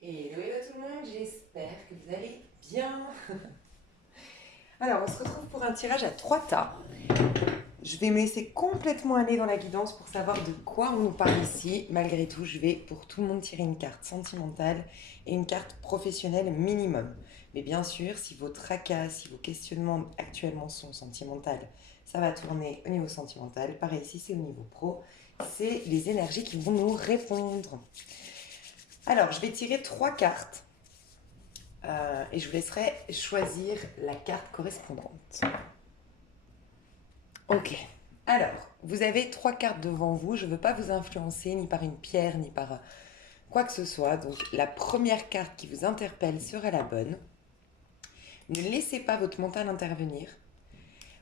Hello, hello tout le monde, j'espère que vous allez bien. Alors, on se retrouve pour un tirage à trois tas. Je vais me laisser complètement aller dans la guidance pour savoir de quoi on nous parle ici. Malgré tout, je vais pour tout le monde tirer une carte sentimentale et une carte professionnelle minimum. Mais bien sûr, si vos tracas, si vos questionnements actuellement sont sentimentaux, ça va tourner au niveau sentimental. Pareil, si c'est au niveau pro, c'est les énergies qui vont nous répondre. Alors, je vais tirer trois cartes. Et je vous laisserai choisir la carte correspondante. Ok. Alors, vous avez trois cartes devant vous. Je ne veux pas vous influencer ni par une pierre, ni par quoi que ce soit. Donc, la première carte qui vous interpelle sera la bonne. Ne laissez pas votre mental intervenir.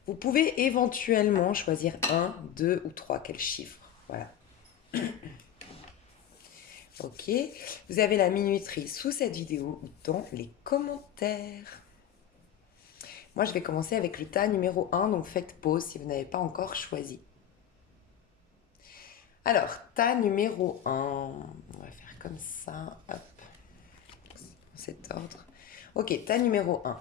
Vous pouvez éventuellement choisir un, deux ou trois. Quel chiffre? Voilà. Ok. Vous avez la minuterie sous cette vidéo ou dans les commentaires. Moi, je vais commencer avec le tas numéro un, donc faites pause si vous n'avez pas encore choisi. Alors, tas numéro un, on va faire comme ça, hop, dans cet ordre. Ok, tas numéro un.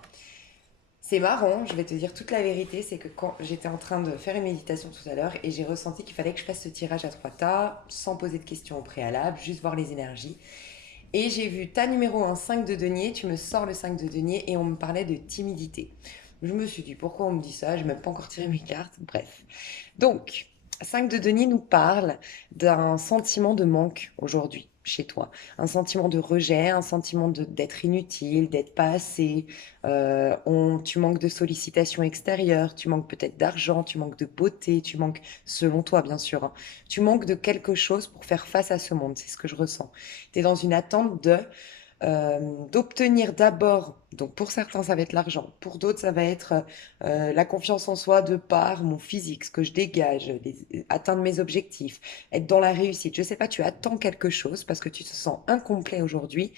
C'est marrant, je vais te dire toute la vérité, c'est que quand j'étais en train de faire une méditation tout à l'heure et j'ai ressenti qu'il fallait que je fasse ce tirage à trois tas, sans poser de questions au préalable, juste voir les énergies. Et j'ai vu tas numéro un, 5 de denier, tu me sors le 5 de denier et on me parlait de timidité. Je me suis dit, pourquoi on me dit ça? Je n'ai même pas encore tiré mes cartes, bref. Donc, 5 de denier nous parle d'un sentiment de manque aujourd'hui chez toi. Un sentiment de rejet, un sentiment d'être inutile, d'être pas assez. Tu manques de sollicitations extérieures, tu manques peut-être d'argent, tu manques de beauté, tu manques, selon toi bien sûr, hein, tu manques de quelque chose pour faire face à ce monde, c'est ce que je ressens. Tu es dans une attente d'obtenir d'abord, donc pour certains ça va être l'argent, pour d'autres ça va être la confiance en soi de par mon physique, ce que je dégage, atteindre mes objectifs, être dans la réussite. Je sais pas, tu attends quelque chose parce que tu te sens incomplet aujourd'hui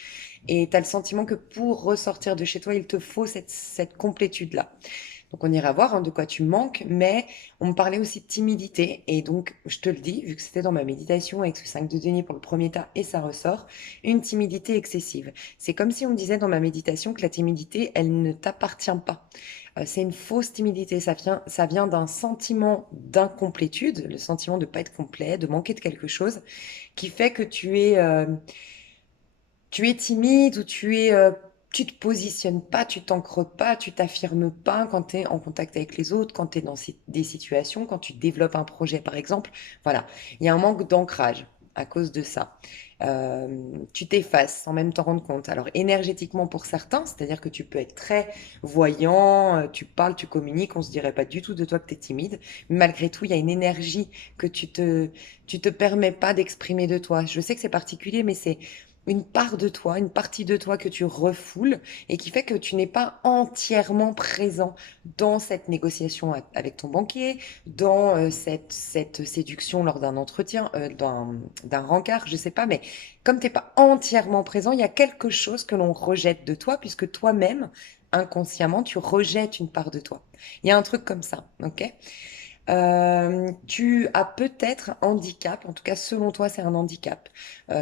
et tu as le sentiment que pour ressortir de chez toi, il te faut cette complétude-là. Donc on ira voir hein, de quoi tu manques, mais on me parlait aussi de timidité, et donc je te le dis, vu que c'était dans ma méditation avec ce 5 de denier pour le premier tas, et ça ressort, une timidité excessive. C'est comme si on me disait dans ma méditation que la timidité, elle ne t'appartient pas. C'est une fausse timidité, ça vient d'un sentiment d'incomplétude, le sentiment de ne pas être complet, de manquer de quelque chose, qui fait que tu es timide ou tu te positionnes pas, tu t'ancres pas, tu t'affirmes pas quand tu es en contact avec les autres, quand tu es dans des situations, quand tu développes un projet par exemple. Voilà, il y a un manque d'ancrage à cause de ça. Tu t'effaces sans même t'en rendre compte. Alors énergétiquement pour certains, c'est-à-dire que tu peux être très voyant, tu parles, tu communiques, on se dirait pas du tout de toi que tu es timide, mais malgré tout, il y a une énergie que tu te permets pas d'exprimer de toi. Je sais que c'est particulier, mais c'est une part de toi, une partie de toi que tu refoules et qui fait que tu n'es pas entièrement présent dans cette négociation avec ton banquier, dans cette séduction lors d'un entretien, d'un rencard, je sais pas, mais comme tu n'es pas entièrement présent, il y a quelque chose que l'on rejette de toi puisque toi-même, inconsciemment, tu rejettes une part de toi. Il y a un truc comme ça, ok? Tu as peut-être un handicap, en tout cas selon toi c'est un handicap.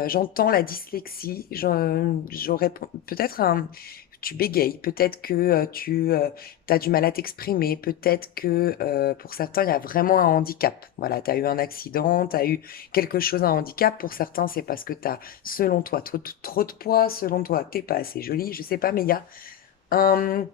J'entends la dyslexie, j'aurais peut-être tu bégayes, peut-être que tu as du mal à t'exprimer, peut-être que pour certains il y a vraiment un handicap. Voilà, tu as eu un accident, tu as eu quelque chose, un handicap. Pour certains c'est parce que tu as, selon toi, trop de poids, selon toi t'es pas assez jolie, je sais pas, mais il y a un,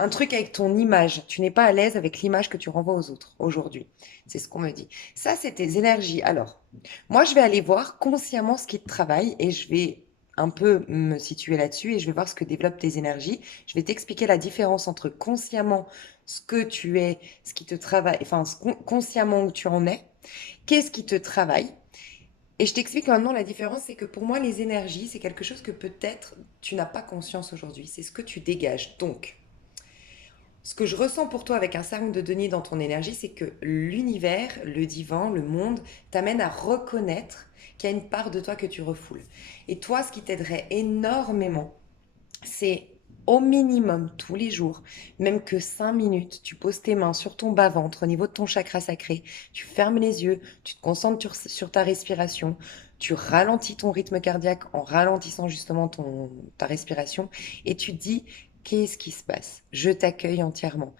un truc avec ton image. Tu n'es pas à l'aise avec l'image que tu renvoies aux autres aujourd'hui. C'est ce qu'on me dit. Ça, c'est tes énergies. Alors, moi, je vais aller voir consciemment ce qui te travaille et je vais un peu me situer là-dessus et je vais voir ce que développent tes énergies. Je vais t'expliquer la différence entre consciemment ce que tu es, ce qui te travaille, enfin, consciemment où tu en es, qu'est-ce qui te travaille. Et je t'explique maintenant la différence, c'est que pour moi, les énergies, c'est quelque chose que peut-être tu n'as pas conscience aujourd'hui. C'est ce que tu dégages. Donc, ce que je ressens pour toi avec un cercle de denier dans ton énergie, c'est que l'univers, le divin, le monde t'amène à reconnaître qu'il y a une part de toi que tu refoules. Et toi, ce qui t'aiderait énormément, c'est au minimum tous les jours, même que 5 minutes, tu poses tes mains sur ton bas-ventre au niveau de ton chakra sacré, tu fermes les yeux, tu te concentres sur ta respiration, tu ralentis ton rythme cardiaque en ralentissant justement ta respiration et tu te dis, qu'est-ce qui se passe? Je t'accueille entièrement.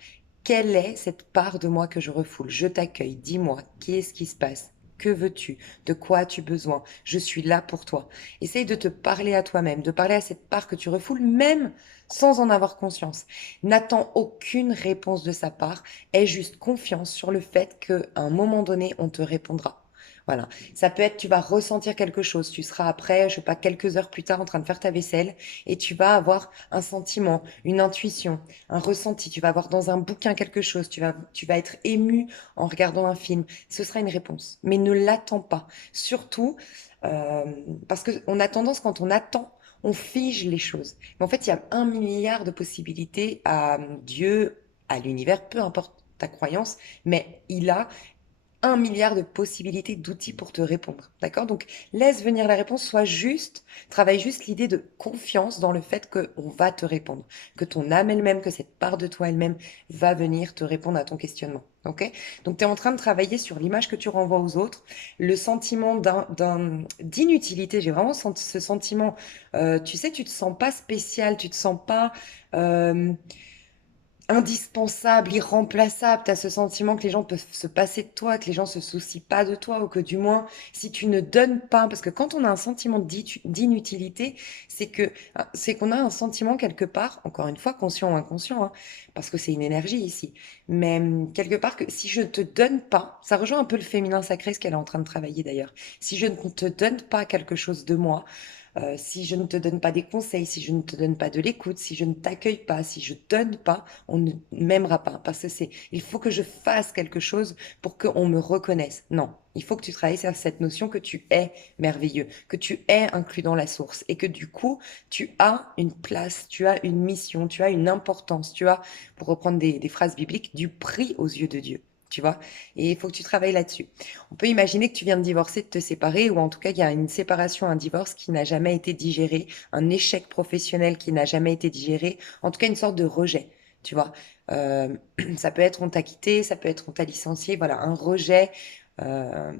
Quelle est cette part de moi que je refoule? Je t'accueille. Dis-moi, qu'est-ce qui se passe? Que veux-tu? De quoi as-tu besoin? Je suis là pour toi. Essaye de te parler à toi-même, de parler à cette part que tu refoules, même sans en avoir conscience. N'attends aucune réponse de sa part. Aie juste confiance sur le fait qu'à un moment donné, on te répondra. Voilà. Ça peut être, tu vas ressentir quelque chose. Tu seras après, je sais pas, quelques heures plus tard en train de faire ta vaisselle et tu vas avoir un sentiment, une intuition, un ressenti. Tu vas avoir dans un bouquin quelque chose. Tu vas être ému en regardant un film. Ce sera une réponse. Mais ne l'attends pas. Surtout, euh, parce qu'on a tendance, quand on attend, on fige les choses. Mais en fait, il y a 1 milliard de possibilités à Dieu, à l'univers, peu importe ta croyance, mais il a 1 milliard de possibilités, d'outils pour te répondre. D'accord? Donc, laisse venir la réponse, sois juste, travaille juste l'idée de confiance dans le fait qu'on va te répondre, que ton âme elle-même, que cette part de toi elle-même va venir te répondre à ton questionnement. Ok? Donc, tu es en train de travailler sur l'image que tu renvoies aux autres, le sentiment d'inutilité. J'ai vraiment ce sentiment, tu sais, tu te sens pas spécial, tu te sens pas, euh, indispensable, irremplaçable. Tu as ce sentiment que les gens peuvent se passer de toi, que les gens se soucient pas de toi, ou que du moins, si tu ne donnes pas, parce que quand on a un sentiment d'inutilité, c'est qu'on a un sentiment quelque part, encore une fois, conscient ou inconscient, hein, parce que c'est une énergie ici, mais quelque part que si je ne te donne pas, ça rejoint un peu le féminin sacré, ce qu'elle est en train de travailler d'ailleurs. Si je ne te donne pas quelque chose de moi, si je ne te donne pas des conseils, si je ne te donne pas de l'écoute, si je ne t'accueille pas, si je donne pas, on ne m'aimera pas. Parce que il faut que je fasse quelque chose pour qu'on me reconnaisse. Non, il faut que tu travailles sur cette notion que tu es merveilleux, que tu es inclus dans la source et que du coup, tu as une place, tu as une mission, tu as une importance, tu as, pour reprendre des phrases bibliques, du prix aux yeux de Dieu. Tu vois? Et il faut que tu travailles là-dessus. On peut imaginer que tu viens de divorcer, de te séparer, ou en tout cas, il y a une séparation, un divorce qui n'a jamais été digéré, un échec professionnel qui n'a jamais été digéré, en tout cas une sorte de rejet, tu vois. Euh, Ça peut être on t'a quitté, ça peut être on t'a licencié, voilà, un rejet euh,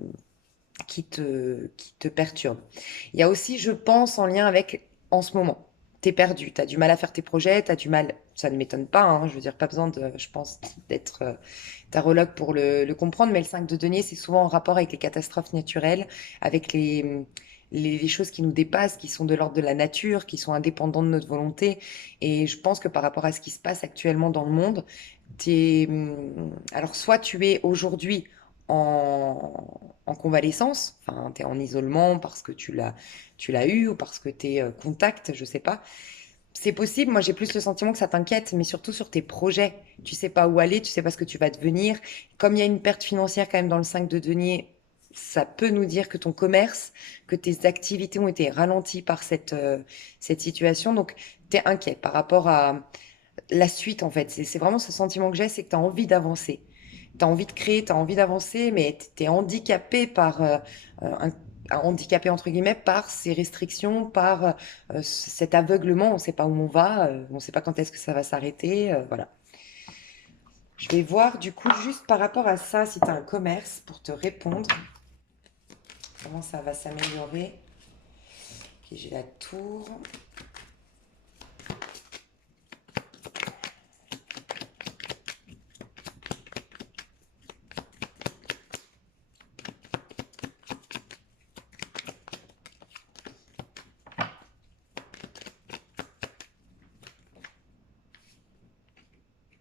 qui te perturbe. Il y a aussi, je pense, en lien avec en ce moment. T'es perdu, t'as du mal à faire tes projets, t'as du mal, ça ne m'étonne pas, hein, je veux dire, pas besoin de, je pense, d'être tarologue pour le comprendre, mais le 5 de denier, c'est souvent en rapport avec les catastrophes naturelles, avec les choses qui nous dépassent, qui sont de l'ordre de la nature, qui sont indépendantes de notre volonté. Et je pense que par rapport à ce qui se passe actuellement dans le monde, alors soit tu es aujourd'hui en convalescence, enfin, tu es en isolement parce que tu l'as eu ou parce que tu es contact, je sais pas. C'est possible, moi j'ai plus le sentiment que ça t'inquiète, mais surtout sur tes projets. Tu sais pas où aller, tu sais pas ce que tu vas devenir. Comme il y a une perte financière quand même dans le 5 de denier, ça peut nous dire que ton commerce, que tes activités ont été ralenties par cette situation. Donc, tu es inquiet par rapport à la suite, en fait. C'est vraiment ce sentiment que j'ai, c'est que tu as envie d'avancer. Tu as envie de créer, tu as envie d'avancer, mais tu es handicapé par handicapé entre guillemets par ces restrictions, par cet aveuglement. On ne sait pas où on va, on ne sait pas quand est-ce que ça va s'arrêter. Voilà. Je vais voir du coup juste par rapport à ça, si tu as un commerce pour te répondre, comment ça va s'améliorer. Ok, j'ai la tour.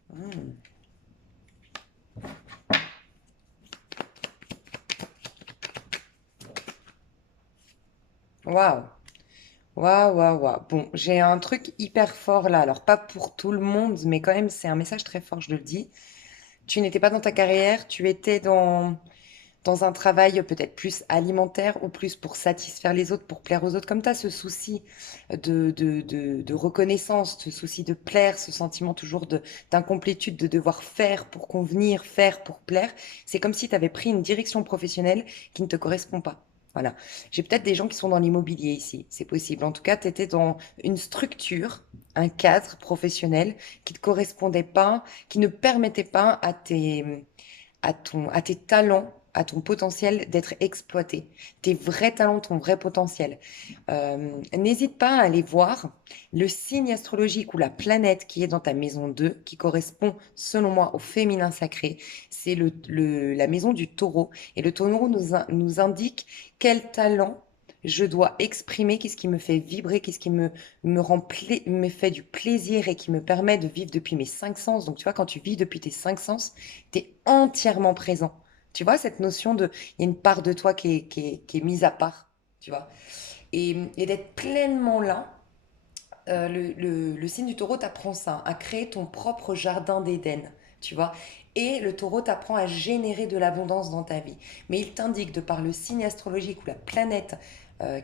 Hmm. Waouh. Waouh, waouh, waouh. Bon, j'ai un truc hyper fort là. Alors, pas pour tout le monde, mais quand même, c'est un message très fort, je le dis. Tu n'étais pas dans ta carrière, tu étais dans un travail peut-être plus alimentaire ou plus pour satisfaire les autres, pour plaire aux autres. Comme tu as ce souci de reconnaissance, ce souci de plaire, ce sentiment toujours d'incomplétude, de devoir faire pour convenir, faire pour plaire, c'est comme si tu avais pris une direction professionnelle qui ne te correspond pas. Voilà. J'ai peut-être des gens qui sont dans l'immobilier ici, c'est possible. En tout cas, tu étais dans une structure, un cadre professionnel qui ne te correspondait pas, qui ne permettait pas à tes talents, à ton potentiel d'être exploité, tes vrais talents, ton vrai potentiel. N'hésite pas à aller voir le signe astrologique ou la planète qui est dans ta maison 2, qui correspond selon moi au féminin sacré. C'est la maison du taureau. Et le taureau nous indique quel talent je dois exprimer, qu'est-ce qui me fait vibrer, qu'est-ce qui me fait du plaisir et qui me permet de vivre depuis mes cinq sens. Donc tu vois, quand tu vis depuis tes cinq sens, tu es entièrement présent. Tu vois, cette notion de, il y a une part de toi qui est mise à part, tu vois. Et d'être pleinement là, le signe du taureau t'apprend ça, à créer ton propre jardin d'Éden, tu vois. Et le taureau t'apprend à générer de l'abondance dans ta vie. Mais il t'indique, de par le signe astrologique ou la planète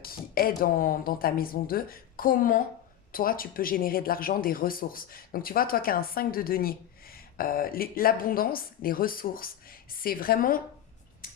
qui est dans ta maison 2, comment toi tu peux générer de l'argent, des ressources. Donc tu vois, toi qui as un 5 de denier, l'abondance, les ressources, c'est vraiment,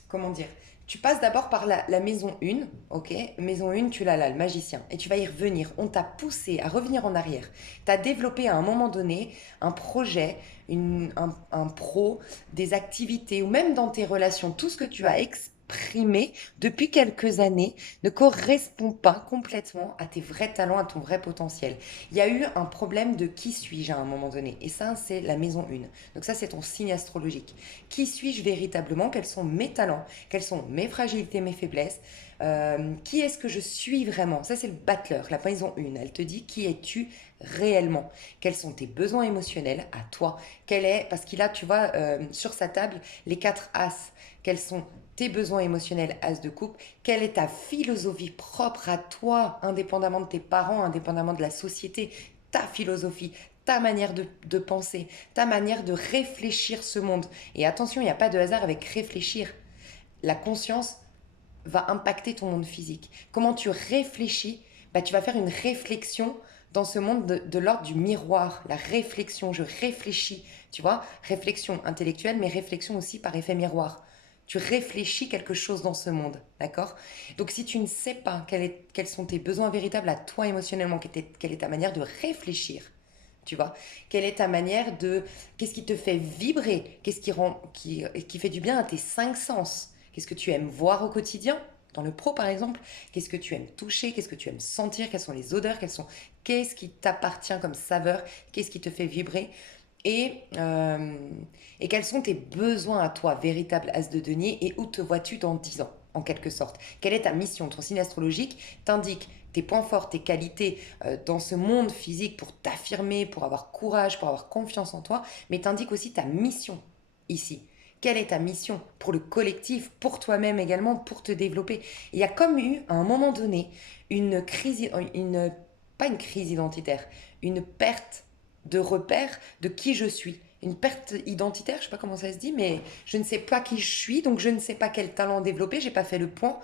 comment dire, tu passes d'abord par la maison 1, ok? Maison 1, tu l'as là, le magicien. Et tu vas y revenir. On t'a poussé à revenir en arrière. Tu as développé à un moment donné un projet, un pro, des activités, ou même dans tes relations, tout ce que tu as exprimé depuis quelques années ne correspond pas complètement à tes vrais talents, à ton vrai potentiel. Il y a eu un problème de qui suis-je à un moment donné. Et ça, c'est la maison 1. Donc ça, c'est ton signe astrologique. Qui suis-je véritablement? Quels sont mes talents? Quelles sont mes fragilités, mes faiblesses? Qui est-ce que je suis vraiment? Ça, c'est le battleur, la maison 1. Elle te dit qui es-tu réellement? Quels sont tes besoins émotionnels à toi? Parce qu'il a, tu vois, sur sa table, les quatre as. Quels sont tes besoins émotionnels, as de coupe? Quelle est ta philosophie propre à toi, indépendamment de tes parents, indépendamment de la société? Ta philosophie, ta manière de penser, ta manière de réfléchir ce monde. Et attention, il n'y a pas de hasard avec réfléchir. La conscience va impacter ton monde physique. Comment tu réfléchis, bah, tu vas faire une réflexion dans ce monde de l'ordre du miroir. La réflexion, je réfléchis, tu vois, réflexion intellectuelle, mais réflexion aussi par effet miroir. Tu réfléchis quelque chose dans ce monde, d'accord? Donc si tu ne sais pas quels sont tes besoins véritables à toi émotionnellement, quelle est ta manière de réfléchir, tu vois, quelle est ta manière de, qu'est-ce qui te fait vibrer, qui fait du bien à tes cinq sens, qu'est-ce que tu aimes voir au quotidien, dans le pro par exemple, qu'est-ce que tu aimes toucher, qu'est-ce que tu aimes sentir, quelles sont les odeurs, qu'est-ce qui t'appartient comme saveur, qu'est-ce qui te fait vibrer, et, euh, et quels sont tes besoins à toi, véritable as de denier, et où te vois-tu dans 10 ans, en quelque sorte? Quelle est ta mission? Ton signe astrologique t'indique tes points forts, tes qualités dans ce monde physique pour t'affirmer, pour avoir courage, pour avoir confiance en toi, mais t'indique aussi ta mission ici. Quelle est ta mission pour le collectif, pour toi-même également, pour te développer? Il y a comme eu, à un moment donné, une crise, pas une crise identitaire, une perte de repère de qui je suis. Une perte identitaire, je ne sais pas comment ça se dit, mais je ne sais pas qui je suis, donc je ne sais pas quel talent développer, j'ai pas fait le point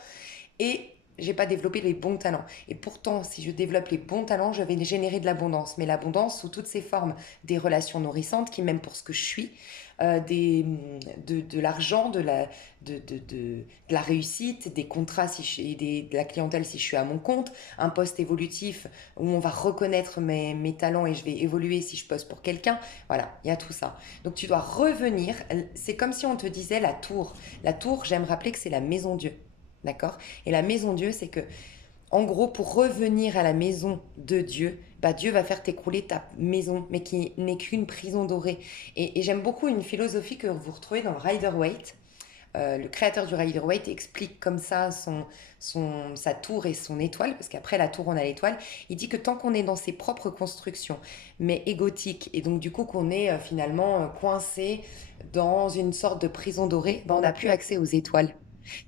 et j'ai pas développé les bons talents. Et pourtant, si je développe les bons talents, je vais générer de l'abondance. Mais l'abondance sous toutes ses formes, des relations nourrissantes qui m'aiment pour ce que je suis, de l'argent, de la réussite, des contrats si de la clientèle si je suis à mon compte, un poste évolutif où on va reconnaître mes talents et je vais évoluer si je poste pour quelqu'un. Voilà, il y a tout ça. Donc tu dois revenir. C'est comme si on te disait la tour. La tour, j'aime rappeler que c'est la maison Dieu. D'accord? Et la maison Dieu, c'est que, en gros, pour revenir à la maison de Dieu, bah Dieu va faire t'écrouler ta maison, mais qui n'est qu'une prison dorée. Et j'aime beaucoup une philosophie que vous retrouvez dans le Rider-Waite. Le créateur du Rider-Waite explique comme ça sa tour et son étoile, parce qu'après la tour, on a l'étoile. Il dit que tant qu'on est dans ses propres constructions, mais égotiques, et donc du coup qu'on est finalement coincé dans une sorte de prison dorée, bah, on n'a plus accès aux étoiles.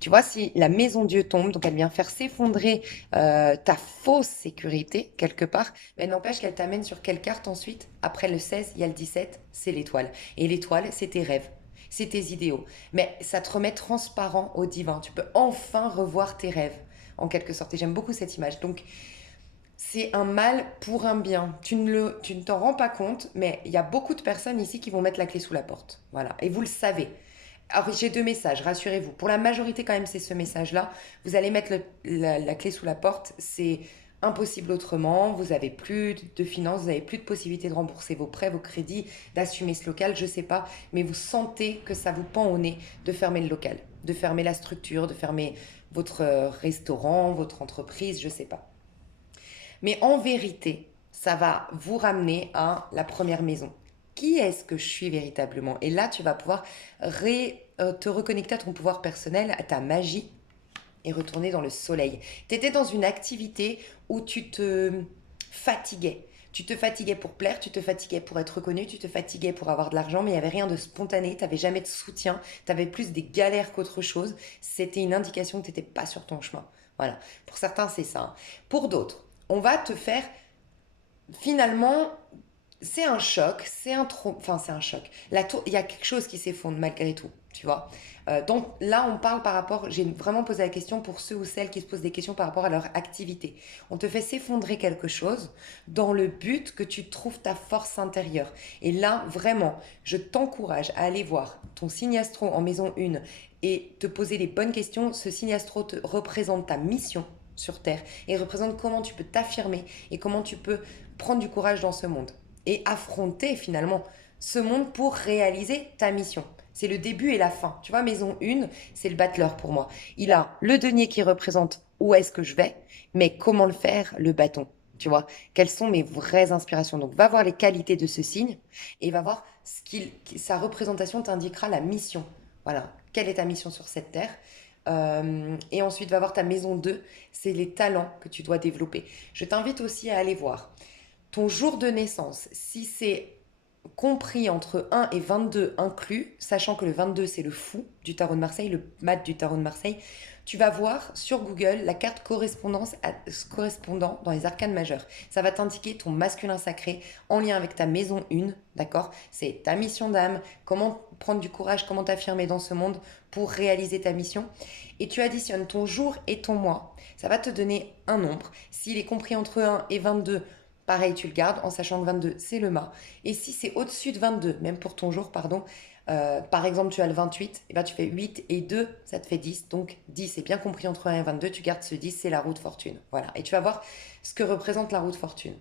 Tu vois, si la maison Dieu tombe, donc elle vient faire s'effondrer ta fausse sécurité quelque part, mais n'empêche qu'elle t'amène sur quelle carte ensuite? Après le 16, il y a le 17, c'est l'étoile. Et l'étoile, c'est tes rêves, c'est tes idéaux. Mais ça te remet transparent au divin. Tu peux enfin revoir tes rêves, en quelque sorte. Et j'aime beaucoup cette image. Donc, c'est un mal pour un bien. Tu ne t'en rends pas compte, mais il y a beaucoup de personnes ici qui vont mettre la clé sous la porte. Voilà. Et vous le savez. Alors, j'ai deux messages, rassurez-vous. Pour la majorité, quand même, c'est ce message-là. Vous allez mettre la clé sous la porte. C'est impossible autrement, vous avez plus de finances, vous avez plus de possibilité de rembourser vos prêts, vos crédits, d'assumer ce local, je sais pas, mais vous sentez que ça vous pend au nez de fermer le local, de fermer la structure, de fermer votre restaurant, votre entreprise, je sais pas. Mais en vérité, ça va vous ramener à la première maison. Qui est-ce que je suis véritablement? Et là, tu vas pouvoir te reconnecter à ton pouvoir personnel, à ta magie, et retourner dans le soleil. Tu étais dans une activité où tu te fatiguais. Tu te fatiguais pour plaire, tu te fatiguais pour être reconnu, tu te fatiguais pour avoir de l'argent, mais il n'y avait rien de spontané, tu n'avais jamais de soutien, tu avais plus des galères qu'autre chose. C'était une indication que tu n'étais pas sur ton chemin. Voilà. Pour certains, c'est ça. Pour d'autres, on va te faire finalement c'est un choc, enfin c'est un choc. Il y a quelque chose qui s'effondre malgré tout, tu vois. Donc là, on parle par rapport, j'ai vraiment posé la question pour ceux ou celles qui se posent des questions par rapport à leur activité. On te fait s'effondrer quelque chose dans le but que tu trouves ta force intérieure. Et là, vraiment, je t'encourage à aller voir ton signe astro en maison 1 et te poser les bonnes questions. Ce signe astro te représente ta mission sur Terre et représente comment tu peux t'affirmer et comment tu peux prendre du courage dans ce monde et affronter finalement ce monde pour réaliser ta mission. C'est le début et la fin. Tu vois, maison 1, c'est le battleur pour moi. Il a le denier qui représente où est-ce que je vais, mais comment le faire, le bâton. Tu vois, quelles sont mes vraies inspirations. Donc, va voir les qualités de ce signe et va voir sa représentation t'indiquera la mission. Voilà, quelle est ta mission sur cette terre. Et ensuite, va voir ta maison 2, c'est les talents que tu dois développer. Je t'invite aussi à aller voir ton jour de naissance, si c'est compris entre 1 et 22 inclus, sachant que le 22 c'est le fou du tarot de Marseille, le mat du tarot de Marseille, tu vas voir sur Google la carte correspondant dans les arcanes majeures. Ça va t'indiquer ton masculin sacré en lien avec ta maison 1, d'accord? C'est ta mission d'âme, comment prendre du courage, comment t'affirmer dans ce monde pour réaliser ta mission. Et tu additionnes ton jour et ton mois. Ça va te donner un nombre. S'il est compris entre 1 et 22, pareil, tu le gardes en sachant que 22, c'est le mât. Et si c'est au-dessus de 22, même pour ton jour, pardon, par exemple, tu as le 28, et ben tu fais 8 et 2, ça te fait 10. Donc 10 est bien compris entre 1 et 22, tu gardes ce 10, c'est la roue de fortune. Voilà. Et tu vas voir ce que représente la roue de fortune.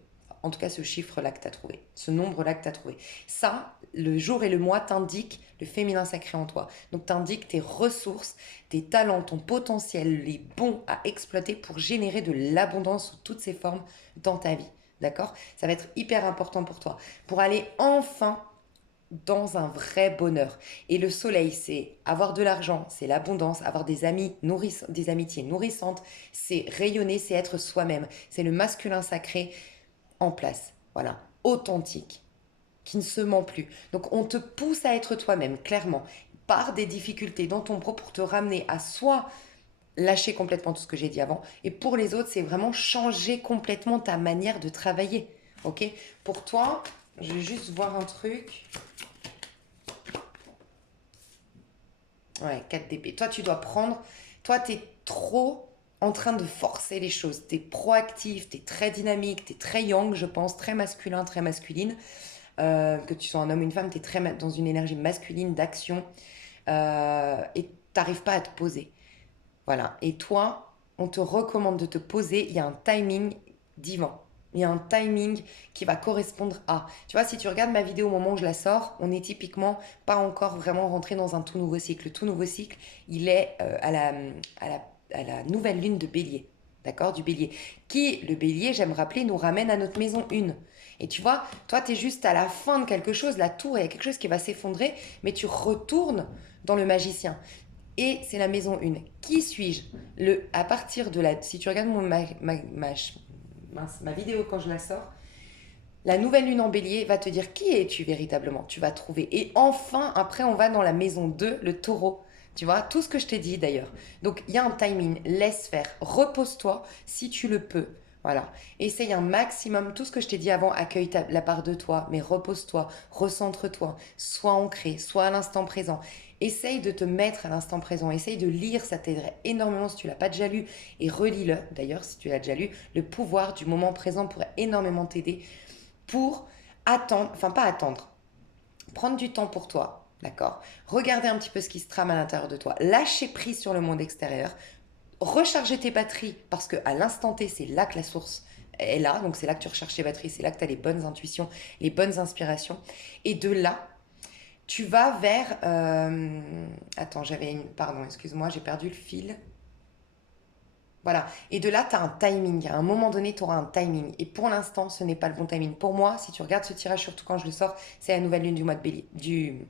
En tout cas, ce chiffre-là que tu as trouvé, ce nombre-là que tu as trouvé. Ça, le jour et le mois t'indiquent le féminin sacré en toi. Donc, t'indiques tes ressources, tes talents, ton potentiel, les bons à exploiter pour générer de l'abondance sous toutes ses formes dans ta vie. D'accord? Ça va être hyper important pour toi. Pour aller enfin dans un vrai bonheur. Et le soleil, c'est avoir de l'argent, c'est l'abondance, avoir des amis des amitiés nourrissantes, c'est rayonner, c'est être soi-même. C'est le masculin sacré en place. Voilà, authentique, qui ne se ment plus. Donc on te pousse à être toi-même, clairement, par des difficultés dans ton propre pour te ramener à soi lâcher complètement tout ce que j'ai dit avant. Et pour les autres, c'est vraiment changer complètement ta manière de travailler. Ok? Pour toi, je vais juste voir un truc. Ouais, 4 d'épée. Toi, tu dois prendre. Toi, tu es trop en train de forcer les choses. Tu es proactif, tu es très dynamique, tu es très yang, je pense, très masculin, très masculine. Que tu sois un homme ou une femme, tu es très dans une énergie masculine d'action. Et tu n'arrives pas à te poser. Voilà. Et toi, on te recommande de te poser. Il y a un timing divin. Il y a un timing qui va correspondre à. Tu vois, si tu regardes ma vidéo au moment où je la sors, on n'est typiquement pas encore vraiment rentré dans un tout nouveau cycle. Le tout nouveau cycle, il est à la nouvelle lune de Bélier. D'accord? Du Bélier. Qui, le Bélier, j'aime rappeler, nous ramène à notre maison 1. Et tu vois, toi, tu es juste à la fin de quelque chose, la tour, il y a quelque chose qui va s'effondrer, mais tu retournes dans le magicien. Et c'est la maison 1. Qui suis-je? À partir de la... Si tu regardes ma vidéo quand je la sors, la nouvelle lune en bélier va te dire qui es-tu véritablement. Tu vas trouver. Et enfin, après, on va dans la maison 2, le taureau. Tu vois, tout ce que je t'ai dit d'ailleurs. Donc, il y a un timing. Laisse faire. Repose-toi si tu le peux. Voilà. Essaye un maximum. Tout ce que je t'ai dit avant, accueille la part de toi, mais repose-toi, recentre-toi, sois ancré, sois à l'instant présent. Essaye de te mettre à l'instant présent, essaye de lire, ça t'aiderait énormément si tu l'as pas déjà lu, et relis-le d'ailleurs si tu l'as déjà lu. Le pouvoir du moment présent pourrait énormément t'aider pour attendre, enfin pas attendre, prendre du temps pour toi, d'accord? Regarder un petit peu ce qui se trame à l'intérieur de toi, lâcher prise sur le monde extérieur, recharger tes batteries parce que à l'instant T, c'est là que la source est là, donc c'est là que tu recherches les batteries, c'est là que tu as les bonnes intuitions, les bonnes inspirations. Et de là, tu vas vers... Attends, j'avais une... Pardon, excuse-moi, j'ai perdu le fil. Voilà. Et de là, tu as un timing. À un moment donné, tu auras un timing. Et pour l'instant, ce n'est pas le bon timing. Pour moi, si tu regardes ce tirage, surtout quand je le sors, c'est la nouvelle lune du mois de bélier,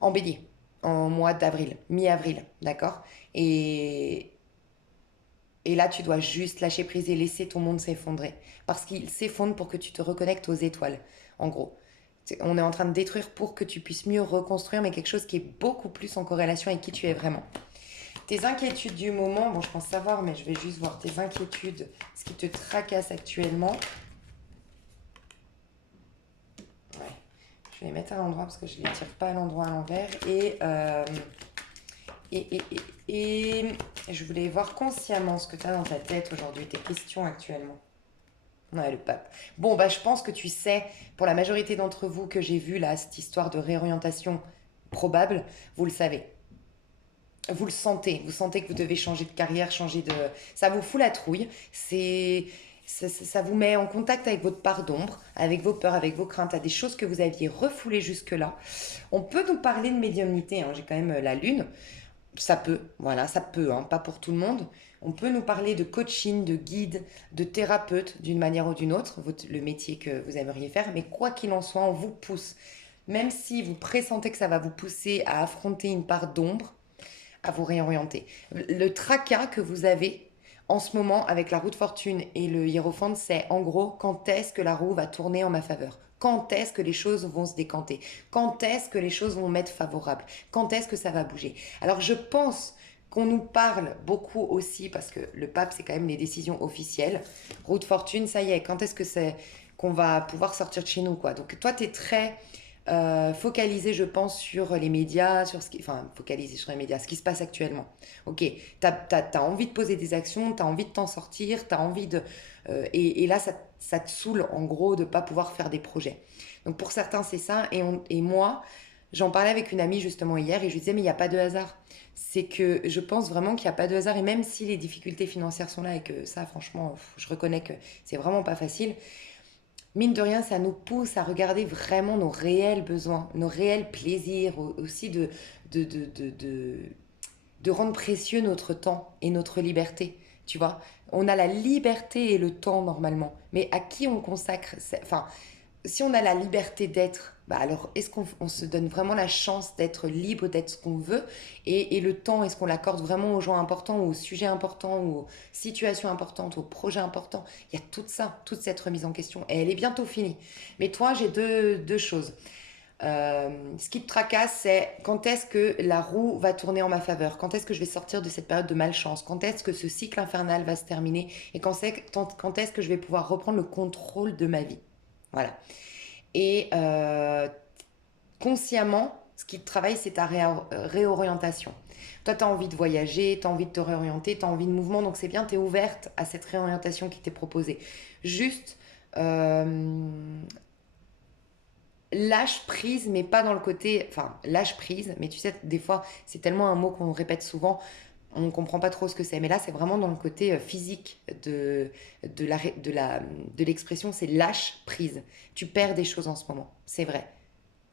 en bélier, en mois d'avril, mi-avril, d'accord. Et là, tu dois juste lâcher prise et laisser ton monde s'effondrer. Parce qu'il s'effondre pour que tu te reconnectes aux étoiles, en gros. On est en train de détruire pour que tu puisses mieux reconstruire, mais quelque chose qui est beaucoup plus en corrélation avec qui tu es vraiment. Tes inquiétudes du moment, bon, je pense savoir, mais je vais juste voir tes inquiétudes, ce qui te tracasse actuellement. Ouais. Je vais les mettre à l'endroit parce que je ne les tire pas à l'endroit à l'envers. Et, et, et je voulais voir consciemment ce que tu as dans ta tête aujourd'hui, tes questions actuellement. Ouais, le pape. Bon, bah, je pense que tu sais, pour la majorité d'entre vous que j'ai vu là, cette histoire de réorientation probable, vous le savez. Vous sentez que vous devez changer de carrière, changer de... Ça vous fout la trouille, ça vous met en contact avec votre part d'ombre, avec vos peurs, avec vos craintes, à des choses que vous aviez refoulées jusque-là. On peut nous parler de médiumnité, hein, j'ai quand même la lune, ça peut, voilà, ça peut, hein, pas pour tout le monde. On peut nous parler de coaching, de guide, de thérapeute d'une manière ou d'une autre, le métier que vous aimeriez faire, mais quoi qu'il en soit, on vous pousse. Même si vous pressentez que ça va vous pousser à affronter une part d'ombre, à vous réorienter. Le tracas que vous avez en ce moment avec la roue de fortune et le hiérophante, c'est en gros quand est-ce que la roue va tourner en ma faveur. Quand est-ce que les choses vont se décanter? Quand est-ce que les choses vont m'être favorables? Quand est-ce que ça va bouger? Alors je pense qu'on nous parle beaucoup aussi, parce que le pape, c'est quand même les décisions officielles. Roue de fortune, ça y est, quand est-ce que c'est qu'on va pouvoir sortir de chez nous, quoi. Donc toi, tu es très focalisé, je pense, sur les médias, sur ce qui... Enfin, focalisé sur les médias, ce qui se passe actuellement. Ok, t'as envie de poser des actions, t'as envie de t'en sortir, t'as envie de... et là, ça te saoule, en gros, de pas pouvoir faire des projets. Donc pour certains, c'est ça. Et moi, j'en parlais avec une amie, justement, hier, et je lui disais, mais il n'y a pas de hasard. C'est que je pense vraiment qu'il n'y a pas de hasard, et même si les difficultés financières sont là, et que ça, franchement, je reconnais que c'est vraiment pas facile, mine de rien, ça nous pousse à regarder vraiment nos réels besoins, nos réels plaisirs, aussi de rendre précieux notre temps et notre liberté. Tu vois, on a la liberté et le temps normalement, mais à qui on consacre, enfin, si on a la liberté d'être, bah alors est-ce qu'on se donne vraiment la chance d'être libre, d'être ce qu'on veut et le temps, est-ce qu'on l'accorde vraiment aux gens importants, aux sujets importants, aux situations importantes, aux projets importants? Il y a tout ça, toute cette remise en question et elle est bientôt finie. Mais toi, j'ai deux choses. Ce qui te tracasse, c'est quand est-ce que la roue va tourner en ma faveur? Quand est-ce que je vais sortir de cette période de malchance? Quand est-ce que ce cycle infernal va se terminer? Et quand est-ce que je vais pouvoir reprendre le contrôle de ma vie? Voilà. Et consciemment, ce qui te travaille, c'est ta réorientation. Toi, tu as envie de voyager, tu as envie de te réorienter, tu as envie de mouvement, donc c'est bien, tu es ouverte à cette réorientation qui t'est proposée. Juste, euh, lâche prise, mais pas dans le côté... Enfin, lâche prise, mais tu sais, des fois, c'est tellement un mot qu'on répète souvent, on ne comprend pas trop ce que c'est. Mais là, c'est vraiment dans le côté physique de l'expression, c'est lâche prise. Tu perds des choses en ce moment, c'est vrai.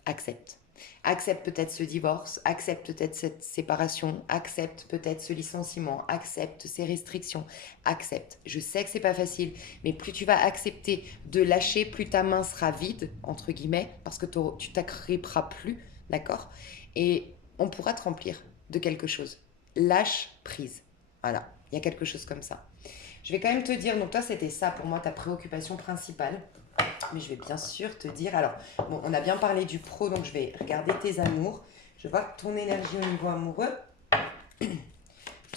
Accepte. Accepte peut-être ce divorce, accepte peut-être cette séparation, accepte peut-être ce licenciement, accepte ces restrictions, accepte. Je sais que c'est pas facile, mais plus tu vas accepter de lâcher, plus ta main sera vide, entre guillemets, parce que tu t'agripperas plus, d'accord? Et on pourra te remplir de quelque chose. Lâche prise. Voilà, il y a quelque chose comme ça. Je vais quand même te dire, donc toi c'était ça pour moi ta préoccupation principale. Mais je vais bien sûr te dire. Alors, bon, on a bien parlé du pro, donc je vais regarder tes amours. Je vois que ton énergie au niveau amoureux.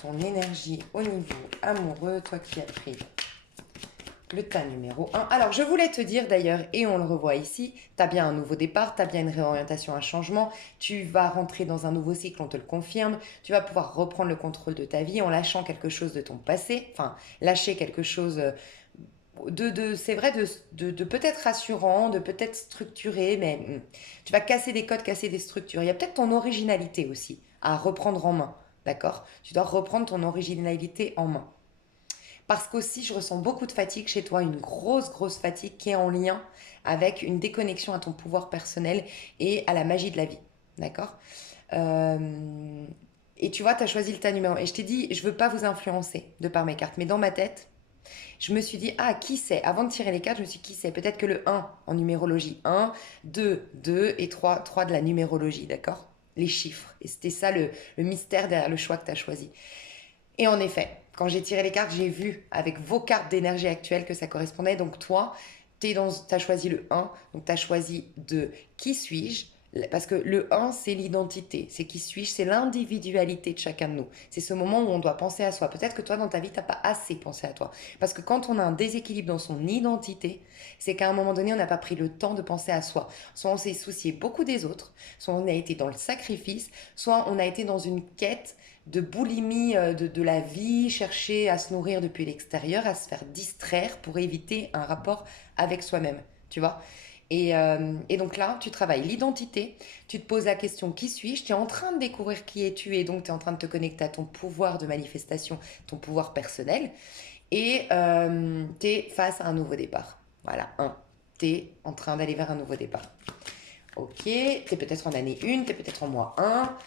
Ton énergie au niveau amoureux, toi qui as pris le tas numéro un. Alors, je voulais te dire d'ailleurs, et on le revoit ici, tu as bien un nouveau départ, tu as bien une réorientation, un changement, tu vas rentrer dans un nouveau cycle, on te le confirme, tu vas pouvoir reprendre le contrôle de ta vie en lâchant quelque chose de ton passé, enfin, lâcher quelque chose c'est vrai, de peut-être rassurant, de peut-être structuré, mais tu vas casser des codes, casser des structures. Il y a peut-être ton originalité aussi à reprendre en main, d'accord? Tu dois reprendre ton originalité en main. Parce qu'aussi, je ressens beaucoup de fatigue chez toi, une grosse, grosse fatigue qui est en lien avec une déconnexion à ton pouvoir personnel et à la magie de la vie. D'accord? Euh, Et tu vois, tu as choisi le tas numéro. Et je t'ai dit, je veux pas vous influencer de par mes cartes. Mais dans ma tête, je me suis dit, ah, qui sait? Avant de tirer les cartes, je me suis dit, qui sait? Peut-être que le un en numérologie, un, 2, 2 et 3, 3 de la numérologie, d'accord? Les chiffres. Et c'était ça le mystère derrière le choix que tu as choisi. Et en effet, quand j'ai tiré les cartes, j'ai vu avec vos cartes d'énergie actuelle que ça correspondait. Donc toi, tu as choisi le un, donc tu as choisi de qui suis-je? Parce que le un, c'est l'identité, c'est qui suis-je, c'est l'individualité de chacun de nous. C'est ce moment où on doit penser à soi. Peut-être que toi, dans ta vie, tu n'as pas assez pensé à toi. Parce que quand on a un déséquilibre dans son identité, c'est qu'à un moment donné, on n'a pas pris le temps de penser à soi. Soit on s'est soucié beaucoup des autres, soit on a été dans le sacrifice, soit on a été dans une quête de boulimie de la vie, chercher à se nourrir depuis l'extérieur, à se faire distraire pour éviter un rapport avec soi-même, tu vois. Et donc là, tu travailles l'identité, tu te poses la question qui suis-je, tu es en train de découvrir qui es-tu et donc tu es en train de te connecter à ton pouvoir de manifestation, ton pouvoir personnel et tu es face à un nouveau départ. Voilà, un. Tu es en train d'aller vers un nouveau départ. Ok, tu es peut-être en année 1, tu es peut-être en mois 1.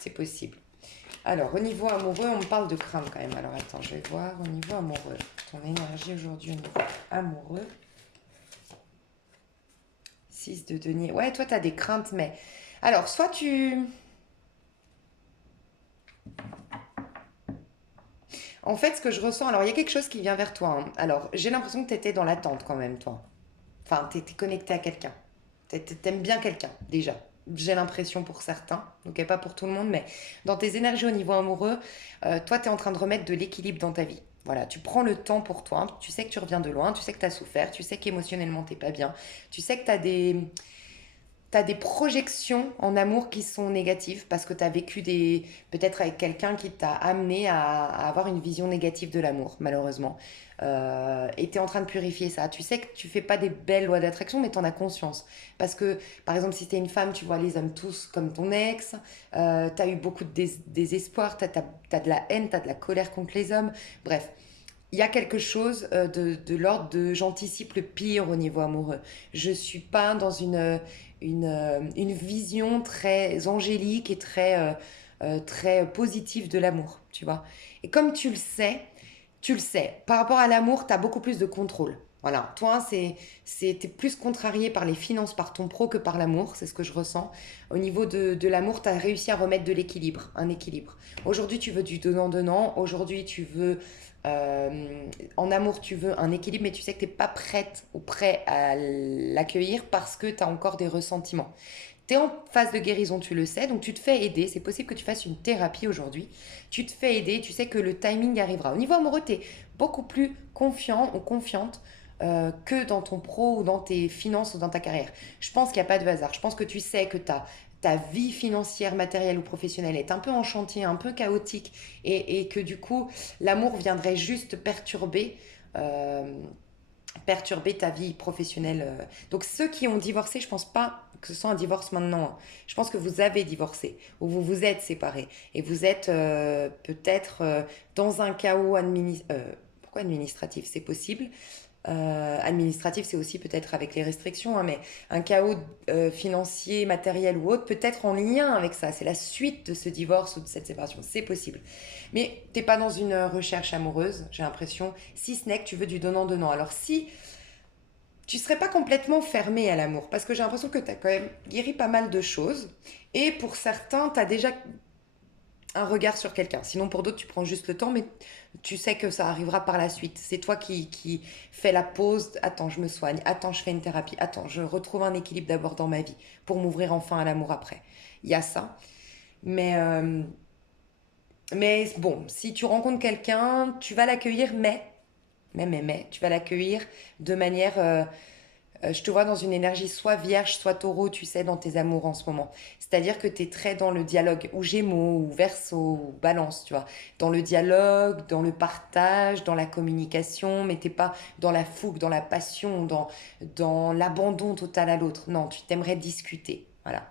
C'est possible. Alors, au niveau amoureux, on me parle de crainte quand même. Alors, attends, je vais voir au niveau amoureux. Ton énergie aujourd'hui au niveau amoureux. 6 de denier. Ouais, toi, tu as des craintes, mais... Alors, soit tu... En fait, ce que je ressens... Alors, il y a quelque chose qui vient vers toi, hein. Alors, j'ai l'impression que tu étais dans l'attente quand même, toi. Enfin, tu étais connecté à quelqu'un. T'aimes bien quelqu'un, déjà. J'ai l'impression pour certains, donc pas pour tout le monde, mais dans tes énergies au niveau amoureux, toi, tu es en train de remettre de l'équilibre dans ta vie. Voilà, tu prends le temps pour toi, tu sais que tu reviens de loin, tu sais que tu as souffert, tu sais qu'émotionnellement t'es pas bien, tu sais que t'as des projections en amour qui sont négatives parce que tu as vécu des peut-être avec quelqu'un qui t'a amené à avoir une vision négative de l'amour, malheureusement. Et tu es en train de purifier ça. Tu sais que tu fais pas des belles lois d'attraction, mais tu en as conscience. Parce que, par exemple, si tu es une femme, tu vois les hommes tous comme ton ex, tu as eu beaucoup de désespoir, tu as de la haine, tu as de la colère contre les hommes. Bref, il y a quelque chose de l'ordre de j'anticipe le pire au niveau amoureux. Je suis pas dans une vision très angélique et très positive de l'amour, tu vois. Et comme tu le sais, par rapport à l'amour, tu as beaucoup plus de contrôle. Voilà, toi, t'es plus contrarié par les finances, par ton pro que par l'amour, c'est ce que je ressens. Au niveau de l'amour, tu as réussi à remettre de l'équilibre, un équilibre. Aujourd'hui, tu veux du donnant-donnant. Aujourd'hui, tu veux en amour, tu veux un équilibre, mais tu sais que tu n'es pas prête ou prêt à l'accueillir parce que tu as encore des ressentiments. Tu es en phase de guérison, tu le sais, donc tu te fais aider. C'est possible que tu fasses une thérapie aujourd'hui. Tu te fais aider, tu sais que le timing arrivera. Au niveau amoureux, tu es beaucoup plus confiant ou confiante que dans ton pro ou dans tes finances ou dans ta carrière. Je pense qu'il n'y a pas de hasard. Je pense que tu sais que ta vie financière, matérielle ou professionnelle est un peu en chantier, un peu chaotique et que du coup, l'amour viendrait juste euh, perturber ta vie professionnelle. Donc ceux qui ont divorcé, je pense pas que ce soit un divorce maintenant, hein. Je pense que vous avez divorcé ou vous vous êtes séparés et vous êtes peut-être dans un chaos pourquoi administratif, c'est possible. Administratif, c'est aussi peut-être avec les restrictions, hein, mais un chaos financier, matériel ou autre, peut-être en lien avec ça. C'est la suite de ce divorce ou de cette séparation. C'est possible. Mais t'es pas dans une recherche amoureuse, j'ai l'impression, si ce n'est que tu veux du donnant-donnant. Alors si tu serais pas complètement fermé à l'amour, parce que j'ai l'impression que tu as quand même guéri pas mal de choses, et pour certains, tu as déjà un regard sur quelqu'un. Sinon, pour d'autres, tu prends juste le temps, mais tu sais que ça arrivera par la suite. C'est toi qui fais la pause. Attends, je me soigne. Attends, je fais une thérapie. Attends, je retrouve un équilibre d'abord dans ma vie pour m'ouvrir enfin à l'amour après. Il y a ça. Mais, euh, mais bon, si tu rencontres quelqu'un, tu vas l'accueillir, mais, tu vas l'accueillir de manière je te vois dans une énergie soit vierge, soit taureau, tu sais, dans tes amours en ce moment. C'est-à-dire que tu es très dans le dialogue, ou gémeaux, ou verseau, ou balance, tu vois. Dans le dialogue, dans le partage, dans la communication, mais t'es pas dans la fougue, dans la passion, dans l'abandon total à l'autre. Non, tu t'aimerais discuter. Voilà.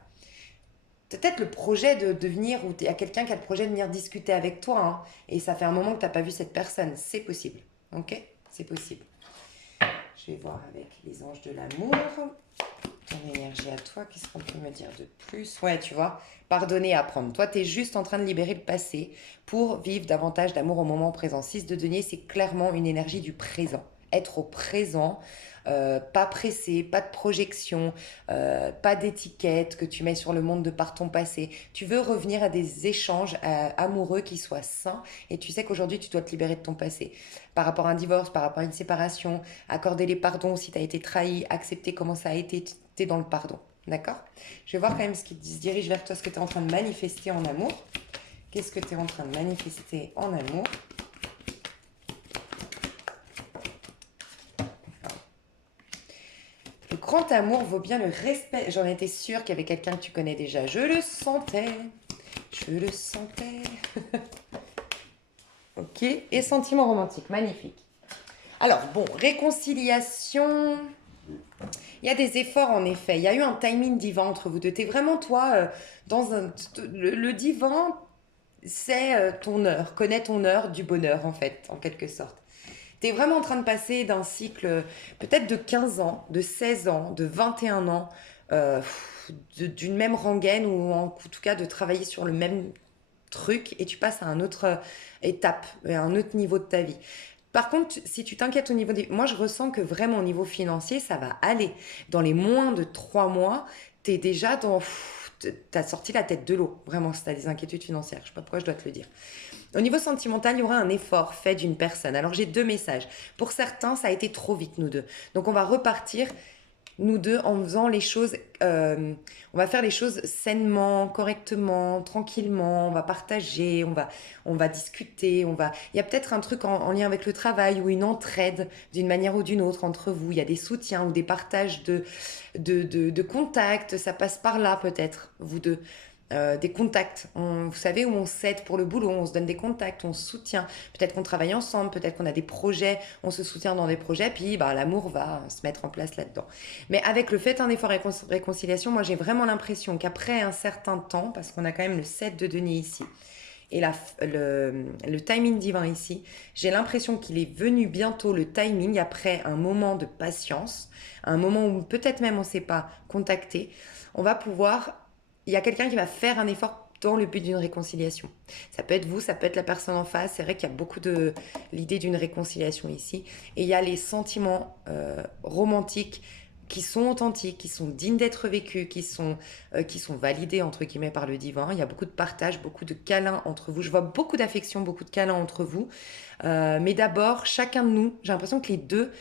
peut-être le projet de venir, ou il y a quelqu'un qui a le projet de venir discuter avec toi, hein, et ça fait un moment que tu n'as pas vu cette personne. C'est possible. Ok? C'est possible. Je vais voir avec les anges de l'amour. Ton énergie à toi, qu'est-ce qu'on peut me dire de plus? Ouais, tu vois, pardonner et apprendre. Toi, tu es juste en train de libérer le passé pour vivre davantage d'amour au moment présent. 6 de denier, c'est clairement une énergie du présent. Être au présent, pas pressé, pas de projection, pas d'étiquette que tu mets sur le monde de par ton passé. Tu veux revenir à des échanges amoureux qui soient sains et tu sais qu'aujourd'hui tu dois te libérer de ton passé. Par rapport à un divorce, par rapport à une séparation, accorder les pardons si tu as été trahi, accepter comment ça a été, tu es dans le pardon. D'accord? Je vais voir quand même ce qui se dirige vers toi, ce que tu es en train de manifester en amour. Qu'est-ce que tu es en train de manifester en amour? Le grand amour vaut bien le respect. J'en étais sûre qu'il y avait quelqu'un que tu connais déjà. Je le sentais. Je le sentais. Ok. Et sentiment romantique. Magnifique. Alors, bon, réconciliation. Il y a des efforts en effet. Il y a eu un timing divin entre vous deux. T'es vraiment, toi, dans un. Le divin, c'est ton heure. Connais ton heure du bonheur, en fait, en quelque sorte. Tu es vraiment en train de passer d'un cycle peut-être de 15 ans, de 16 ans, de 21 ans, euh, d'une même rengaine ou en tout cas de travailler sur le même truc et tu passes à une autre étape, à un autre niveau de ta vie. Par contre, si tu t'inquiètes au niveau des... Moi, je ressens que vraiment au niveau financier, ça va aller. Dans les moins de 3 mois, tu es déjà dans... T'as sorti la tête de l'eau, vraiment, si t'as des inquiétudes financières. Je sais pas pourquoi je dois te le dire. Au niveau sentimental, il y aura un effort fait d'une personne. Alors j'ai deux messages. Pour certains, ça a été trop vite, nous deux. Donc on va repartir, nous deux, en faisant les choses... on va faire les choses sainement, correctement, tranquillement. On va partager, on va discuter. Il y a peut-être un truc en lien avec le travail ou une entraide d'une manière ou d'une autre entre vous. Il y a des soutiens ou des partages de contacts. Ça passe par là peut-être, vous deux. Des contacts. Vous savez où on s'aide pour le boulot, on se donne des contacts, on se soutient. Peut-être qu'on travaille ensemble, peut-être qu'on a des projets, on se soutient dans des projets, puis bah, l'amour va se mettre en place là-dedans. Mais avec le fait un effort et réconciliation, moi j'ai vraiment l'impression qu'après un certain temps, parce qu'on a quand même le 7 de denier ici, et le timing divin ici, j'ai l'impression qu'il est venu bientôt le timing après un moment de patience, un moment où peut-être même on ne s'est pas contacté, on va pouvoir il y a quelqu'un qui va faire un effort dans le but d'une réconciliation. Ça peut être vous, ça peut être la personne en face. C'est vrai qu'il y a beaucoup de l'idée d'une réconciliation ici. Et il y a les sentiments romantiques qui sont authentiques, qui sont dignes d'être vécus, qui sont validés entre guillemets par le divin. Il y a beaucoup de partage, beaucoup de câlins entre vous. Je vois beaucoup d'affection, beaucoup de câlins entre vous. Mais d'abord, chacun de nous, j'ai l'impression que les deux,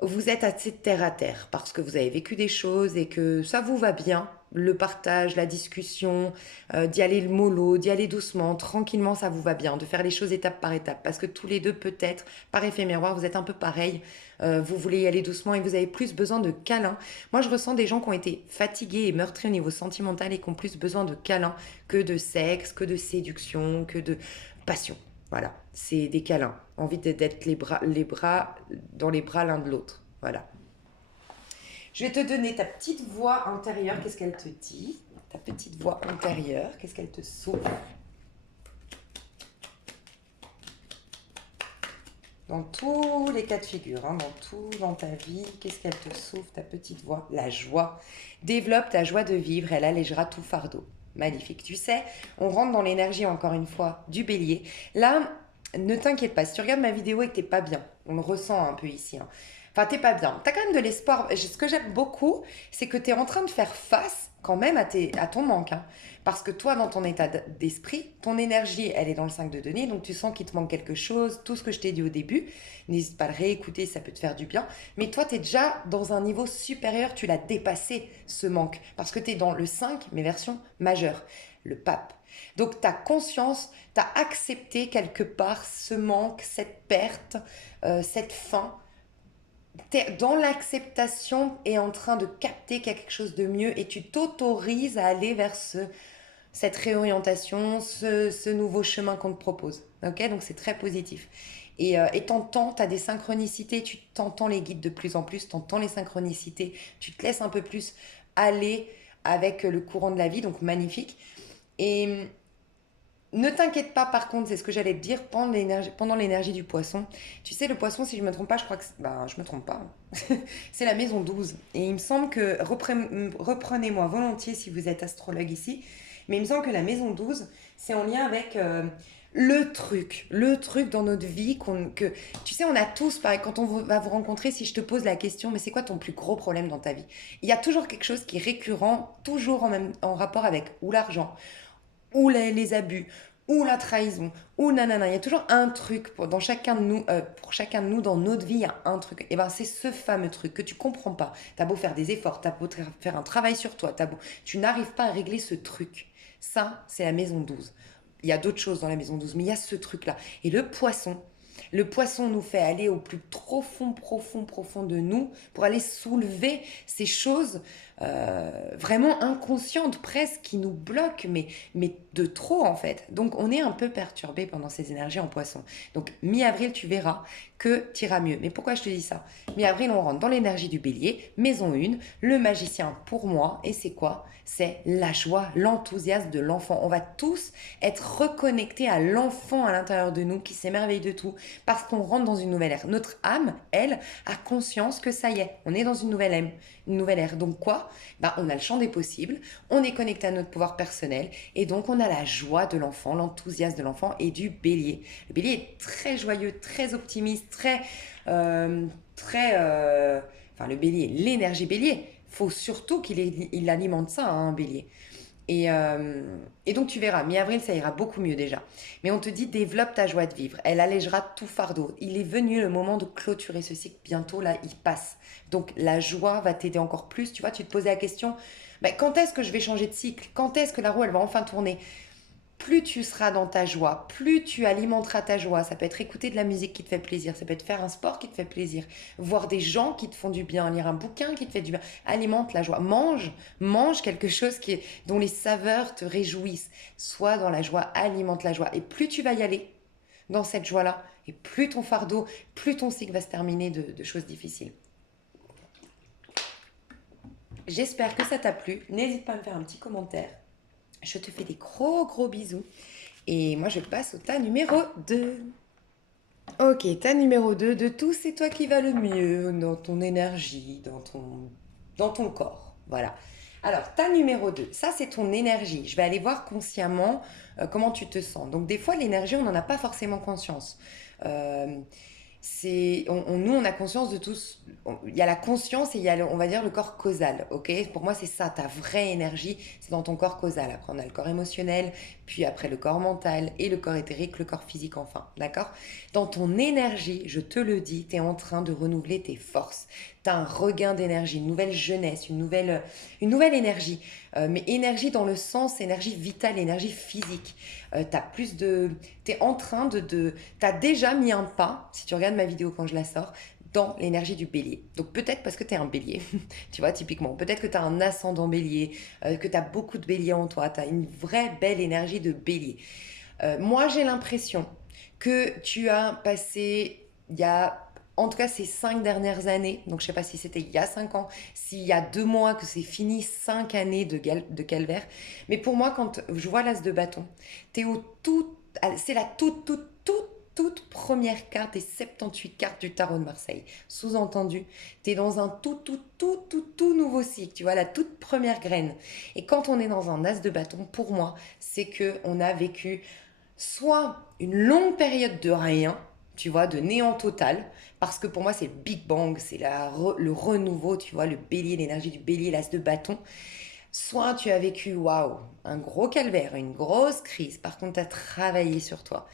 vous êtes assez terre à terre parce que vous avez vécu des choses et que ça vous va bien. Le partage, la discussion, d'y aller le mollo, d'y aller doucement, tranquillement, ça vous va bien. De faire les choses étape par étape parce que tous les deux, peut-être, par effet miroir, vous êtes un peu pareil. Vous voulez y aller doucement et vous avez plus besoin de câlins. Moi, je ressens des gens qui ont été fatigués et meurtris au niveau sentimental et qui ont plus besoin de câlins que de sexe, que de séduction, que de passion. Voilà, c'est des câlins. Envie d'être les bras dans les bras l'un de l'autre. Voilà. Je vais te donner ta petite voix intérieure. Qu'est-ce qu'elle te dit? Ta petite voix intérieure. Qu'est-ce qu'elle te sauve? Dans tous les cas de figure, hein, dans ta vie, qu'est-ce qu'elle te sauve, ta petite voix? La joie. Développe ta joie de vivre, elle allégera tout fardeau. Magnifique. Tu sais, on rentre dans l'énergie, encore une fois, du bélier. Là, ne t'inquiète pas, si tu regardes ma vidéo et que t'es pas bien, on le ressent un peu ici, hein. Enfin, t'es pas bien. T'as quand même de l'espoir. Ce que j'aime beaucoup, c'est que t'es en train de faire face quand même à ton manque, hein. Parce que toi, dans ton état d'esprit, ton énergie, elle est dans le 5 de denier, donc tu sens qu'il te manque quelque chose, tout ce que je t'ai dit au début. N'hésite pas à le réécouter, ça peut te faire du bien. Mais toi, tu es déjà dans un niveau supérieur, tu l'as dépassé, ce manque. Parce que tu es dans le 5, mais version majeure, le pape. Donc, tu as conscience, tu as accepté quelque part ce manque, cette perte, cette faim. Tu es dans l'acceptation et en train de capter qu'il y a quelque chose de mieux et tu t'autorises à aller vers cette réorientation, ce nouveau chemin qu'on te propose. Ok, donc c'est très positif. Et t'entends, tu as des synchronicités, tu t'entends les guides de plus en plus, t'entends les synchronicités, tu te laisses un peu plus aller avec le courant de la vie, donc magnifique. Et ne t'inquiète pas, par contre, c'est ce que j'allais te dire pendant l'énergie du poisson. Tu sais, le poisson, si je me trompe pas, je crois que... Ben, je me trompe pas. C'est la maison 12. Et il me semble que... Reprenez-moi volontiers si vous êtes astrologue ici. Mais il me semble que la maison 12, c'est en lien avec le truc dans notre vie que... Tu sais, on a tous, pareil, quand on va vous rencontrer, si je te pose la question, mais c'est quoi ton plus gros problème dans ta vie? Il y a toujours quelque chose qui est récurrent, toujours en rapport avec ou l'argent ou les abus, ou la trahison, ou nanana. Il y a toujours un truc dans chacun de nous, pour chacun de nous, dans notre vie, il y a un truc. Et ben c'est ce fameux truc que tu comprends pas. T'as beau faire des efforts, t'as beau faire un travail sur toi, tu n'arrives pas à régler ce truc. Ça, c'est la maison 12. Il y a d'autres choses dans la maison 12, mais il y a ce truc-là. Et le poisson nous fait aller au plus profond, profond, profond de nous pour aller soulever ces choses vraiment inconscientes presque qui nous bloquent, mais de trop en fait. Donc on est un peu perturbé pendant ces énergies en poisson. Donc mi-avril, tu verras que tu iras mieux. Mais pourquoi je te dis ça? Mi-avril, on rentre dans l'énergie du bélier, maison 1, le magicien pour moi, et c'est quoi? C'est la joie, l'enthousiasme de l'enfant. On va tous être reconnectés à l'enfant à l'intérieur de nous qui s'émerveille de tout parce qu'on rentre dans une nouvelle ère. Notre âme, elle, a conscience que ça y est, on est dans une nouvelle ère. Donc quoi? Ben, on a le champ des possibles, on est connecté à notre pouvoir personnel et donc on a la joie de l'enfant, l'enthousiasme de l'enfant et du bélier. Le bélier est très joyeux, très optimiste, enfin le bélier, l'énergie bélier. Faut surtout il alimente ça, hein, un bélier. Et donc tu verras, mi-avril, ça ira beaucoup mieux déjà. Mais on te dit, développe ta joie de vivre. Elle allégera tout fardeau. Il est venu le moment de clôturer ce cycle. Bientôt, là, il passe. Donc la joie va t'aider encore plus. Tu vois, tu te posais la question, ben, quand est-ce que je vais changer de cycle? Quand est-ce que la roue, elle va enfin tourner? Plus tu seras dans ta joie, plus tu alimenteras ta joie. Ça peut être écouter de la musique qui te fait plaisir, ça peut être faire un sport qui te fait plaisir, voir des gens qui te font du bien, lire un bouquin qui te fait du bien. Alimente la joie. Mange quelque chose dont les saveurs te réjouissent. Sois dans la joie, alimente la joie. Et plus tu vas y aller dans cette joie-là, et plus ton fardeau, plus ton cycle va se terminer de choses difficiles. J'espère que ça t'a plu. N'hésite pas à me faire un petit commentaire. Je te fais des gros gros bisous. Et moi je passe au tas numéro 2. Ok, tas numéro 2 de tout, c'est toi qui vas le mieux dans ton énergie, dans ton corps. Voilà. Alors, tas numéro 2, ça c'est ton énergie. Je vais aller voir consciemment comment tu te sens. Donc des fois l'énergie, on n'en a pas forcément conscience. Euh, nous, on a conscience de tous. Il y a la conscience et il y a, on va dire, le corps causal. Ok, pour moi, c'est ça, ta vraie énergie, c'est dans ton corps causal. Après, on a le corps émotionnel, puis après le corps mental et le corps éthérique, le corps physique, enfin. D'accord? Dans ton énergie, je te le dis, tu es en train de renouveler tes forces. Tu as un regain d'énergie, une nouvelle jeunesse, une nouvelle énergie. Mais énergie dans le sens énergie vitale, énergie physique. T'as plus de... T'es en train t'as déjà mis un pas, si tu regardes ma vidéo quand je la sors, dans l'énergie du bélier. Donc peut-être parce que t'es un bélier, tu vois, typiquement. Peut-être que t'as un ascendant bélier, que t'as beaucoup de bélier en toi, t'as une vraie belle énergie de bélier. Moi, j'ai l'impression que tu as passé, il y a... En tout cas, ces 5 dernières années, donc je sais pas si c'était il y a 5 ans, s'il y a 2 mois que c'est fini, 5 années de calvaire. Mais pour moi, quand je vois l'as de bâton, t'es c'est la toute première carte des 78 cartes du tarot de Marseille. Sous-entendu, t'es dans un tout nouveau cycle, tu vois, la toute première graine. Et quand on est dans un as de bâton, pour moi, c'est que on a vécu soit une longue période de rien, tu vois, de néant total, parce que pour moi c'est le Big Bang, c'est le renouveau, tu vois, le bélier, l'énergie du bélier, l'as de bâton. Soit tu as vécu, waouh, un gros calvaire, une grosse crise, par contre tu as travaillé sur toi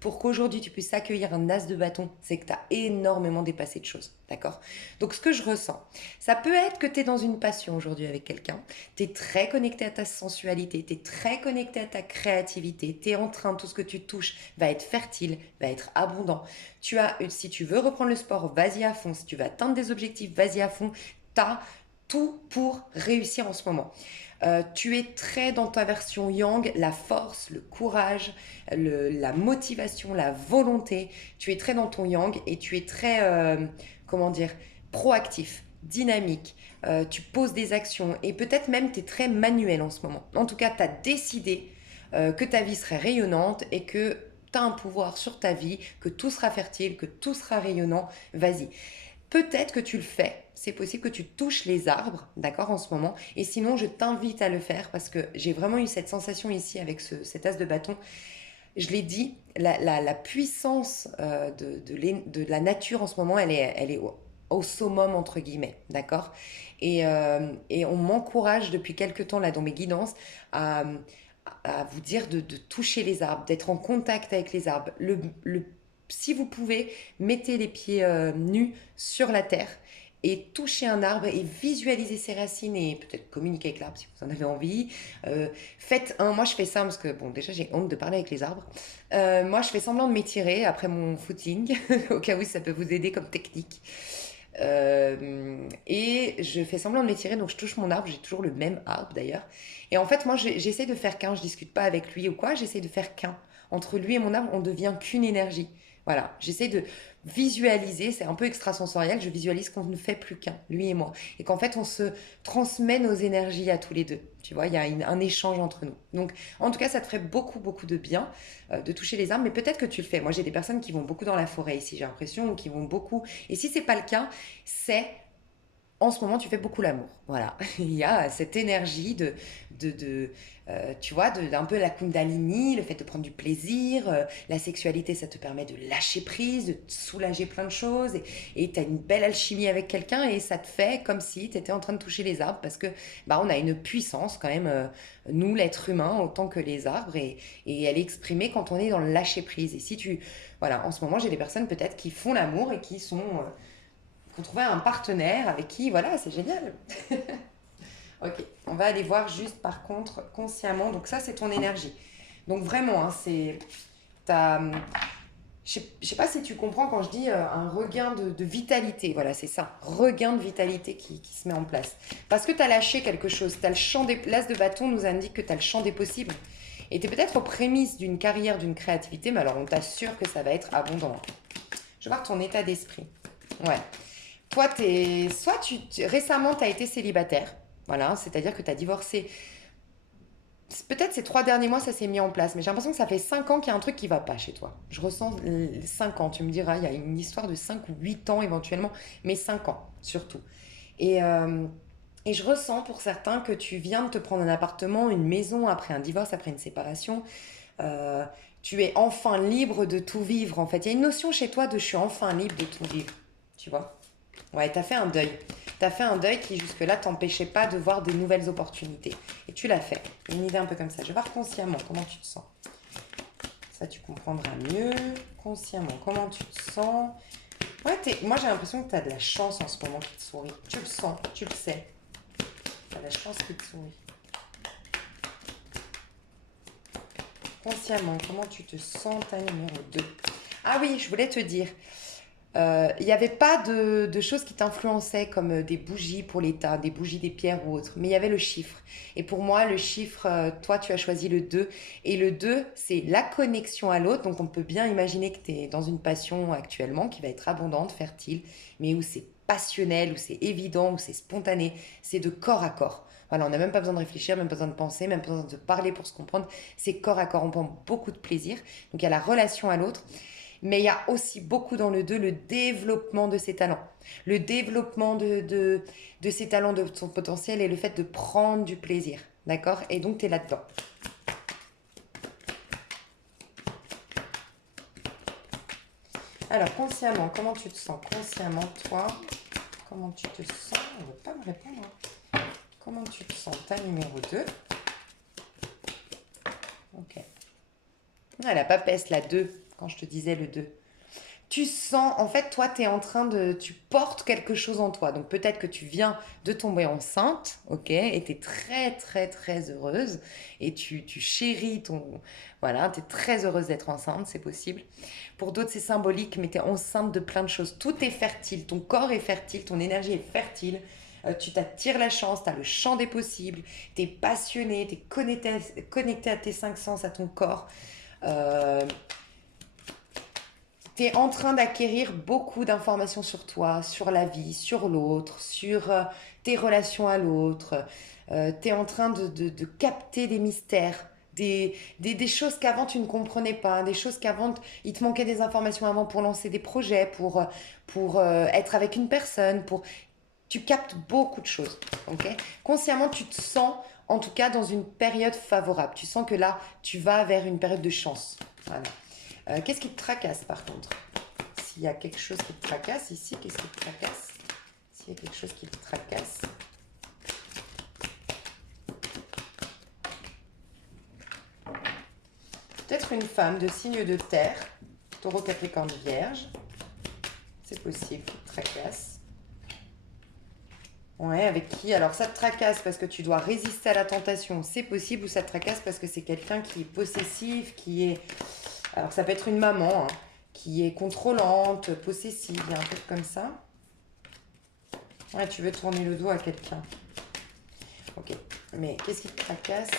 pour qu'aujourd'hui tu puisses accueillir un as de bâton, c'est que tu as énormément dépassé de choses, d'accord? Donc ce que je ressens, ça peut être que tu es dans une passion aujourd'hui avec quelqu'un, tu es très connecté à ta sensualité, tu es très connecté à ta créativité, tu es en train, tout ce que tu touches va être fertile, va être abondant. Si tu veux reprendre le sport, vas-y à fond, si tu veux atteindre des objectifs, vas-y à fond, tu as tout pour réussir en ce moment. Tu es très dans ta version yang, la force, le courage, la motivation, la volonté. Tu es très dans ton yang et tu es très, comment dire, proactif. dynamique, tu poses des actions et peut-être même tu es très manuel en ce moment. En tout cas, tu as décidé que ta vie serait rayonnante et que tu as un pouvoir sur ta vie, que tout sera fertile, que tout sera rayonnant. Vas-y. Peut-être que tu le fais. C'est possible que tu touches les arbres, d'accord, en ce moment. Et sinon, je t'invite à le faire parce que j'ai vraiment eu cette sensation ici avec cet as de bâton. Je l'ai dit, la puissance de la nature en ce moment, elle est au summum, entre guillemets, d'accord, et on m'encourage depuis quelques temps, là, dans mes guidances, à, à vous dire de toucher les arbres, d'être en contact avec les arbres. Si vous pouvez, mettez les pieds nus sur la terre et touchez un arbre et visualisez ses racines et peut-être communiquer avec l'arbre si vous en avez envie. Moi je fais ça parce que, bon, déjà j'ai honte de parler avec les arbres. Moi je fais semblant de m'étirer après mon footing, au cas où ça peut vous aider comme technique. Et je fais semblant de m'étirer, donc je touche mon arbre, j'ai toujours le même arbre d'ailleurs. Et en fait, moi j'essaie de faire qu'un, je discute pas avec lui ou quoi, j'essaie de faire qu'un. Entre lui et mon arbre, on devient qu'une énergie. Voilà, j'essaie de visualiser, c'est un peu extrasensoriel, je visualise qu'on ne fait plus qu'un, lui et moi. Et qu'en fait, on se transmet nos énergies à tous les deux. Tu vois, il y a un échange entre nous. Donc, en tout cas, ça te ferait beaucoup, beaucoup de bien de toucher les arbres, mais peut-être que tu le fais. Moi, j'ai des personnes qui vont beaucoup dans la forêt ici, j'ai l'impression, ou qui vont beaucoup. Et si c'est pas le cas, c'est en ce moment, tu fais beaucoup l'amour. Voilà. Il y a cette énergie tu vois, d'un peu la Kundalini, le fait de prendre du plaisir. La sexualité, ça te permet de lâcher prise, de te soulager plein de choses. Et tu as une belle alchimie avec quelqu'un et ça te fait comme si tu étais en train de toucher les arbres parce que bah, on a une puissance quand même, nous, l'être humain, autant que les arbres. Et elle est exprimée quand on est dans le lâcher prise. Et si tu. Voilà, en ce moment, j'ai des personnes peut-être qui font l'amour et qui sont. Faut trouver un partenaire avec qui, voilà, c'est génial. Ok, on va aller voir juste par contre consciemment. Donc ça, c'est ton énergie. Donc vraiment, hein, c'est... t'as, je sais pas si tu comprends quand je dis un regain de vitalité. Voilà, c'est ça. Regain de vitalité qui se met en place. Parce que tu as lâché quelque chose. T'as le champ des... L'as de bâton nous indique que tu as le champ des possibles. Et tu es peut-être aux prémices d'une carrière, d'une créativité, mais alors on t'assure que ça va être abondant. Je vais voir ton état d'esprit. Ouais. Toi, soit récemment, tu as été célibataire, voilà, c'est-à-dire que tu as divorcé. Peut-être ces 3 derniers mois, ça s'est mis en place, mais j'ai l'impression que ça fait 5 ans qu'il y a un truc qui va pas chez toi. Je ressens 5 ans, tu me diras, il y a une histoire de 5 ou 8 ans éventuellement, mais 5 ans surtout. Et, euh, et je ressens pour certains que tu viens de te prendre un appartement, une maison après un divorce, après une séparation. Euh, Tu es enfin libre de tout vivre, en fait. Il y a une notion chez toi de je suis enfin libre de tout vivre, tu vois. Ouais, t'as fait un deuil. T'as fait un deuil qui jusque-là t'empêchait pas de voir des nouvelles opportunités. Et tu l'as fait. Une idée un peu comme ça. Je vais voir consciemment comment tu te sens. Ça, tu comprendras mieux. Consciemment, comment tu te sens. Ouais, moi j'ai l'impression que t'as de la chance en ce moment qui te sourit. Tu le sens, tu le sais. T'as de la chance qui te sourit. Consciemment, comment tu te sens, ta numéro 2. Ah oui, je voulais te dire. Il n'y avait pas de choses qui t'influençaient comme des bougies pour l'état, des bougies, des pierres ou autres, mais il y avait le chiffre. Et pour moi, le chiffre, toi, tu as choisi le 2. Et le 2, c'est la connexion à l'autre. Donc on peut bien imaginer que tu es dans une passion actuellement qui va être abondante, fertile, mais où c'est passionnel, où c'est évident, où c'est spontané. C'est de corps à corps. Voilà, on n'a même pas besoin de réfléchir, même pas besoin de penser, même pas besoin de parler pour se comprendre. C'est corps à corps, on prend beaucoup de plaisir. Donc il y a la relation à l'autre. Mais il y a aussi beaucoup dans le 2 le développement de ses talents. Le développement de ses talents, de son potentiel et le fait de prendre du plaisir. D'accord. Et donc, tu es là-dedans. Alors, consciemment, comment tu te sens? Consciemment, toi, comment tu te sens? On ne veut pas me répondre. Comment tu te sens? Ta numéro 2. Ok. Ah, la papesse, la 2, quand je te disais le 2. Tu sens, en fait, toi, tu portes quelque chose en toi. Donc peut-être que tu viens de tomber enceinte, ok, et tu es très, très, très heureuse. Et tu chéris voilà, tu es très heureuse d'être enceinte, c'est possible. Pour d'autres, c'est symbolique, mais tu es enceinte de plein de choses. Tout est fertile, ton corps est fertile, ton énergie est fertile. Tu t'attires la chance, tu as le champ des possibles, tu es passionné, tu es connecté à tes 5 sens, à ton corps. Euh, Tu es en train d'acquérir beaucoup d'informations sur toi, sur la vie, sur l'autre, sur tes relations à l'autre. Tu es en train de capter des mystères, des choses qu'avant tu ne comprenais pas, des choses qu'avant il te manquait des informations avant pour lancer des projets, pour être avec une personne, tu captes beaucoup de choses. Ok. Consciemment, tu te sens en tout cas dans une période favorable. Tu sens que là, tu vas vers une période de chance. Voilà. Qu'est-ce qui te tracasse par contre? S'il y a quelque chose qui te tracasse ici, qu'est-ce qui te tracasse? S'il y a quelque chose qui te tracasse. Peut-être une femme de signe de terre, taureau, capricorne, vierge. C'est possible qui te tracasse. Ouais, avec qui? Alors ça te tracasse parce que tu dois résister à la tentation, c'est possible, ou ça te tracasse parce que c'est quelqu'un qui est possessif, qui est... Alors ça peut être une maman, hein, qui est contrôlante, possessive, il y a un truc comme ça. Ouais, tu veux tourner le dos à quelqu'un. Ok, mais qu'est-ce qui te tracasse?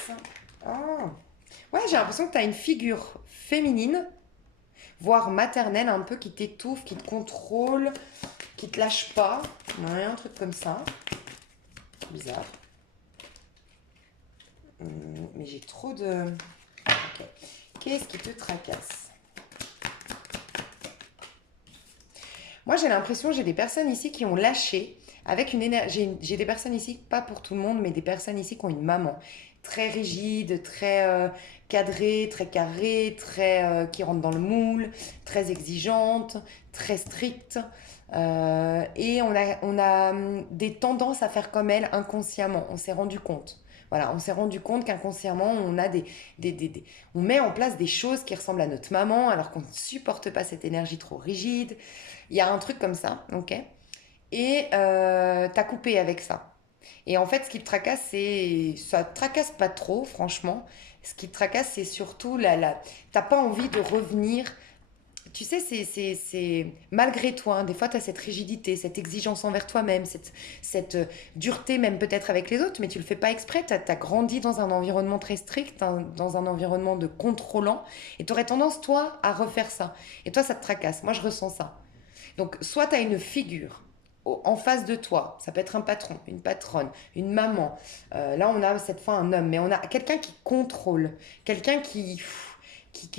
Oh. Ouais, j'ai l'impression que tu as une figure féminine, voire maternelle, un peu qui t'étouffe, qui te contrôle, qui te lâche pas. Ouais, un truc comme ça. Bizarre. Mais j'ai trop de... Ok. Qu'est-ce qui te tracasse? Moi, j'ai l'impression, j'ai des personnes ici qui ont lâché avec une énergie. J'ai des personnes ici, pas pour tout le monde, mais des personnes ici qui ont une maman très rigide, très cadrée, très carrée, très qui rentre dans le moule, très exigeante, très stricte. Et on a des tendances à faire comme elle inconsciemment. On s'est rendu compte. Voilà, on s'est rendu compte qu'inconsciemment, on a on met en place des choses qui ressemblent à notre maman, alors qu'on ne supporte pas cette énergie trop rigide. Il y a un truc comme ça, ok? Et t'as coupé avec ça. Et en fait, ce qui te tracasse, c'est... Ça te tracasse pas trop, franchement. Ce qui te tracasse, c'est surtout T'as pas envie de revenir... Tu sais, c'est malgré toi, hein, des fois, tu as cette rigidité, cette exigence envers toi-même, cette dureté même peut-être avec les autres, mais tu le fais pas exprès. Tu as grandi dans un environnement très strict, dans un environnement de contrôlant, et tu aurais tendance, toi, à refaire ça. Et toi, ça te tracasse. Moi, je ressens ça. Donc, soit tu as une figure en face de toi, ça peut être un patron, une patronne, une maman. Là, on a cette fois un homme, mais on a quelqu'un qui contrôle, quelqu'un qui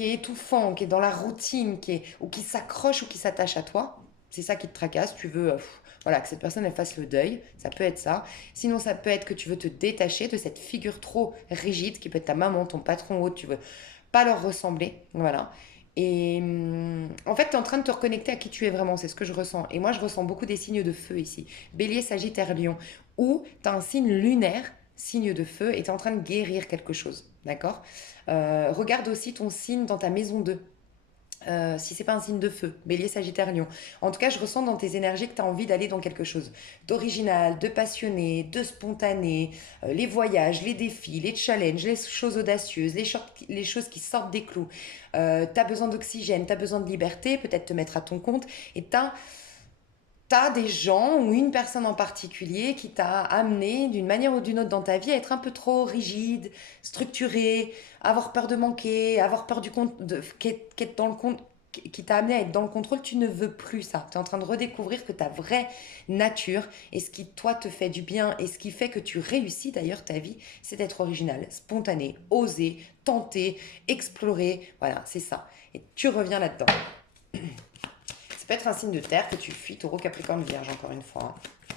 est étouffant, qui est dans la routine, ou qui s'accroche ou qui s'attache à toi. C'est ça qui te tracasse. Tu veux voilà, que cette personne elle fasse le deuil. Ça peut être ça. Sinon, ça peut être que tu veux te détacher de cette figure trop rigide qui peut être ta maman, ton patron ou autre. Tu veux pas leur ressembler. Voilà. Et en fait, tu es en train de te reconnecter à qui tu es vraiment, c'est ce que je ressens. Et moi, je ressens beaucoup des signes de feu ici. Bélier, Sagittaire, Lion. Ou tu as un signe lunaire, signe de feu, et tu es en train de guérir quelque chose. D'accord. Regarde aussi ton signe dans ta maison 2. Si c'est pas un signe de feu, Bélier, Sagittaire, Lion. En tout cas, je ressens dans tes énergies que tu as envie d'aller dans quelque chose d'original, de passionné, de spontané. Les voyages, les défis, les challenges, les choses audacieuses, les choses qui sortent des clous. Tu as besoin d'oxygène, tu as besoin de liberté, peut-être te mettre à ton compte. Et t'as des gens ou une personne en particulier qui t'a amené d'une manière ou d'une autre dans ta vie à être un peu trop rigide, structuré, avoir peur de manquer, avoir peur du compte, qu'être dans le compte, qui t'a amené à être dans le contrôle. Tu ne veux plus ça. Tu es en train de redécouvrir que ta vraie nature et ce qui toi te fait du bien et ce qui fait que tu réussis d'ailleurs ta vie, c'est d'être original, spontané, oser, tenter, explorer. Voilà, c'est ça. Et tu reviens là-dedans. Ça peut être un signe de terre que tu fuis, taureau, capricorne, vierge, encore une fois.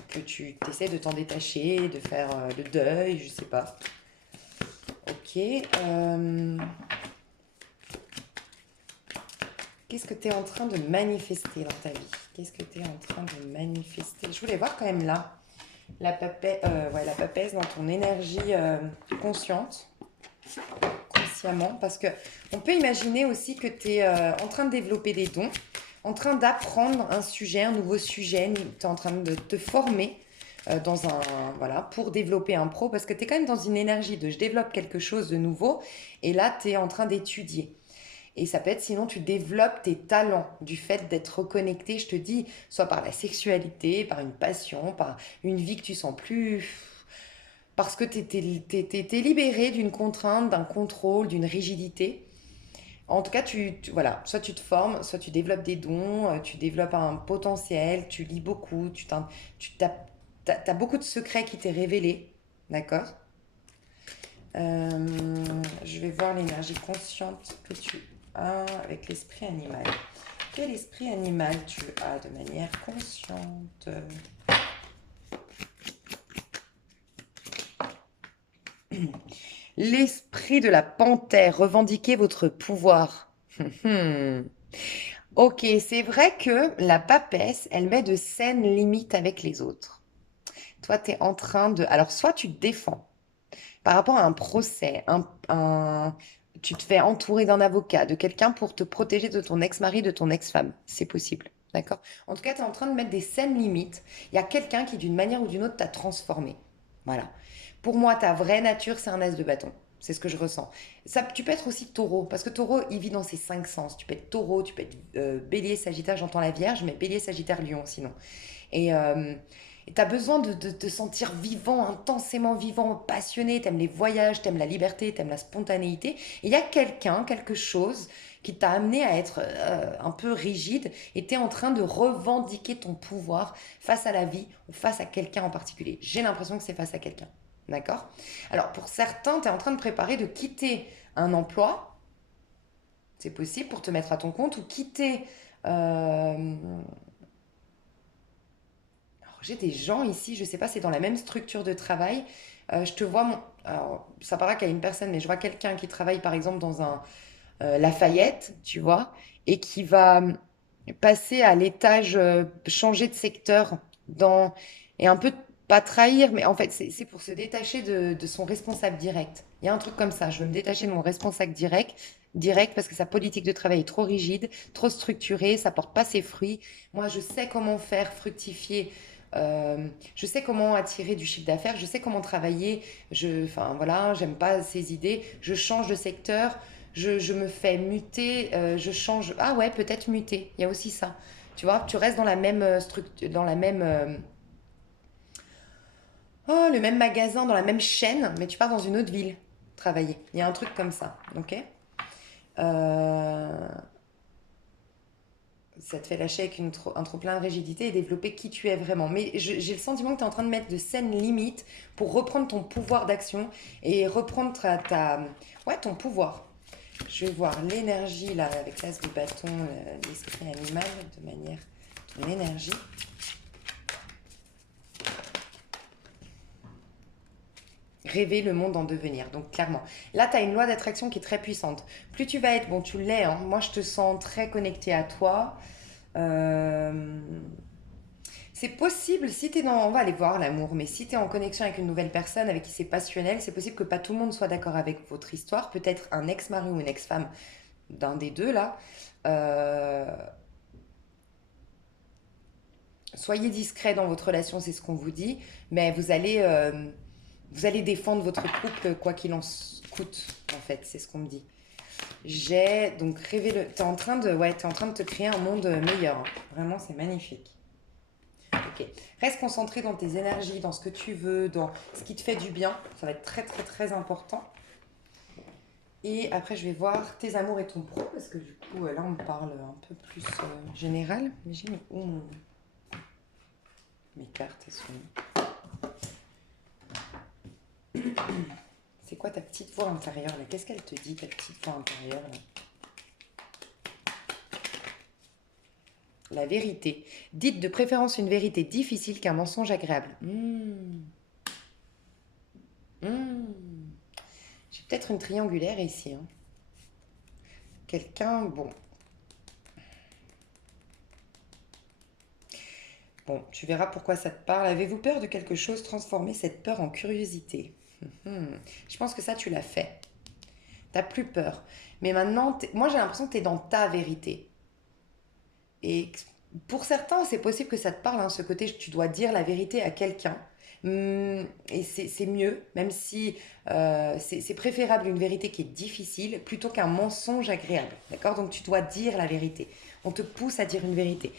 Que tu essaies de t'en détacher, de faire le deuil, je sais pas. Ok. Qu'est-ce que tu es en train de manifester dans ta vie? Qu'est-ce que tu es en train de manifester? Je voulais voir quand même là, la papesse dans ton énergie consciente, consciemment, parce que on peut imaginer aussi que tu es en train de développer des dons, en train d'apprendre un sujet, un nouveau sujet, tu es en train de te former voilà, pour développer un pro, parce que tu es quand même dans une énergie de je développe quelque chose de nouveau, et là, tu es en train d'étudier. Et ça peut être, sinon, tu développes tes talents du fait d'être reconnecté, je te dis, soit par la sexualité, par une passion, par une vie que tu sens plus... Parce que t'es libéré d'une contrainte, d'un contrôle, d'une rigidité. En tout cas, voilà, soit tu te formes, soit tu développes des dons, tu développes un potentiel, tu lis beaucoup, t'as beaucoup de secrets qui t'est révélé, d'accord? Je vais voir l'énergie consciente que tu as avec l'esprit animal. Quel esprit animal tu as de manière consciente? L'esprit de la panthère, revendiquez votre pouvoir. Ok, c'est vrai que la papesse, elle met de saines limites avec les autres. Toi, tu es en train de... Alors, soit tu te défends par rapport à un procès, tu te fais entourer d'un avocat, de quelqu'un pour te protéger de ton ex-mari, de ton ex-femme. C'est possible. D'accord? En tout cas, tu es en train de mettre des saines limites. Il y a quelqu'un qui, d'une manière ou d'une autre, t'a transformé. Voilà. Pour moi, ta vraie nature, c'est un as de bâton. C'est ce que je ressens. Ça, tu peux être aussi taureau, parce que taureau, il vit dans ses cinq sens. Tu peux être taureau, tu peux être bélier, sagittaire, j'entends la vierge, mais bélier, sagittaire, lion sinon. Et tu as besoin de te sentir vivant, intensément vivant, passionné. Tu aimes les voyages, tu aimes la liberté, tu aimes la spontanéité. Et il y a quelqu'un, quelque chose qui t'a amené à être un peu rigide et tu es en train de revendiquer ton pouvoir face à la vie ou face à quelqu'un en particulier. J'ai l'impression que c'est face à quelqu'un. D'accord? Alors pour certains, tu es en train de préparer de quitter un emploi, c'est possible pour te mettre à ton compte, ou quitter euh, j'ai des gens ici, je sais pas, c'est dans la même structure de travail. Je te vois, alors, ça paraît qu'il y a une personne, mais je vois quelqu'un qui travaille par exemple dans un Lafayette, tu vois, et qui va passer à l'étage, changer de secteur dans, et un peu pas trahir, mais en fait, c'est pour se détacher de son responsable direct. Il y a un truc comme ça, je veux me détacher de mon responsable direct parce que sa politique de travail est trop rigide, trop structurée, ça porte pas ses fruits. Moi, je sais comment faire fructifier. Je sais comment attirer du chiffre d'affaires, je sais comment travailler. Enfin voilà, j'aime pas ces idées. Je change de secteur, je me fais muter, je change. Ah ouais, peut-être muter. Il y a aussi ça. Tu vois, tu restes dans la même structure, dans la même, oh, le même magasin, dans la même chaîne, mais tu pars dans une autre ville travailler. Il y a un truc comme ça, ok? Euh, Ça te fait lâcher avec un trop plein de rigidité et développer qui tu es vraiment. Mais j'ai le sentiment que tu es en train de mettre de saines limites pour reprendre ton pouvoir d'action et reprendre ouais, ton pouvoir. Je vais voir l'énergie là avec l'as de bâton, l'esprit animal de manière ton énergie. Rêver le monde en devenir. Donc clairement, là tu as une loi d'attraction qui est très puissante. Plus tu vas être, bon tu l'es, hein, moi je te sens très connecté à toi. Euh, C'est possible, si t'es dans, on va aller voir l'amour, mais si t'es en connexion avec une nouvelle personne avec qui c'est passionnel, c'est possible que pas tout le monde soit d'accord avec votre histoire. Peut-être un ex-mari ou une ex-femme d'un des deux là. Euh, Soyez discret dans votre relation, c'est ce qu'on vous dit, mais vous allez défendre votre couple quoi qu'il en coûte, en fait, c'est ce qu'on me dit. J'ai donc rêvé le. T'es en train de, ouais, t'es en train de te créer un monde meilleur, hein. Vraiment, c'est magnifique. Ok. Reste concentré dans tes énergies, dans ce que tu veux, dans ce qui te fait du bien. Ça va être très très très important. Et après, je vais voir tes amours et ton pro, parce que du coup, là, on me parle un peu plus général. Mais j'ai mis où mes cartes elles sont... C'est quoi ta petite voix intérieure là? Qu'est-ce qu'elle te dit, ta petite voix intérieure là? La vérité. Dites de préférence une vérité difficile qu'un mensonge agréable. Hmm. J'ai peut-être une triangulaire ici, hein. Quelqu'un, bon, bon, tu verras pourquoi ça te parle. Avez-vous peur de quelque chose? Transformer cette peur en curiosité. Hmm. Je pense que ça, tu l'as fait. T'as plus peur. Mais maintenant, moi, j'ai l'impression que tu es dans ta vérité. Et pour certains, c'est possible que ça te parle, hein, ce côté, tu dois dire la vérité à quelqu'un. Et c'est mieux, même si c'est préférable une vérité qui est difficile plutôt qu'un mensonge agréable. D'accord? Donc tu dois dire la vérité. On te pousse à dire une vérité.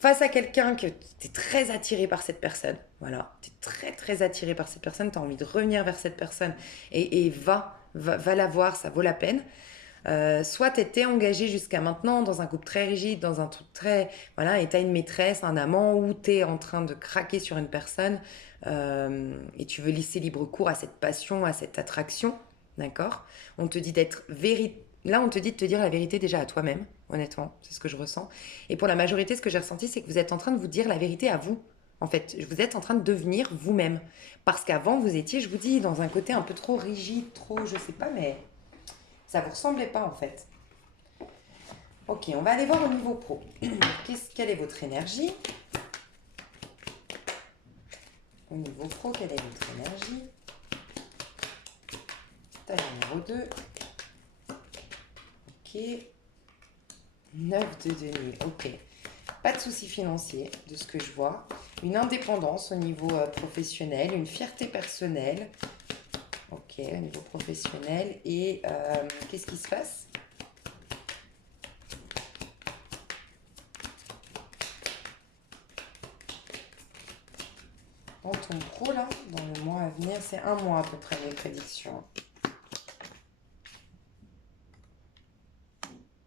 Face à quelqu'un que tu es très attiré par cette personne, voilà, tu es très très attiré par cette personne, tu as envie de revenir vers cette personne et va la voir, ça vaut la peine. Soit tu étais engagé jusqu'à maintenant dans un couple très rigide, dans un truc très... Voilà, et tu as une maîtresse, un amant, ou tu es en train de craquer sur une personne et tu veux laisser libre cours à cette passion, à cette attraction, d'accord? On te dit d'être Là, on te dit de te dire la vérité déjà à toi-même, honnêtement, c'est ce que je ressens. Et pour la majorité, ce que j'ai ressenti, c'est que vous êtes en train de vous dire la vérité à vous. En fait, vous êtes en train de devenir vous-même. Parce qu'avant, vous étiez, je vous dis, dans un côté un peu trop rigide, trop, je sais pas, mais ça vous ressemblait pas en fait. Ok, on va aller voir au niveau pro. Quelle est votre énergie? Au niveau pro, quelle est votre énergie? Taille numéro 2. Ok. 9 de denier. Ok. Pas de soucis financiers de ce que je vois. Une indépendance au niveau professionnel, une fierté personnelle. Ok, au niveau professionnel. Et qu'est-ce qui se passe? Dans ton pro, là, dans le mois à venir, c'est un mois à peu près mes prédictions.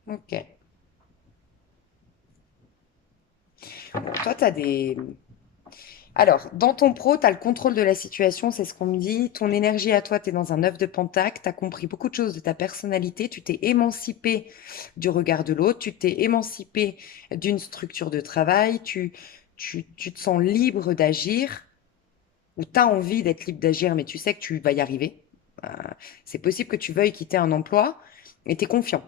Ok. Bon, toi, tu as des... Alors, dans ton pro, tu as le contrôle de la situation, c'est ce qu'on me dit. Ton énergie à toi, tu es dans un œuf de pentacle, tu as compris beaucoup de choses de ta personnalité, tu t'es émancipé du regard de l'autre, tu t'es émancipé d'une structure de travail, tu te sens libre d'agir, ou tu as envie d'être libre d'agir, mais tu sais que tu vas y arriver. Euh, c'est possible que tu veuilles quitter un emploi et tu es confiant.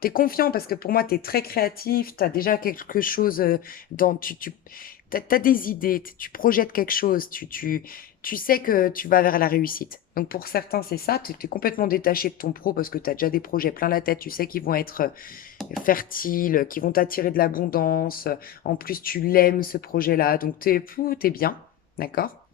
Tu es confiant parce que pour moi, tu es très créatif, tu as déjà quelque chose dans... T'as des idées, tu projettes quelque chose, tu sais que tu vas vers la réussite. Donc pour certains, c'est ça, tu es complètement détaché de ton pro parce que tu as déjà des projets plein la tête, tu sais qu'ils vont être fertiles, qu'ils vont t'attirer de l'abondance. En plus, tu l'aimes ce projet-là, donc t'es bien, d'accord?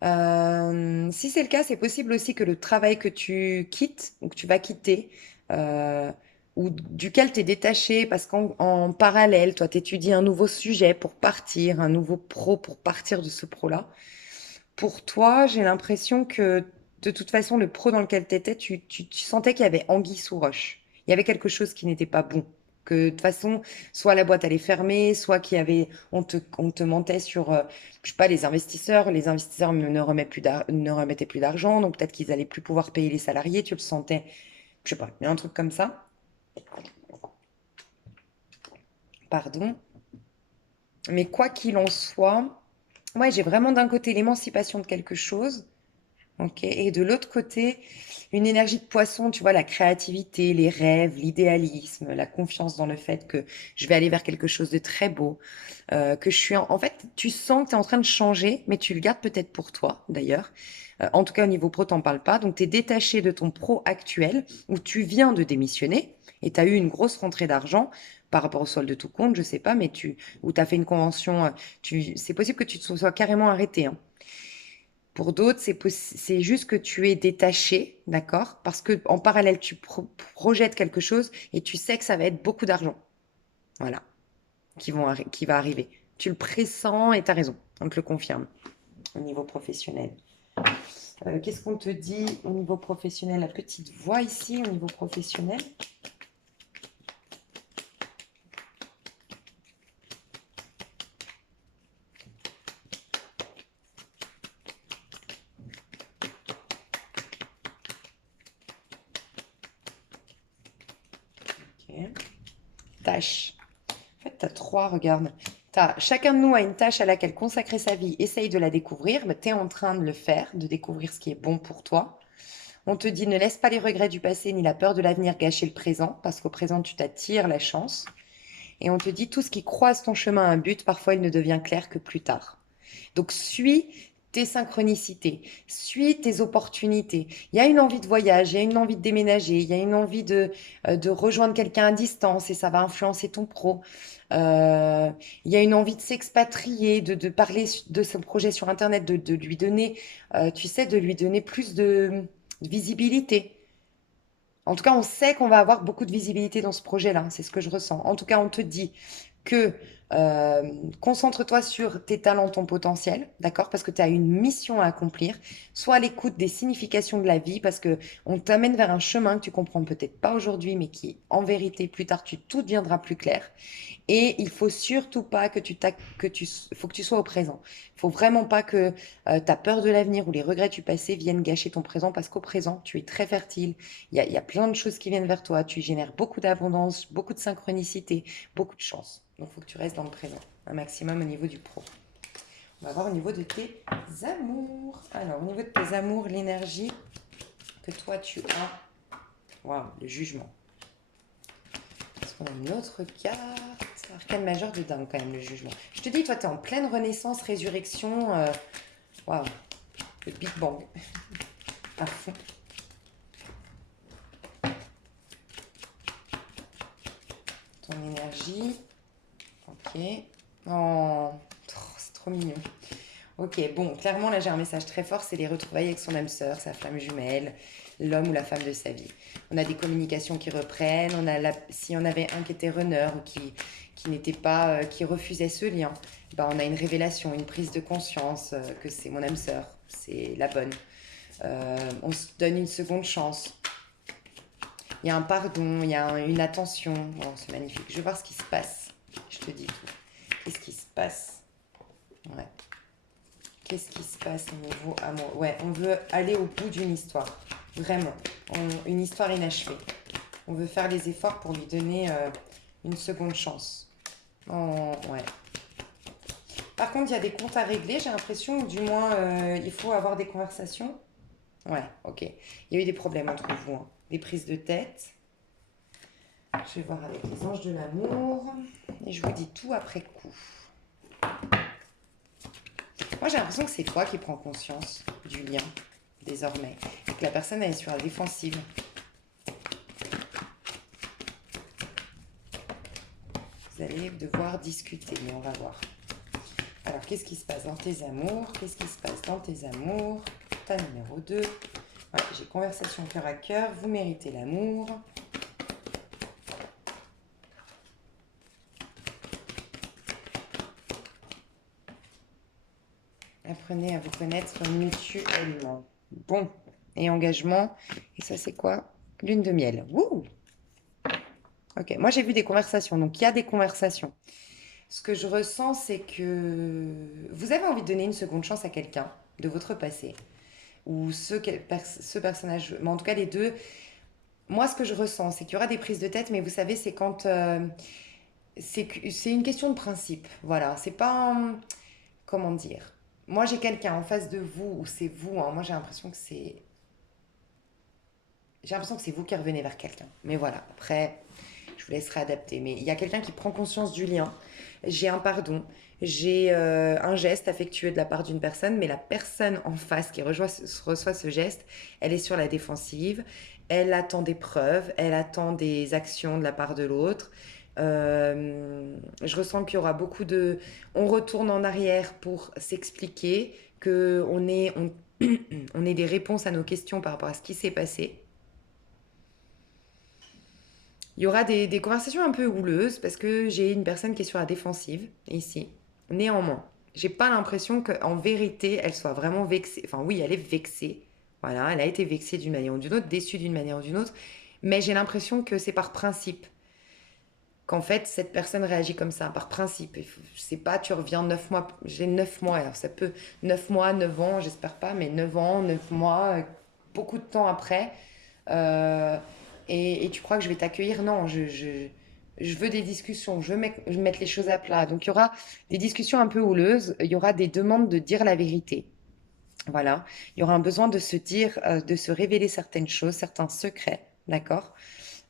Si c'est le cas, c'est possible aussi que le travail que tu quittes, ou que tu vas quitter, euh, ou duquel tu es détaché, parce qu'en parallèle, toi, tu étudies un nouveau sujet pour partir, un nouveau pro pour partir de ce pro-là. Pour toi, j'ai l'impression que de toute façon, le pro dans lequel tu étais, tu sentais qu'il y avait anguille sous roche. Il y avait quelque chose qui n'était pas bon. Que de toute façon, soit la boîte allait fermer, soit on te mentait sur, je sais pas, les investisseurs ne remettaient plus d'argent, donc peut-être qu'ils allaient plus pouvoir payer les salariés, tu le sentais, je sais pas, il y a un truc comme ça, pardon. Mais quoi qu'il en soit, ouais, j'ai vraiment d'un côté l'émancipation de quelque chose. Ok. Et de l'autre côté, une énergie de poisson, tu vois, la créativité, les rêves, l'idéalisme, la confiance dans le fait que je vais aller vers quelque chose de très beau, que je suis en fait, tu sens que tu es en train de changer, mais tu le gardes peut-être pour toi, d'ailleurs. En tout cas, au niveau pro, t'en parles pas. Donc, tu es détaché de ton pro actuel où tu viens de démissionner et tu as eu une grosse rentrée d'argent par rapport au solde de tout compte, je sais pas, où tu as fait une convention, c'est possible que tu te sois carrément arrêté, hein. Pour d'autres, c'est juste que tu es détaché, d'accord? Parce que en parallèle, projettes quelque chose et tu sais que ça va être beaucoup d'argent, voilà, qui va arriver. Tu le pressens et tu as raison, on te le confirme au niveau professionnel. Qu'est-ce qu'on te dit au niveau professionnel? La petite voix ici au niveau professionnel. Ok. Tâche. En fait, tu as trois, regarde. Chacun de nous a une tâche à laquelle consacrer sa vie, essaye de la découvrir. Tu es en train de le faire, de découvrir ce qui est bon pour toi. On te dit ne laisse pas les regrets du passé ni la peur de l'avenir gâcher le présent, parce qu'au présent, tu t'attires la chance. Et on te dit tout ce qui croise ton chemin à un but, parfois il ne devient clair que plus tard. Donc suis tes synchronicités, suis tes opportunités. Il y a une envie de voyage, il y a une envie de déménager, il y a une envie de rejoindre quelqu'un à distance et ça va influencer ton pro. Euh, il y a une envie de s'expatrier, de parler de ce projet sur Internet, de lui donner, tu sais, de lui donner plus de visibilité. En tout cas, on sait qu'on va avoir beaucoup de visibilité dans ce projet-là. C'est ce que je ressens. En tout cas, on te dit que Euh, Concentre-toi sur tes talents, ton potentiel, d'accord? Parce que tu as une mission à accomplir. Sois à l'écoute des significations de la vie parce que on t'amène vers un chemin que tu comprends peut-être pas aujourd'hui, mais qui, en vérité, plus tard, tout deviendra plus clair. Et il faut surtout pas faut que tu sois au présent. Il faut vraiment pas que ta peur de l'avenir ou les regrets du passé viennent gâcher ton présent parce qu'au présent, tu es très fertile. Il y a plein de choses qui viennent vers toi. Tu génères beaucoup d'abondance, beaucoup de synchronicité, beaucoup de chance. Donc, il faut que tu restes dans le présent, un maximum au niveau du pro. On va voir au niveau de tes amours. Alors, au niveau de tes amours, l'énergie que toi tu as. Waouh, le jugement. Est-ce qu'on a une autre carte? Arcane majeur de dingue quand même, le jugement. Je te dis, toi, tu es en pleine renaissance, résurrection. Waouh, le Big Bang. À fond. Ton énergie. Ok. Oh, c'est trop mignon. Ok, bon, clairement, là, j'ai un message très fort, c'est les retrouvailles avec son âme sœur, sa flamme jumelle, l'homme ou la femme de sa vie. On a des communications qui reprennent, si on avait un qui était runner ou qui n'était pas, qui refusait ce lien, bah, on a une révélation, une prise de conscience que c'est mon âme sœur, c'est la bonne. On se donne une seconde chance. Il y a un pardon, il y a une attention. Oh, c'est magnifique. Je vais voir ce qui se passe. Je te dis tout. Qu'est-ce qui se passe? Ouais. Qu'est-ce qui se passe au niveau amour? Ouais, on veut aller au bout d'une histoire. Vraiment. Une histoire inachevée. On veut faire les efforts pour lui donner une seconde chance. Ouais. Par contre, il y a des comptes à régler, j'ai l'impression, ou du moins, il faut avoir des conversations. Ouais, ok. Il y a eu des problèmes entre vous, hein. Des prises de tête. Je vais voir avec les anges de l'amour. Et je vous dis tout après coup. Moi, j'ai l'impression que c'est toi qui prends conscience du lien, désormais. Et que la personne elle est sur la défensive. Vous allez devoir discuter, mais on va voir. Alors, qu'est-ce qui se passe dans tes amours? Qu'est-ce qui se passe dans tes amours? Ta numéro 2. Ouais, j'ai conversation cœur à cœur. Vous méritez l'amour. Apprenez à vous connaître mutuellement. Bon. Et engagement. Et ça, c'est quoi? Lune de miel. Wouh! Ok. Moi, j'ai vu des conversations. Donc, il y a des conversations. Ce que je ressens, c'est que vous avez envie de donner une seconde chance à quelqu'un de votre passé. Ou ce personnage. Mais en tout cas, les deux. Moi, ce que je ressens, c'est qu'il y aura des prises de tête. Mais vous savez, c'est quand... c'est une question de principe. Voilà. C'est pas... comment dire? Moi, j'ai quelqu'un en face de vous, ou c'est vous, hein. Moi, j'ai l'impression que c'est vous qui revenez vers quelqu'un. Mais voilà, après, je vous laisserai adapter. Mais il y a quelqu'un qui prend conscience du lien. J'ai un pardon, j'ai un geste affectueux de la part d'une personne, mais la personne en face qui reçoit ce geste, elle est sur la défensive. Elle attend des preuves, elle attend des actions de la part de l'autre. Je ressens qu'il y aura beaucoup de... On retourne en arrière pour s'expliquer, on ait des réponses à nos questions par rapport à ce qui s'est passé. Il y aura des conversations un peu houleuses parce que j'ai une personne qui est sur la défensive ici. Néanmoins, j'ai pas l'impression qu'en vérité, elle soit vraiment vexée. Enfin, oui, elle est vexée. Voilà, elle a été vexée d'une manière ou d'une autre, déçue d'une manière ou d'une autre. Mais j'ai l'impression que c'est par principe qu'en fait, cette personne réagit comme ça, par principe. Je sais pas, tu reviens 9 mois. J'ai 9 mois, alors ça peut 9 mois, 9 ans, j'espère pas, mais 9 ans, 9 mois, beaucoup de temps après. Euh, et tu crois que je vais t'accueillir? Non, je veux des discussions, je veux mettre les choses à plat. Donc il y aura des discussions un peu houleuses, il y aura des demandes de dire la vérité. Voilà, il y aura un besoin de se dire, de se révéler certaines choses, certains secrets, d'accord?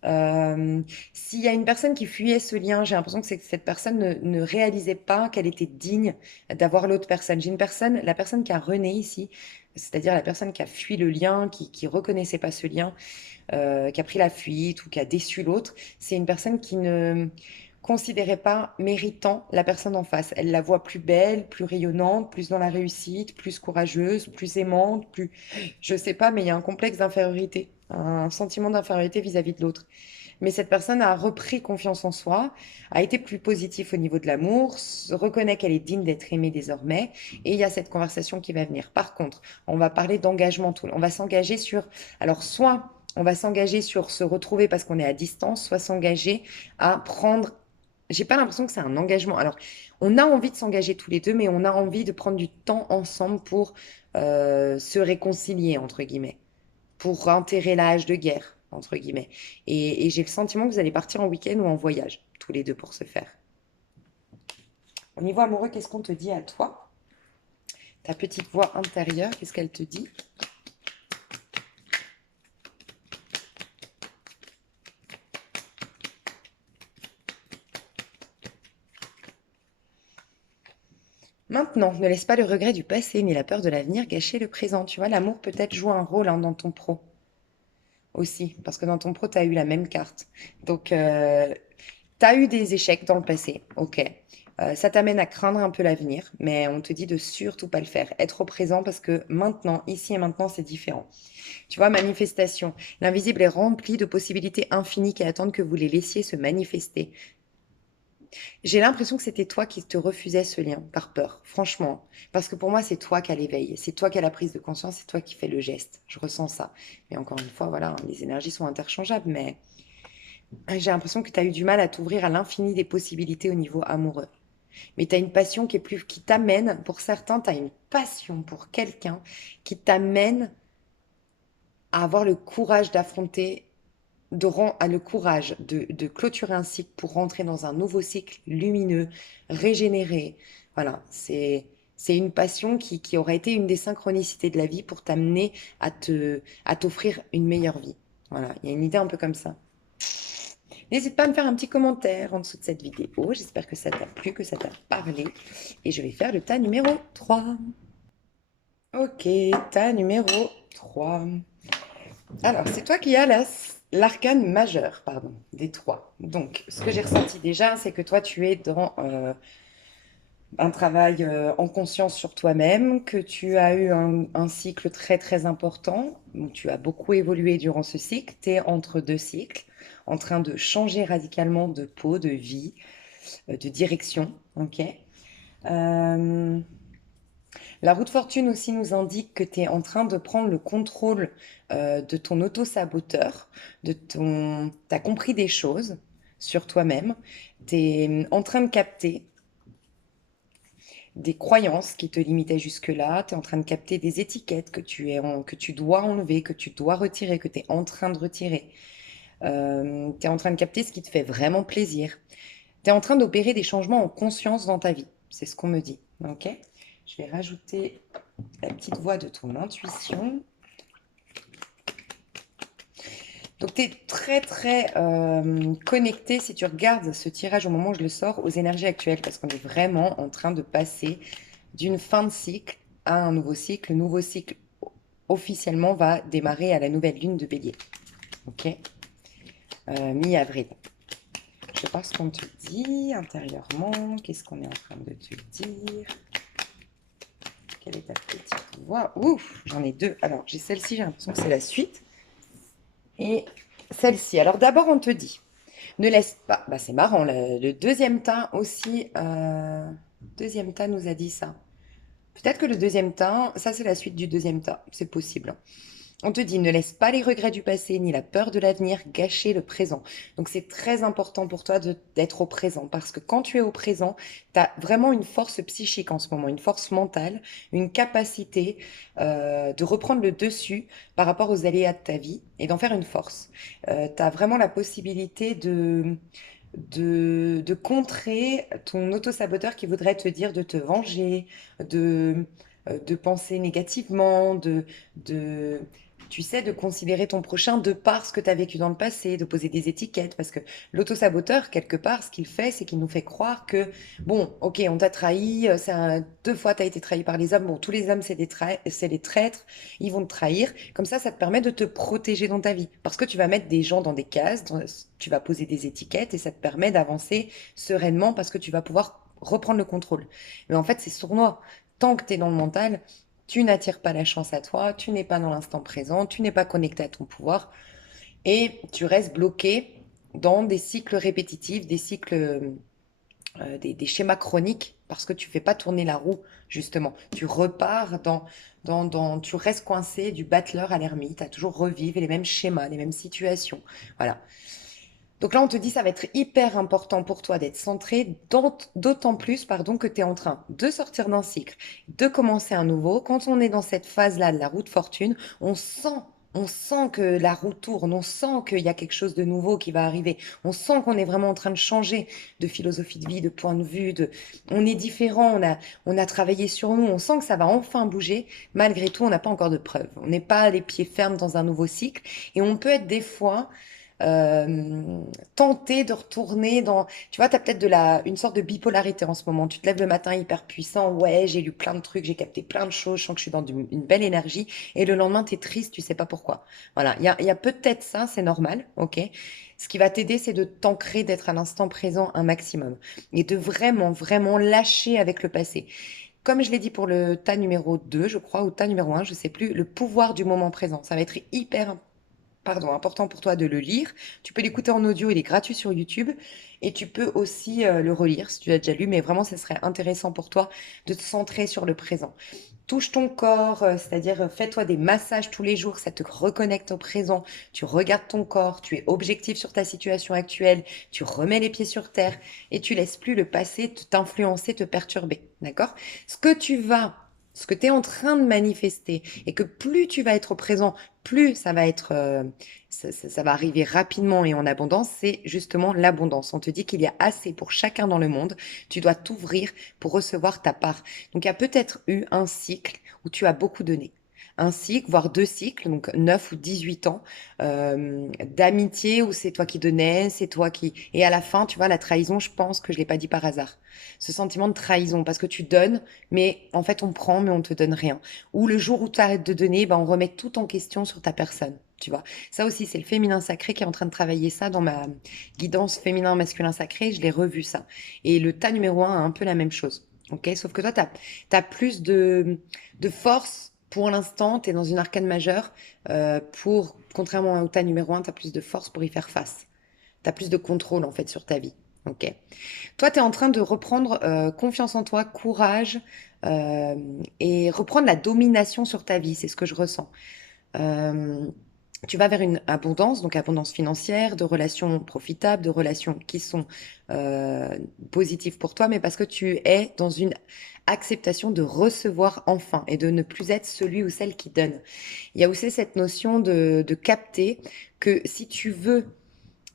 Euh, S'il y a une personne qui fuyait ce lien, j'ai l'impression que c'est que cette personne ne réalisait pas qu'elle était digne d'avoir l'autre personne. J'ai une personne, la personne qui a rené ici, c'est-à-dire la personne qui a fui le lien, qui reconnaissait pas ce lien, qui a pris la fuite ou qui a déçu l'autre, c'est une personne qui ne considérait pas méritant la personne en face. Elle la voit plus belle, plus rayonnante, plus dans la réussite, plus courageuse, plus aimante, plus... Je sais pas, mais il y a un complexe d'infériorité, un sentiment d'infériorité vis-à-vis de l'autre. Mais cette personne a repris confiance en soi, a été plus positif au niveau de l'amour, reconnaît qu'elle est digne d'être aimée désormais, et il y a cette conversation qui va venir. Par contre, on va parler d'engagement, on va s'engager sur, alors soit on va s'engager sur se retrouver parce qu'on est à distance, soit s'engager à prendre. J'ai pas l'impression que c'est un engagement. Alors, on a envie de s'engager tous les deux, mais on a envie de prendre du temps ensemble pour se réconcilier, entre guillemets, pour enterrer l'âge de guerre, entre guillemets. Et j'ai le sentiment que vous allez partir en week-end ou en voyage, tous les deux, pour ce faire. Au niveau amoureux, qu'est-ce qu'on te dit à toi? Ta petite voix intérieure, qu'est-ce qu'elle te dit? Maintenant, ne laisse pas le regret du passé ni la peur de l'avenir gâcher le présent. Tu vois, l'amour peut-être joue un rôle dans ton pro aussi, parce que dans ton pro, tu as eu la même carte. Donc, tu as eu des échecs dans le passé, ok. Ça t'amène à craindre un peu l'avenir, mais on te dit de surtout pas le faire. Être au présent parce que maintenant, ici et maintenant, c'est différent. Tu vois, manifestation. L'invisible est rempli de possibilités infinies qui attendent que vous les laissiez se manifester. J'ai l'impression que c'était toi qui te refusais ce lien par peur, franchement. Parce que pour moi, c'est toi qui as l'éveil, c'est toi qui as la prise de conscience, c'est toi qui fais le geste. Je ressens ça. Mais encore une fois, voilà, les énergies sont interchangeables, mais j'ai l'impression que tu as eu du mal à t'ouvrir à l'infini des possibilités au niveau amoureux. Mais tu as une passion qui est plus, qui t'amène, pour certains, tu as une passion pour quelqu'un qui t'amène à avoir le courage d'affronter, à le courage de clôturer un cycle pour rentrer dans un nouveau cycle lumineux, régénéré. Voilà, c'est une passion qui aurait été une des synchronicités de la vie pour t'amener à t'offrir une meilleure vie. Voilà, il y a une idée un peu comme ça. N'hésite pas à me faire un petit commentaire en dessous de cette vidéo. J'espère que ça t'a plu, que ça t'a parlé. Et je vais faire le tas numéro 3. Ok, tas numéro 3. Alors, c'est toi qui as l'arcane majeur, pardon, des trois. Donc, ce que j'ai ressenti déjà, c'est que toi, tu es dans un travail en conscience sur toi-même, que tu as eu un cycle très, très important, où tu as beaucoup évolué durant ce cycle. Tu es entre deux cycles, en train de changer radicalement de peau, de vie, de direction. Ok. Euh, La roue de fortune aussi nous indique que tu es en train de prendre le contrôle de ton auto-saboteur, tu as compris des choses sur toi-même, tu es en train de capter des croyances qui te limitaient jusque-là, tu es en train de capter des étiquettes que tu dois enlever, que tu dois retirer, que tu es en train de retirer. Tu es en train de capter ce qui te fait vraiment plaisir. Tu es en train d'opérer des changements en conscience dans ta vie. C'est ce qu'on me dit. Ok. Je vais rajouter la petite voix de ton intuition. Donc, tu es très, très connecté, si tu regardes ce tirage au moment où je le sors, aux énergies actuelles, parce qu'on est vraiment en train de passer d'une fin de cycle à un nouveau cycle. Le nouveau cycle, officiellement, va démarrer à la nouvelle lune de Bélier. Ok. Mi-avril. Je vais voir ce qu'on te dit intérieurement. Qu'est-ce qu'on est en train de te dire? Quelle est ta petite voix? Ouf, j'en ai deux. Alors, j'ai celle-ci, j'ai l'impression que c'est la suite. Et celle-ci. Alors, d'abord, on te dit, ne laisse pas. Bah, c'est marrant, le deuxième tas aussi. Deuxième tas nous a dit ça. Peut-être que le deuxième tas, ça, c'est la suite du deuxième tas. C'est possible. On te dit, ne laisse pas les regrets du passé ni la peur de l'avenir gâcher le présent. Donc c'est très important pour toi d'être au présent parce que quand tu es au présent, tu as vraiment une force psychique en ce moment, une force mentale, une capacité de reprendre le dessus par rapport aux aléas de ta vie et d'en faire une force. Tu as vraiment la possibilité de contrer ton auto-saboteur qui voudrait te dire de te venger, de penser négativement, de, tu sais, de considérer ton prochain de par ce que tu as vécu dans le passé, de poser des étiquettes, parce que l'auto-saboteur, quelque part, ce qu'il fait, c'est qu'il nous fait croire que, bon, ok, on t'a trahi, deux fois tu as été trahi par les hommes, bon, tous les hommes, c'est des traîtres, ils vont te trahir, comme ça te permet de te protéger dans ta vie, parce que tu vas mettre des gens dans des cases, tu vas poser des étiquettes, et ça te permet d'avancer sereinement, parce que tu vas pouvoir reprendre le contrôle. Mais en fait, c'est sournois. Tant que tu es dans le mental, tu n'attires pas la chance à toi, tu n'es pas dans l'instant présent, tu n'es pas connecté à ton pouvoir et tu restes bloqué dans des cycles répétitifs, des cycles, des schémas chroniques, parce que tu fais pas tourner la roue, justement. Tu repars tu restes coincé du battleur à l'ermite, à toujours revivre les mêmes schémas, les mêmes situations. Voilà. Donc là, on te dit, ça va être hyper important pour toi d'être centré, d'autant plus, pardon, que tu es en train de sortir d'un cycle, de commencer un nouveau. Quand on est dans cette phase-là de la roue de fortune, on sent que la roue tourne, on sent qu'il y a quelque chose de nouveau qui va arriver, on sent qu'on est vraiment en train de changer de philosophie de vie, de point de vue, on est différent, on a travaillé sur nous, on sent que ça va enfin bouger. Malgré tout, on n'a pas encore de preuves. On n'est pas les pieds fermes dans un nouveau cycle et on peut être des fois tenter de retourner dans... Tu vois, tu as peut-être une sorte de bipolarité en ce moment. Tu te lèves le matin hyper puissant, ouais, j'ai lu plein de trucs, j'ai capté plein de choses, je sens que je suis dans une belle énergie. Et le lendemain, tu es triste, tu sais pas pourquoi. Voilà, il y a peut-être ça, c'est normal, ok? Ce qui va t'aider, c'est de t'ancrer, d'être à l'instant présent un maximum. Et de vraiment, vraiment lâcher avec le passé. Comme je l'ai dit pour le tas numéro 2, je crois, ou tas numéro 1, je sais plus, le pouvoir du moment présent. Ça va être hyper important pour toi de le lire. Tu peux l'écouter en audio, il est gratuit sur YouTube. Et tu peux aussi le relire si tu l'as déjà lu, mais vraiment, ça serait intéressant pour toi de te centrer sur le présent. Touche ton corps, c'est-à-dire fais-toi des massages tous les jours, ça te reconnecte au présent. Tu regardes ton corps, tu es objectif sur ta situation actuelle, tu remets les pieds sur terre et tu laisses plus le passé t'influencer, te perturber. D'accord? Ce que tu vas ce que tu es en train de manifester et que plus tu vas être au présent, plus ça va être, ça va arriver rapidement et en abondance, c'est justement l'abondance. On te dit qu'il y a assez pour chacun dans le monde. Tu dois t'ouvrir pour recevoir ta part. Donc, il y a peut-être eu un cycle où tu as beaucoup donné. Un cycle, voire deux cycles, donc 9 ou 18 ans d'amitié où c'est toi qui donnais, c'est toi qui... Et à la fin, tu vois, la trahison, je pense que je l'ai pas dit par hasard. Ce sentiment de trahison, parce que tu donnes, mais en fait, on prend, mais on te donne rien. Ou le jour où tu arrêtes de donner, ben, on remet tout en question sur ta personne. Tu vois, ça aussi, c'est le féminin sacré qui est en train de travailler ça dans ma guidance féminin masculin sacré. Je l'ai revu ça. Et le tas numéro un a un peu la même chose. Ok, sauf que toi, t'as plus de force pour l'instant. Tu es dans une arcane majeure. Contrairement au tas numéro un, tu as plus de force pour y faire face. Tu as plus de contrôle en fait sur ta vie. Ok. Toi, tu es en train de reprendre confiance en toi, courage euh, et reprendre la domination sur ta vie. C'est ce que je ressens. Euh, Tu vas vers une abondance, donc abondance financière, de relations profitables, de relations qui sont euh, positives pour toi, mais parce que tu es dans une acceptation de recevoir enfin et de ne plus être celui ou celle qui donne. Il y a aussi cette notion de capter que si tu veux,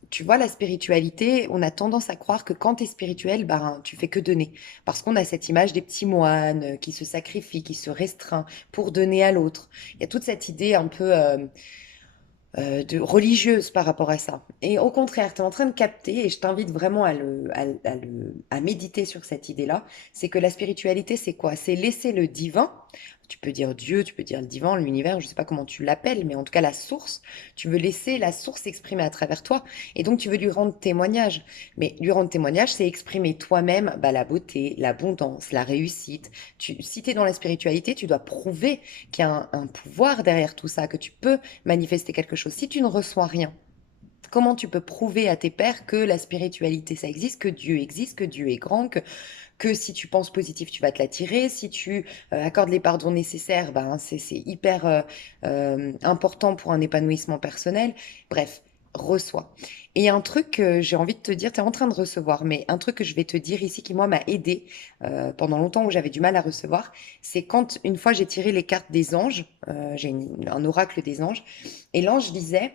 tu vois, la spiritualité, on a tendance à croire que quand tu es spirituel, ben, tu fais que donner. Parce qu'on a cette image des petits moines qui se sacrifient, qui se restreint pour donner à l'autre. Il y a toute cette idée un peu de religieuse par rapport à ça. Et au contraire, tu es en train de capter, et je t'invite vraiment à méditer sur cette idée-là, c'est que la spiritualité, c'est quoi? C'est laisser le divin, tu peux dire Dieu, tu peux dire le divin, l'univers, je sais pas comment tu l'appelles, mais en tout cas la source, tu veux laisser la source s'exprimer à travers toi, et donc tu veux lui rendre témoignage. Mais lui rendre témoignage, c'est exprimer toi-même bah, la beauté, l'abondance, la réussite. Si tu es dans la spiritualité, tu dois prouver qu'il y a un pouvoir derrière tout ça, que tu peux manifester quelque chose. Si tu ne reçois rien, comment tu peux prouver à tes pairs que la spiritualité, ça existe, que Dieu est grand, que si tu penses positif, tu vas te l'attirer, si tu accordes les pardons nécessaires, ben, c'est hyper important pour un épanouissement personnel. Bref, reçois. Et un truc que j'ai envie de te dire, tu es en train de recevoir, mais un truc que je vais te dire ici qui, moi, m'a aidé pendant longtemps où j'avais du mal à recevoir, c'est quand une fois j'ai tiré les cartes des anges, j'ai un oracle des anges, et l'ange disait,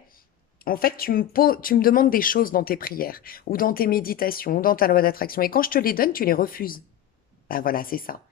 en fait, tu me demandes des choses dans tes prières, ou dans tes méditations, ou dans ta loi d'attraction, et quand je te les donne, tu les refuses. Ben voilà, c'est ça.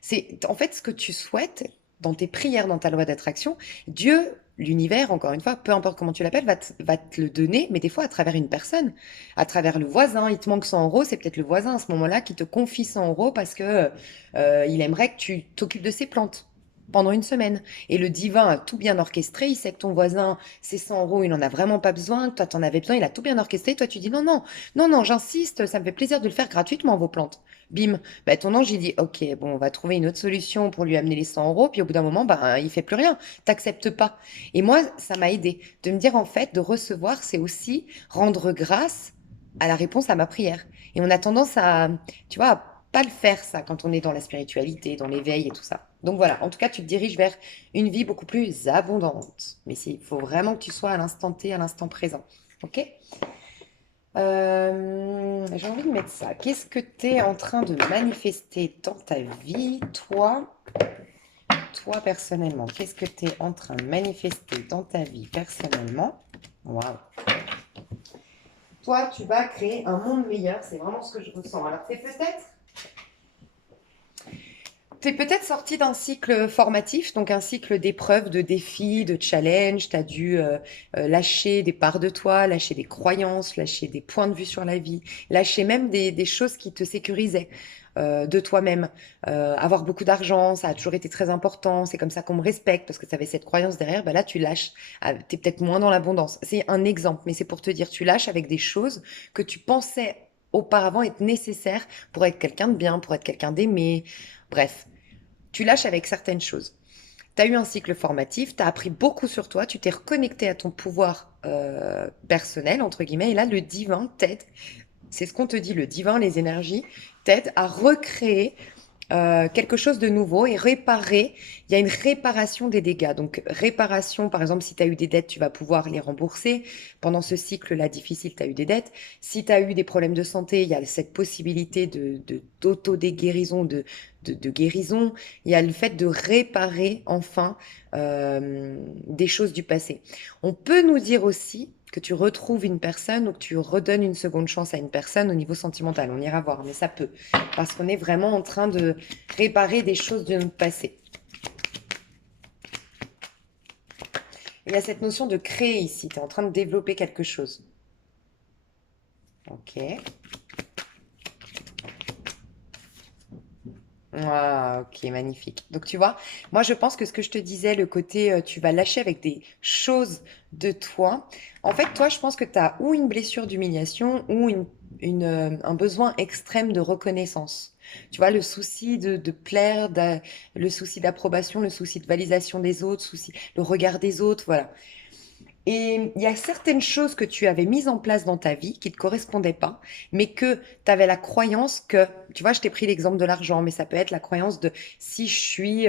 C'est en fait ce que tu souhaites dans tes prières, dans ta loi d'attraction. Dieu, l'univers, encore une fois, peu importe comment tu l'appelles, va te le donner, mais des fois à travers une personne, à travers le voisin. Il te manque 100 euros, c'est peut-être le voisin à ce moment-là qui te confie 100 euros parce que il aimerait que tu t'occupes de ses plantes. pendant une semaine. Et le divin a tout bien orchestré. Il sait que ton voisin, ses 100 euros, il n'en a vraiment pas besoin. Que toi, t'en avais besoin. Il a tout bien orchestré. Toi, tu dis non, non, non, non, j'insiste. Ça me fait plaisir de le faire gratuitement, vos plantes. Bim. Bah, ton ange, il dit, ok, bon, on va trouver une autre solution pour lui amener les 100 euros. Puis au bout d'un moment, bah, il fait plus rien. T'acceptes pas. Et moi, ça m'a aidé de me dire, en fait, de recevoir, c'est aussi rendre grâce à la réponse à ma prière. Et on a tendance à, tu vois, à pas le faire, ça, quand on est dans la spiritualité, dans l'éveil et tout ça. Donc voilà, en tout cas, tu te diriges vers une vie beaucoup plus abondante. Mais il faut vraiment que tu sois à l'instant T, à l'instant présent. Ok? J'ai envie de mettre ça. Qu'est-ce que tu es en train de manifester dans ta vie, toi personnellement? Qu'est-ce que tu es en train de manifester dans ta vie personnellement? Waouh. Toi, tu vas créer un monde meilleur. C'est vraiment ce que je ressens. Alors, t'es peut-être sorti d'un cycle formatif, donc un cycle d'épreuves, de défis, de challenges. Tu as dû lâcher des parts de toi, lâcher des croyances, lâcher des points de vue sur la vie, lâcher même des choses qui te sécurisaient de toi-même. Avoir beaucoup d'argent, ça a toujours été très important. C'est comme ça qu'on me respecte parce que tu avais cette croyance derrière. Bah là, tu lâches. Ah, tu es peut-être moins dans l'abondance. C'est un exemple, mais c'est pour te dire, tu lâches avec des choses que tu pensais auparavant être nécessaires pour être quelqu'un de bien, pour être quelqu'un d'aimé. Bref, tu lâches avec certaines choses. Tu as eu un cycle formatif, tu as appris beaucoup sur toi, tu t'es reconnecté à ton pouvoir personnel, entre guillemets, et là, le divin t'aide. C'est ce qu'on te dit, le divin, les énergies, t'aident à recréer quelque chose de nouveau et réparer. Il y a une réparation des dégâts. Donc, réparation, par exemple, si tu as eu des dettes, tu vas pouvoir les rembourser. Pendant ce cycle-là difficile, tu as eu des dettes. Si tu as eu des problèmes de santé, il y a cette possibilité d'auto-déguérison, de guérison. Il y a le fait de réparer enfin des choses du passé. On peut nous dire aussi que tu retrouves une personne ou que tu redonnes une seconde chance à une personne au niveau sentimental. On ira voir, mais ça peut. Parce qu'on est vraiment en train de réparer des choses de notre passé. Il y a cette notion de créer ici. Tu es en train de développer quelque chose. Ok. Ah, ok, magnifique. Donc tu vois, moi je pense que ce que je te disais, le côté tu vas lâcher avec des choses de toi. En fait, toi, je pense que tu as ou une blessure d'humiliation ou un besoin extrême de reconnaissance. Tu vois, le souci de plaire, le souci d'approbation, le souci de validation des autres, le regard des autres, voilà. Et il y a certaines choses que tu avais mises en place dans ta vie qui ne te correspondaient pas, mais que tu avais la croyance que, tu vois, je t'ai pris l'exemple de l'argent, mais ça peut être la croyance de si je suis,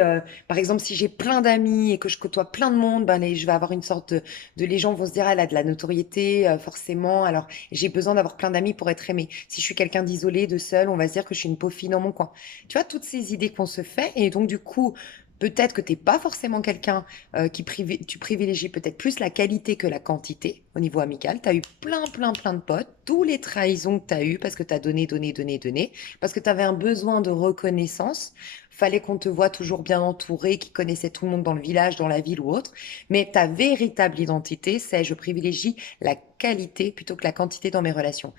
par exemple, si j'ai plein d'amis et que je côtoie plein de monde, ben je vais avoir une sorte les gens vont se dire, elle a de la notoriété, forcément, alors j'ai besoin d'avoir plein d'amis pour être aimée. Si je suis quelqu'un d'isolé, de seul, on va se dire que je suis une pauvre fille dans mon coin. Tu vois, toutes ces idées qu'on se fait, et donc du coup, peut-être que t'es pas forcément quelqu'un tu privilégies peut-être plus la qualité que la quantité au niveau amical. Tu as eu plein, plein, plein de potes, tous les trahisons que tu as eu parce que tu as donné, donné, donné, donné, parce que tu avais un besoin de reconnaissance. Fallait qu'on te voit toujours bien entouré, qui connaissait tout le monde dans le village, dans la ville ou autre. Mais ta véritable identité, c'est je privilégie la qualité plutôt que la quantité dans mes relations.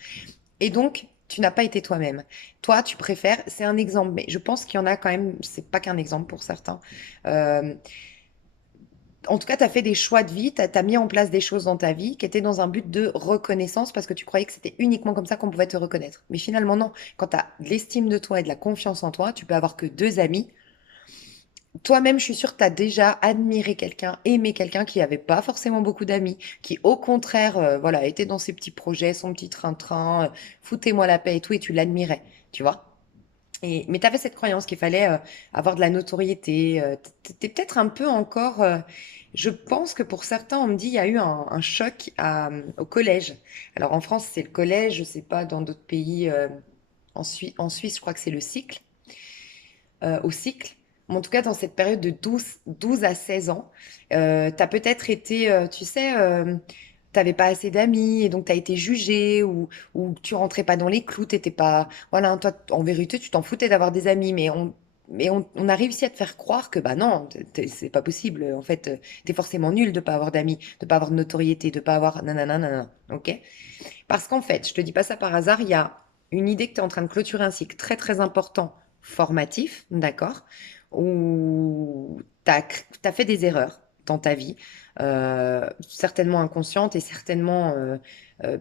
Et donc, tu n'as pas été toi-même. Toi, tu préfères, c'est un exemple, mais je pense qu'il y en a quand même, c'est pas qu'un exemple pour certains. Euh, en tout cas, tu as fait des choix de vie, tu as mis en place des choses dans ta vie qui étaient dans un but de reconnaissance parce que tu croyais que c'était uniquement comme ça qu'on pouvait te reconnaître. Mais finalement, non. Quand tu as de l'estime de toi et de la confiance en toi, tu peux avoir que deux amis. Toi-même, je suis sûre que tu as déjà admiré quelqu'un, aimé quelqu'un qui n'avait pas forcément beaucoup d'amis, qui au contraire, voilà, était dans ses petits projets, son petit train-train, foutez-moi la paix et tout, et tu l'admirais, tu vois. Mais tu avais cette croyance qu'il fallait avoir de la notoriété. T'es peut-être un peu encore. Je pense que pour certains, on me dit il y a eu un choc au collège. Alors en France, c'est le collège, je sais pas, dans d'autres pays, en Suisse, je crois que c'est le cycle, au cycle. Mais en tout cas, dans cette période de 12 à 16 ans, tu as peut-être été, tu sais, t'avais pas assez d'amis et donc tu as été jugé ou tu rentrais pas dans les clous, t'étais pas. Voilà, toi, en vérité, tu t'en foutais d'avoir des amis, on a réussi à te faire croire que bah non, c'est pas possible. En fait, t'es forcément nul de pas avoir d'amis, de pas avoir de notoriété, de pas avoir nanana, nanana, ok? Parce qu'en fait, je te dis pas ça par hasard, il y a une idée que tu es en train de clôturer un cycle très très important formatif, d'accord, où tu as fait des erreurs dans ta vie, certainement inconscientes et certainement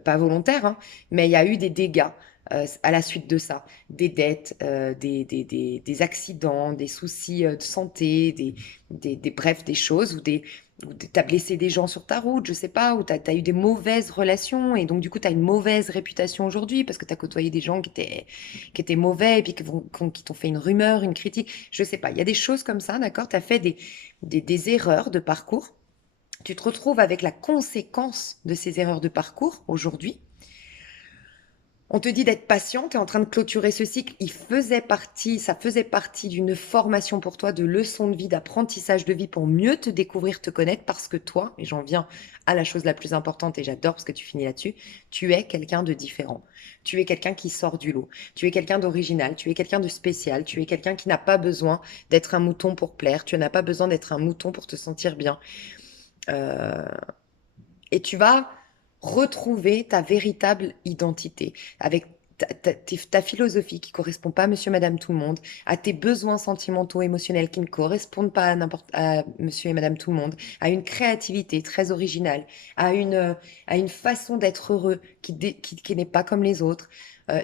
pas volontaires, hein, mais il y a eu des dégâts à la suite de ça, des dettes, des accidents, des soucis de santé, bref, des choses où t'as blessé des gens sur ta route, je sais pas, où t'as eu des mauvaises relations et donc du coup t'as une mauvaise réputation aujourd'hui parce que t'as côtoyé des gens qui étaient mauvais et puis qui t'ont fait une rumeur, une critique, je sais pas. Il y a des choses comme ça, d'accord? T'as fait des erreurs de parcours. Tu te retrouves avec la conséquence de ces erreurs de parcours aujourd'hui. On te dit d'être patient, tu es en train de clôturer ce cycle. Ça faisait partie d'une formation pour toi, de leçons de vie, d'apprentissage de vie pour mieux te découvrir, te connaître, parce que toi, et j'en viens à la chose la plus importante, et j'adore parce que tu finis là-dessus, tu es quelqu'un de différent. Tu es quelqu'un qui sort du lot. Tu es quelqu'un d'original. Tu es quelqu'un de spécial. Tu es quelqu'un qui n'a pas besoin d'être un mouton pour plaire. Tu n'as pas besoin d'être un mouton pour te sentir bien. Euh, et tu vas retrouver ta véritable identité avec ta philosophie qui correspond pas à monsieur, madame, tout le monde, à tes besoins sentimentaux, émotionnels qui ne correspondent pas à monsieur et madame tout le monde, à une créativité très originale, à une façon d'être heureux qui n'est pas comme les autres.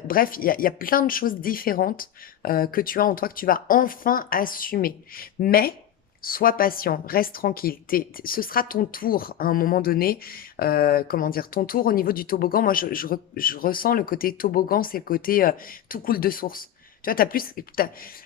Bref, il y a plein de choses différentes que tu as en toi que tu vas enfin assumer. Mais sois patient, reste tranquille. Ce sera ton tour à un moment donné. Comment dire, ton tour au niveau du toboggan. Moi, je ressens le côté toboggan, c'est le côté tout coule de source. Tu vois,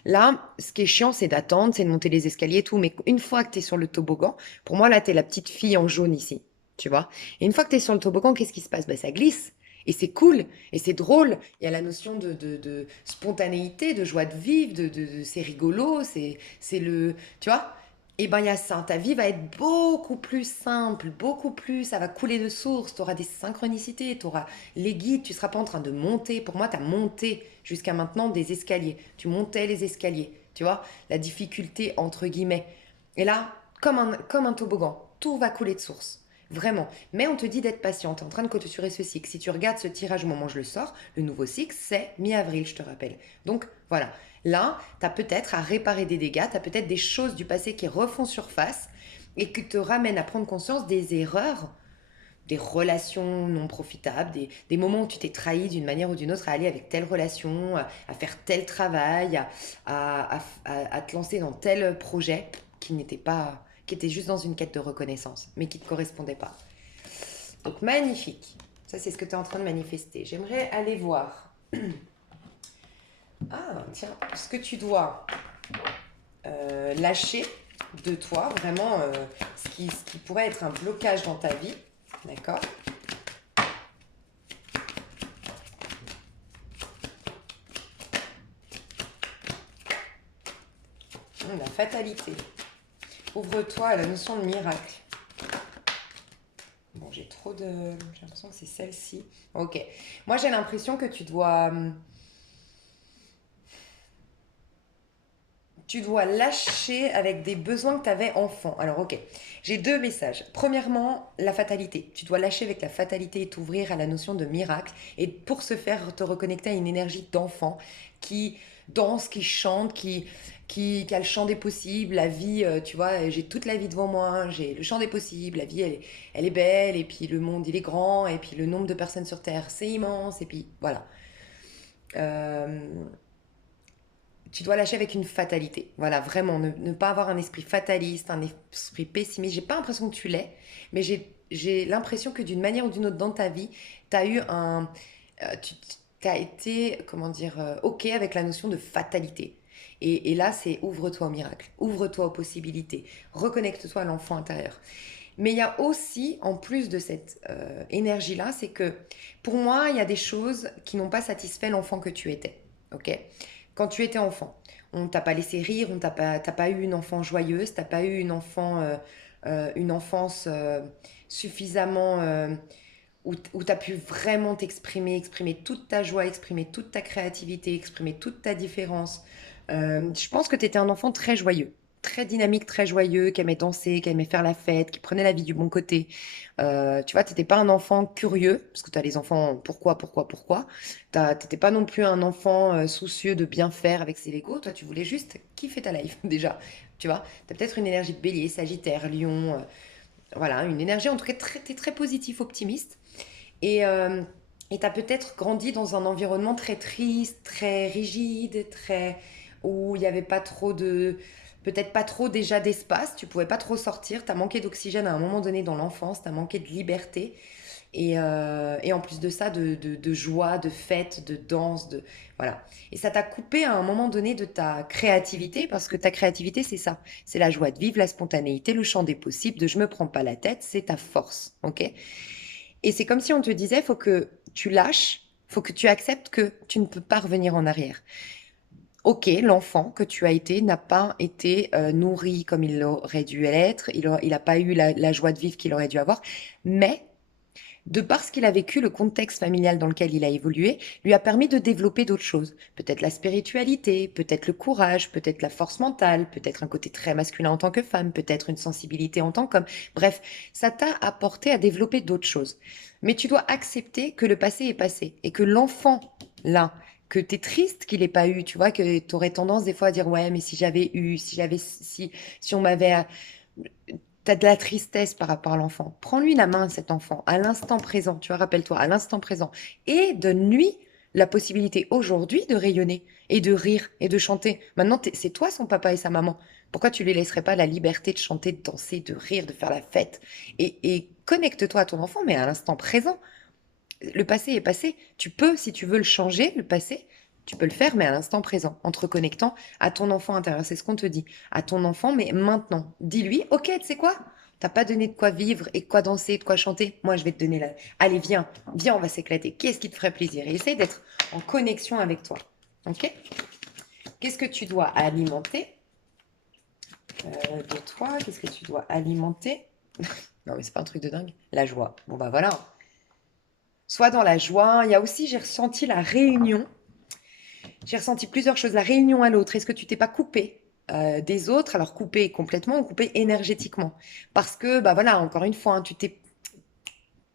là, ce qui est chiant, c'est d'attendre, c'est de monter les escaliers et tout. Mais une fois que tu es sur le toboggan, pour moi, là, tu es la petite fille en jaune ici. Tu vois? Et une fois que tu es sur le toboggan, qu'est-ce qui se passe? Ben, ça glisse. Et c'est cool, et c'est drôle. Il y a la notion de spontanéité, de joie de vivre, c'est rigolo, c'est le. Tu vois? Et ben il y a ça, ta vie va être beaucoup plus simple, beaucoup plus, ça va couler de source, tu auras des synchronicités, tu auras les guides, tu seras pas en train de monter. Pour moi, tu as monté jusqu'à maintenant des escaliers. Tu montais les escaliers, tu vois, la difficulté entre guillemets. Et là, comme un toboggan, tout va couler de source. Vraiment. Mais on te dit d'être patient, tu es en train de clôturer ce cycle. Si tu regardes ce tirage au moment où je le sors, le nouveau cycle, c'est mi-avril, je te rappelle. Donc voilà, là, tu as peut-être à réparer des dégâts, tu as peut-être des choses du passé qui refont surface et qui te ramènent à prendre conscience des erreurs, des relations non profitables, des moments où tu t'es trahi d'une manière ou d'une autre à aller avec telle relation, à faire tel travail, à te lancer dans tel projet qui n'était pas, qui était juste dans une quête de reconnaissance, mais qui ne te correspondait pas. Donc magnifique. Ça, c'est ce que tu es en train de manifester. J'aimerais aller voir. Ah, tiens, ce que tu dois lâcher de toi, vraiment ce qui pourrait être un blocage dans ta vie, d'accord? La fatalité. Ouvre-toi à la notion de miracle. Bon, j'ai trop de... J'ai l'impression que c'est celle-ci. Ok. Moi, j'ai l'impression que tu dois lâcher avec des besoins que tu avais enfant. Alors, ok, j'ai deux messages. Premièrement, la fatalité. Tu dois lâcher avec la fatalité et t'ouvrir à la notion de miracle. Et pour ce faire, te reconnecter à une énergie d'enfant qui danse, qui chante, qui a le champ des possibles. La vie, tu vois, j'ai toute la vie devant moi. J'ai le champ des possibles. La vie, elle est belle. Et puis le monde, il est grand. Et puis le nombre de personnes sur Terre, c'est immense. Et puis voilà. Euh, tu dois lâcher avec une fatalité. Voilà, vraiment, ne pas avoir un esprit fataliste, un esprit pessimiste. J'ai pas l'impression que tu l'es, mais j'ai l'impression que d'une manière ou d'une autre dans ta vie, tu as eu un. Tu as été, comment dire, OK avec la notion de fatalité. Et là, c'est ouvre-toi au miracle, ouvre-toi aux possibilités, reconnecte-toi à l'enfant intérieur. Mais il y a aussi, en plus de cette énergie-là, c'est que pour moi, il y a des choses qui n'ont pas satisfait l'enfant que tu étais. Ok? Quand tu étais enfant, on t'a pas laissé rire, t'as pas eu une enfance joyeuse, t'as pas eu une enfance suffisamment où tu as pu vraiment t'exprimer, exprimer toute ta joie, exprimer toute ta créativité, exprimer toute ta différence. Je pense que tu étais un enfant très joyeux. très dynamique, très joyeux, qui aimait danser, qui aimait faire la fête, qui prenait la vie du bon côté. Tu vois, t'étais pas un enfant curieux, parce que tu as les enfants pourquoi. T'étais pas non plus un enfant soucieux de bien faire avec ses Legos. Toi, tu voulais juste kiffer ta life, déjà. Tu vois, t'as peut-être une énergie de bélier, sagittaire, lion, voilà, une énergie en tout cas t'es très positif, optimiste. Et et tu as peut-être grandi dans un environnement très triste, très rigide, très où il n'y avait pas trop de peut-être pas trop déjà d'espace, tu pouvais pas trop sortir, tu as manqué d'oxygène à un moment donné dans l'enfance, tu as manqué de liberté et en plus de ça de joie, de fête, de danse, de voilà. Et ça t'a coupé à un moment donné de ta créativité parce que ta créativité c'est ça, c'est la joie de vivre, la spontanéité, le champ des possibles, de je me prends pas la tête, c'est ta force, ok? Et c'est comme si on te disait, faut que tu lâches, faut que tu acceptes que tu ne peux pas revenir en arrière. Ok, l'enfant que tu as été n'a pas été nourri comme il aurait dû l'être, il n'a pas eu la joie de vivre qu'il aurait dû avoir, mais de par ce qu'il a vécu, le contexte familial dans lequel il a évolué, lui a permis de développer d'autres choses. Peut-être la spiritualité, peut-être le courage, peut-être la force mentale, peut-être un côté très masculin en tant que femme, peut-être une sensibilité en tant qu'homme. Bref, ça t'a apporté à développer d'autres choses. Mais tu dois accepter que le passé est passé et que l'enfant, là, que t'es triste qu'il ait pas eu, tu vois, que t'aurais tendance des fois à dire ouais, mais si j'avais eu, si on m'avait T'as de la tristesse par rapport à l'enfant. Prends-lui la main, cet enfant, à l'instant présent. Tu vois, rappelle-toi, à l'instant présent. Et donne-lui la possibilité aujourd'hui de rayonner et de rire et de chanter. Maintenant, c'est toi son papa et sa maman. Pourquoi tu lui laisserais pas la liberté de chanter, de danser, de rire, de faire la fête et connecte-toi à ton enfant, mais à l'instant présent. Le passé est passé. Tu peux, si tu veux le changer, le passé, tu peux le faire, mais à l'instant présent, en te reconnectant à ton enfant intérieur. C'est ce qu'on te dit. À ton enfant, mais maintenant. Dis-lui, ok, tu sais quoi? T'as pas donné de quoi vivre et de quoi danser, de quoi chanter. Moi, je vais te donner la. Allez, viens, viens, on va s'éclater. Qu'est-ce qui te ferait plaisir? Et essaye d'être en connexion avec toi. Ok? Qu'est-ce que tu dois alimenter de toi? Qu'est-ce que tu dois alimenter? Non, mais c'est pas un truc de dingue. La joie. Bon, bah voilà. Soit dans la joie. Il y a aussi, j'ai ressenti la réunion. J'ai ressenti plusieurs choses. La réunion à l'autre. Est-ce que tu t'es pas coupé des autres? Alors coupé complètement ou coupé énergétiquement? Parce que, bah voilà, encore une fois, hein,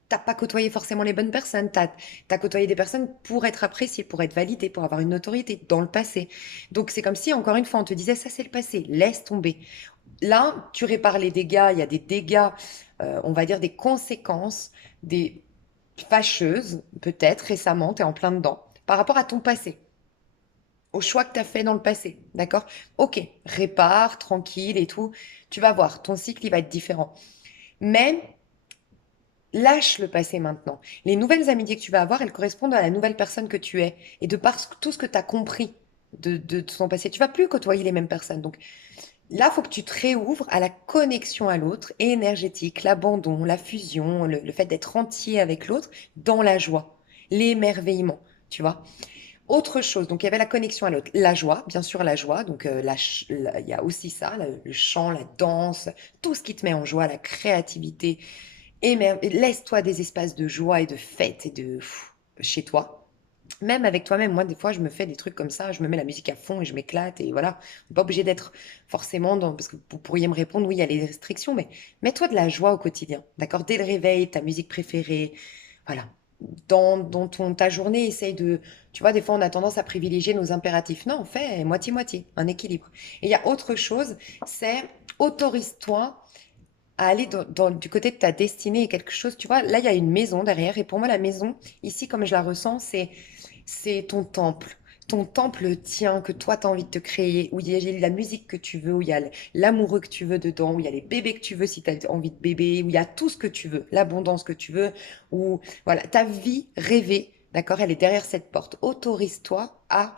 t'as pas côtoyé forcément les bonnes personnes. T'as côtoyé des personnes pour être appréciées, pour être validées, pour avoir une autorité dans le passé. Donc c'est comme si, encore une fois, on te disait, ça c'est le passé, laisse tomber. Là, tu répares les dégâts. Il y a des dégâts, on va dire des conséquences, des fâcheuses, peut-être récemment, tu es en plein dedans, par rapport à ton passé, au choix que tu as fait dans le passé. D'accord? Ok, répare, tranquille et tout. Tu vas voir, ton cycle, il va être différent. Mais lâche le passé maintenant. Les nouvelles amitiés que tu vas avoir, elles correspondent à la nouvelle personne que tu es. Et de par tout ce que tu as compris de ton passé, tu vas plus côtoyer les mêmes personnes. Donc là, il faut que tu te réouvres à la connexion à l'autre, énergétique, l'abandon, la fusion, le fait d'être entier avec l'autre dans la joie, l'émerveillement, tu vois. Autre chose, donc il y avait la connexion à l'autre, la joie, bien sûr la joie, donc il y a aussi ça, le chant, la danse, tout ce qui te met en joie, la créativité, laisse-toi des espaces de joie et de fête et chez toi. Même avec toi-même, moi des fois je me fais des trucs comme ça, je me mets la musique à fond et je m'éclate et voilà. On n'est pas obligé d'être forcément dans, parce que vous pourriez me répondre, oui, il y a les restrictions, mais mets-toi de la joie au quotidien, d'accord? Dès le réveil, ta musique préférée, voilà. Ta journée, essaye de, tu vois, des fois on a tendance à privilégier nos impératifs. Non, fais moitié-moitié, un équilibre. Et il y a autre chose, c'est autorise-toi à aller du côté de ta destinée et quelque chose, tu vois, là il y a une maison derrière et pour moi la maison, ici comme je la ressens, c'est ton temple. Ton temple tien que toi tu as envie de te créer, où il y a la musique que tu veux, où il y a l'amoureux que tu veux dedans, où il y a les bébés que tu veux si tu as envie de bébé, où il y a tout ce que tu veux, l'abondance que tu veux, où voilà, ta vie rêvée, d'accord, elle est derrière cette porte. Autorise-toi à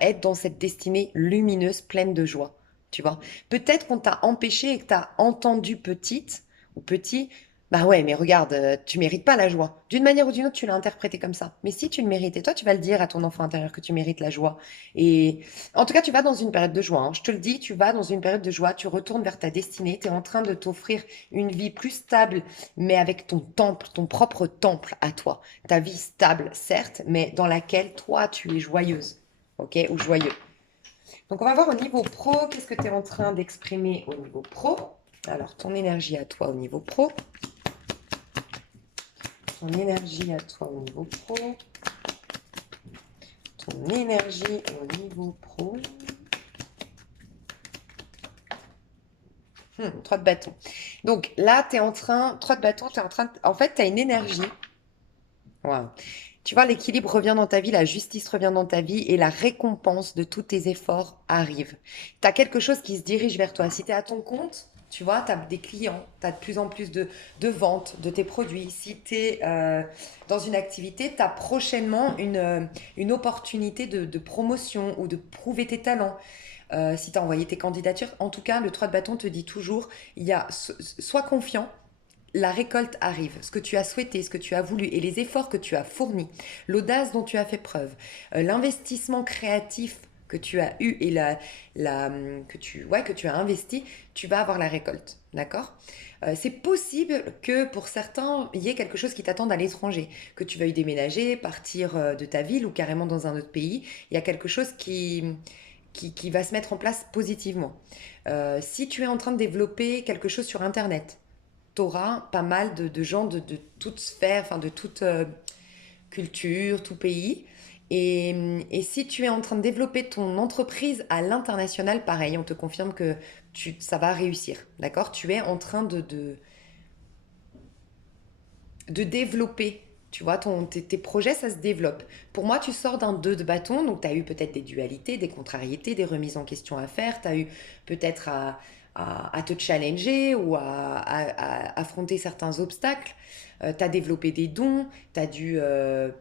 être dans cette destinée lumineuse, pleine de joie, tu vois. Peut-être qu'on t'a empêché et que t'as entendu petite ou petit, bah ouais, mais regarde, tu mérites pas la joie. D'une manière ou d'une autre, tu l'as interprété comme ça. Mais si tu le mérites, et toi, tu vas le dire à ton enfant intérieur que tu mérites la joie. Et en tout cas, tu vas dans une période de joie, hein. Je te le dis, tu vas dans une période de joie, tu retournes vers ta destinée, tu es en train de t'offrir une vie plus stable, mais avec ton temple, ton propre temple à toi. Ta vie stable, certes, mais dans laquelle toi, tu es joyeuse, ok, ou joyeux. Donc, on va voir au niveau pro, qu'est-ce que tu es en train d'exprimer au niveau pro. Alors, ton énergie à toi au niveau pro. Ton énergie à toi au niveau pro. Ton énergie au niveau pro. 3 de bâton. Donc là, tu es en train, 3 de bâton, tu es en train, en fait, tu as une énergie. Wow. Tu vois, l'équilibre revient dans ta vie, la justice revient dans ta vie et la récompense de tous tes efforts arrive. Tu as quelque chose qui se dirige vers toi. Si tu es à ton compte, tu vois, tu as des clients, tu as de plus en plus de ventes de tes produits. Si tu es dans une activité, tu as prochainement une opportunité de promotion ou de prouver tes talents. Si tu as envoyé tes candidatures, en tout cas, le 3 de bâton te dit toujours, il y a, sois confiant, la récolte arrive, ce que tu as souhaité, ce que tu as voulu et les efforts que tu as fournis, l'audace dont tu as fait preuve, l'investissement créatif que tu as eu et que tu as investi, tu vas avoir la récolte. D'accord. C'est possible que pour certains, il y ait quelque chose qui t'attende à l'étranger, que tu veuilles déménager, partir de ta ville ou carrément dans un autre pays. Il y a quelque chose qui va se mettre en place positivement. Si tu es en train de développer quelque chose sur Internet, tu auras pas mal de gens de toute sphère, enfin de toute culture, tout pays. Et si tu es en train de développer ton entreprise à l'international, pareil, on te confirme que ça va réussir. D'accord. Tu es en train de développer. Tu vois, tes projets, ça se développe. Pour moi, tu sors d'un 2 de bâton, donc tu as eu peut-être des dualités, des contrariétés, des remises en question à faire, tu as eu peut-être à te challenger ou à affronter certains obstacles. Tu as développé des dons, tu as dû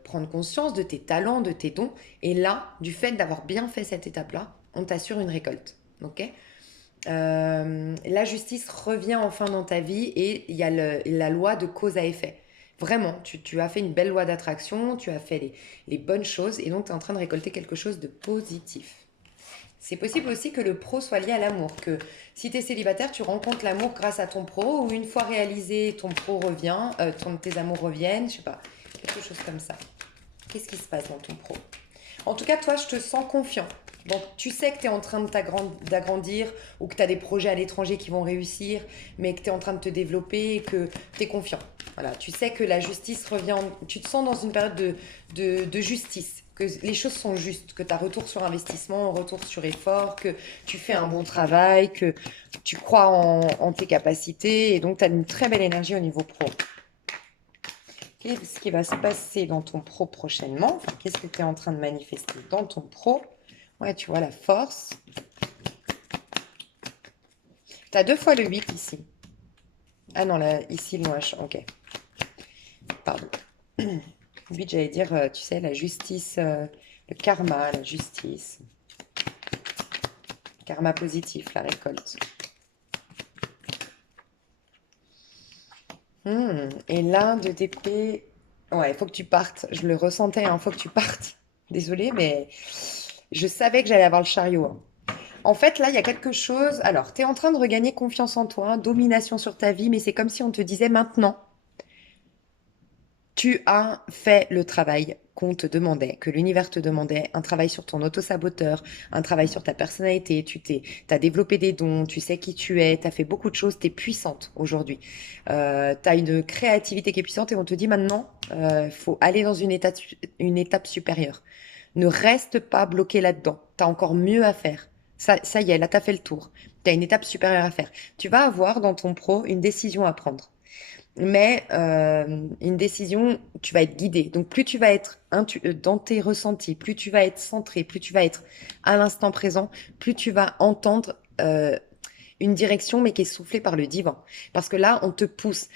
prendre conscience de tes talents, de tes dons. Et là, du fait d'avoir bien fait cette étape-là, on t'assure une récolte. Ok. La justice revient enfin dans ta vie et il y a la loi de cause à effet. Vraiment, tu as fait une belle loi d'attraction, tu as fait les bonnes choses et donc tu es en train de récolter quelque chose de positif. C'est possible aussi que le pro soit lié à l'amour, que si tu es célibataire, tu rencontres l'amour grâce à ton pro ou une fois réalisé, ton pro revient, tes amours reviennent, je sais pas, quelque chose comme ça. Qu'est-ce qui se passe dans ton pro? En tout cas, toi, je te sens confiant. Donc, tu sais que tu es en train d'agrandir ou que tu as des projets à l'étranger qui vont réussir, mais que tu es en train de te développer et que tu es confiant. Voilà, tu sais que la justice revient. Tu te sens dans une période de justice, que les choses sont justes, que tu as retour sur investissement, retour sur effort, que tu fais un bon travail, que tu crois en tes capacités et donc tu as une très belle énergie au niveau pro. Qu'est-ce qui va se passer dans ton pro prochainement? Enfin, qu'est-ce que tu es en train de manifester dans ton pro? Ouais, tu vois la force. Tu as 2 fois le 8 ici. Ah non, là, ici, le H. Ok, pardon. 8, j'allais dire, tu sais, la justice, le karma, la justice. Karma positif, la récolte. Et là, de d'épée. Ouais, il faut que tu partes. Je le ressentais, il faut que tu partes. Désolée, mais je savais que j'allais avoir le chariot, hein. En fait, là, il y a quelque chose. Alors, tu es en train de regagner confiance en toi, domination sur ta vie, mais c'est comme si on te disait maintenant, tu as fait le travail qu'on te demandait, que l'univers te demandait, un travail sur ton auto-saboteur, un travail sur ta personnalité, t'as développé des dons, tu sais qui tu es, tu as fait beaucoup de choses, tu es puissante aujourd'hui. Tu as une créativité qui est puissante et on te dit maintenant, il faut aller dans une étape supérieure. Ne reste pas bloqué là-dedans. Tu as encore mieux à faire. Ça y est, là, tu as fait le tour. Tu as une étape supérieure à faire. Tu vas avoir dans ton pro une décision à prendre. Mais une décision, tu vas être guidé. Donc plus tu vas être dans tes ressentis, plus tu vas être centré, plus tu vas être à l'instant présent, plus tu vas entendre une direction, mais qui est soufflée par le divin. Parce que là, on te pousse.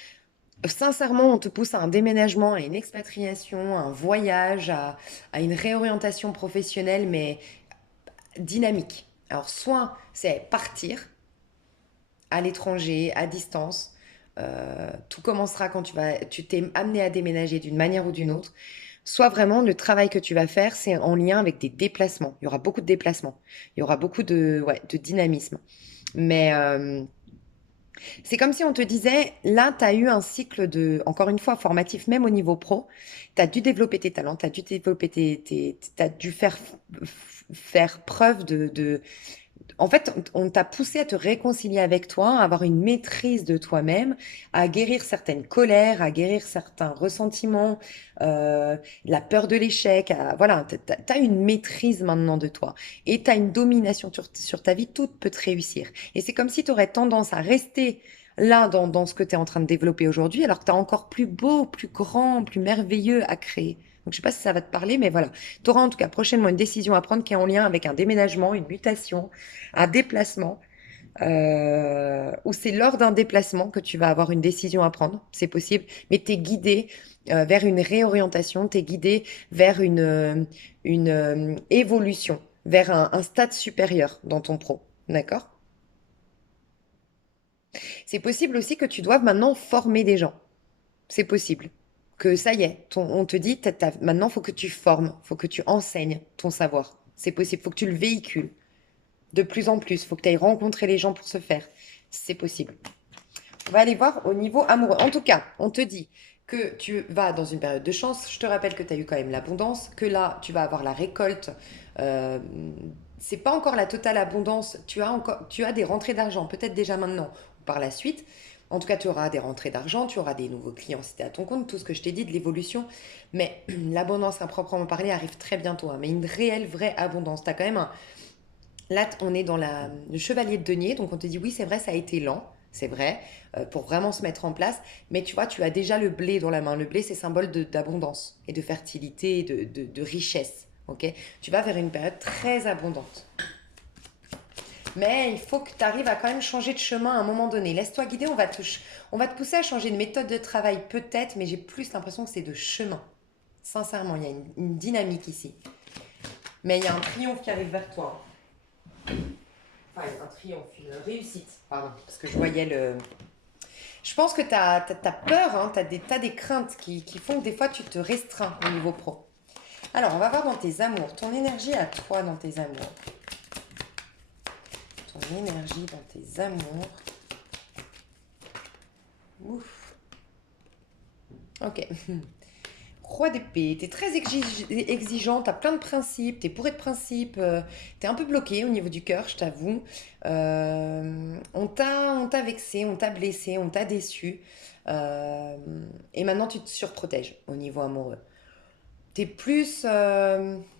Sincèrement, on te pousse à un déménagement, à une expatriation, à un voyage, à une réorientation professionnelle, mais dynamique. Alors, soit c'est partir à l'étranger, à distance. Tout commencera quand tu t'es amené à déménager d'une manière ou d'une autre. Soit vraiment le travail que tu vas faire, c'est en lien avec des déplacements. Il y aura beaucoup de déplacements. Il y aura beaucoup de dynamisme. Mais C'est comme si on te disait, là, tu as eu un cycle de, encore une fois, formatif, même au niveau pro. Tu as dû développer tes talents, tu as dû développer t'as dû faire preuve en fait, on t'a poussé à te réconcilier avec toi, à avoir une maîtrise de toi-même, à guérir certaines colères, à guérir certains ressentiments, la peur de l'échec. Voilà, t'as une maîtrise maintenant de toi et t'as une domination sur ta vie. Tout peut te réussir. Et c'est comme si tu aurais tendance à rester là dans ce que tu es en train de développer aujourd'hui, alors que tu as encore plus beau, plus grand, plus merveilleux à créer. Donc, je sais pas si ça va te parler, mais voilà. Tu auras en tout cas prochainement une décision à prendre qui est en lien avec un déménagement, une mutation, un déplacement, où c'est lors d'un déplacement que tu vas avoir une décision à prendre, c'est possible, mais tu es guidé vers une réorientation, tu es guidé vers une évolution, vers un stade supérieur dans ton pro. D'accord? C'est possible aussi que tu doives maintenant former des gens. C'est possible. Que ça y est, on te dit, maintenant, il faut que tu formes, il faut que tu enseignes ton savoir. C'est possible, il faut que tu le véhicules. De plus en plus, il faut que tu ailles rencontrer les gens pour ce faire. C'est possible. On va aller voir au niveau amoureux. En tout cas, on te dit que tu vas dans une période de chance. Je te rappelle que tu as eu quand même l'abondance, que là, tu vas avoir la récolte. Euh, c'est pas encore la totale abondance. Tu as des rentrées d'argent, peut-être déjà maintenant ou par la suite. En tout cas, tu auras des rentrées d'argent, tu auras des nouveaux clients si tu es à ton compte, tout ce que je t'ai dit de l'évolution. Mais l'abondance à proprement parler arrive très bientôt, hein. Mais une réelle, vraie abondance. Tu as quand même un, là, on est dans le chevalier de denier, donc on te dit oui, c'est vrai, ça a été lent, c'est vrai, pour vraiment se mettre en place. Mais tu vois, tu as déjà le blé dans la main. Le blé, c'est symbole d'abondance et de fertilité, et de richesse. Ok. Tu vas vers une période très abondante. Mais il faut que tu arrives à quand même changer de chemin à un moment donné. Laisse-toi guider, on va te pousser à changer de méthode de travail peut-être, mais j'ai plus l'impression que c'est de chemin. Sincèrement, il y a une dynamique ici. Mais il y a un triomphe qui arrive vers toi. Enfin, un triomphe, une réussite, pardon, parce que je voyais le... Je pense que tu as peur, hein, t'as des craintes qui font que des fois tu te restreins au niveau pro. Alors, on va voir dans tes amours, ton énergie à toi dans tes amours. Ton énergie dans tes amours. Ouf. Ok. Roi d'épée, t'es très exigeant, t'as plein de principes, t'es bourré de principes, t'es un peu bloqué au niveau du cœur, je t'avoue. On t'a vexé, on t'a blessé, on t'a déçu. Euh, et maintenant, tu te surprotèges au niveau amoureux. T'es plus,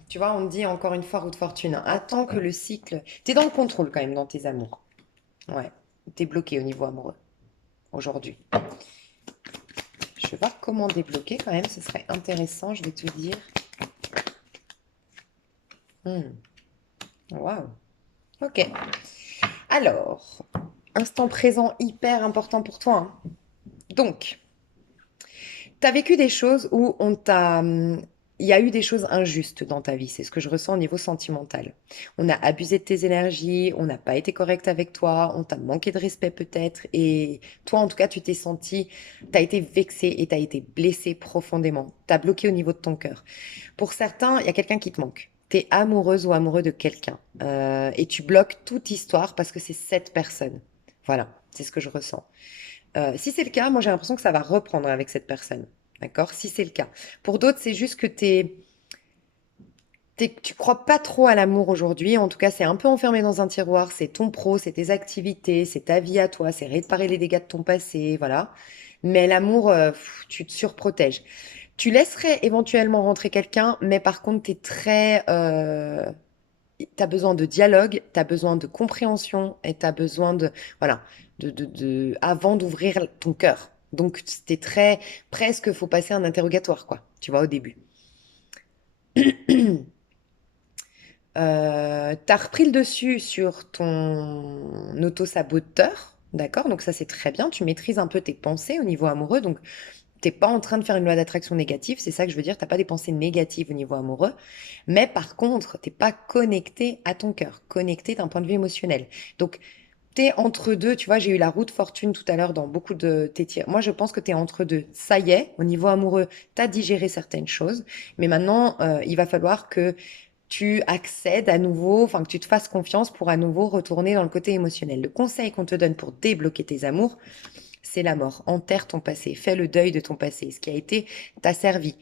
tu vois, on te dit encore une fois roue de fortune, hein. Attends que le cycle... T'es dans le contrôle quand même dans tes amours. Ouais, t'es bloqué au niveau amoureux aujourd'hui. Je vais voir comment débloquer quand même, ce serait intéressant, je vais te dire. Hmm. Waouh. Ok. Alors, instant présent hyper important pour toi, hein. Donc, tu as vécu des choses où il y a eu des choses injustes dans ta vie. C'est ce que je ressens au niveau sentimental. On a abusé de tes énergies, on n'a pas été correct avec toi, on t'a manqué de respect peut-être. Et toi, en tout cas, tu t'es senti, tu as été vexé et tu as été blessé profondément. Tu as bloqué au niveau de ton cœur. Pour certains, il y a quelqu'un qui te manque. Tu es amoureuse ou amoureux de quelqu'un. Et tu bloques toute histoire parce que c'est cette personne. Voilà, c'est ce que je ressens. Si c'est le cas, moi j'ai l'impression que ça va reprendre avec cette personne. D'accord? Si c'est le cas. Pour d'autres, c'est juste que tu crois pas trop à l'amour aujourd'hui. En tout cas, c'est un peu enfermé dans un tiroir. C'est ton pro, c'est tes activités, c'est ta vie à toi, c'est réparer les dégâts de ton passé, voilà. Mais l'amour, tu te surprotèges. Tu laisserais éventuellement rentrer quelqu'un, mais par contre, t'es très, t'as besoin de dialogue, t'as besoin de compréhension et t'as besoin de, voilà, avant d'ouvrir ton cœur. Donc, c'était très, presque, faut passer un interrogatoire, quoi, tu vois, au début. T'as repris le dessus sur ton auto-saboteur, d'accord? Donc ça, c'est très bien. Tu maîtrises un peu tes pensées au niveau amoureux. Donc, t'es pas en train de faire une loi d'attraction négative. C'est ça que je veux dire. T'as pas des pensées négatives au niveau amoureux. Mais par contre, t'es pas connecté à ton cœur, connecté d'un point de vue émotionnel. Donc, t'es entre deux. Tu vois, j'ai eu la roue de fortune tout à l'heure dans beaucoup de tes tirs. Moi, je pense que t'es entre deux. Ça y est, au niveau amoureux, t'as digéré certaines choses. Mais maintenant, il va falloir que tu accèdes à nouveau, enfin que tu te fasses confiance pour à nouveau retourner dans le côté émotionnel. Le conseil qu'on te donne pour débloquer tes amours, c'est la mort. Enterre ton passé, fais le deuil de ton passé. Ce qui a été t'a servi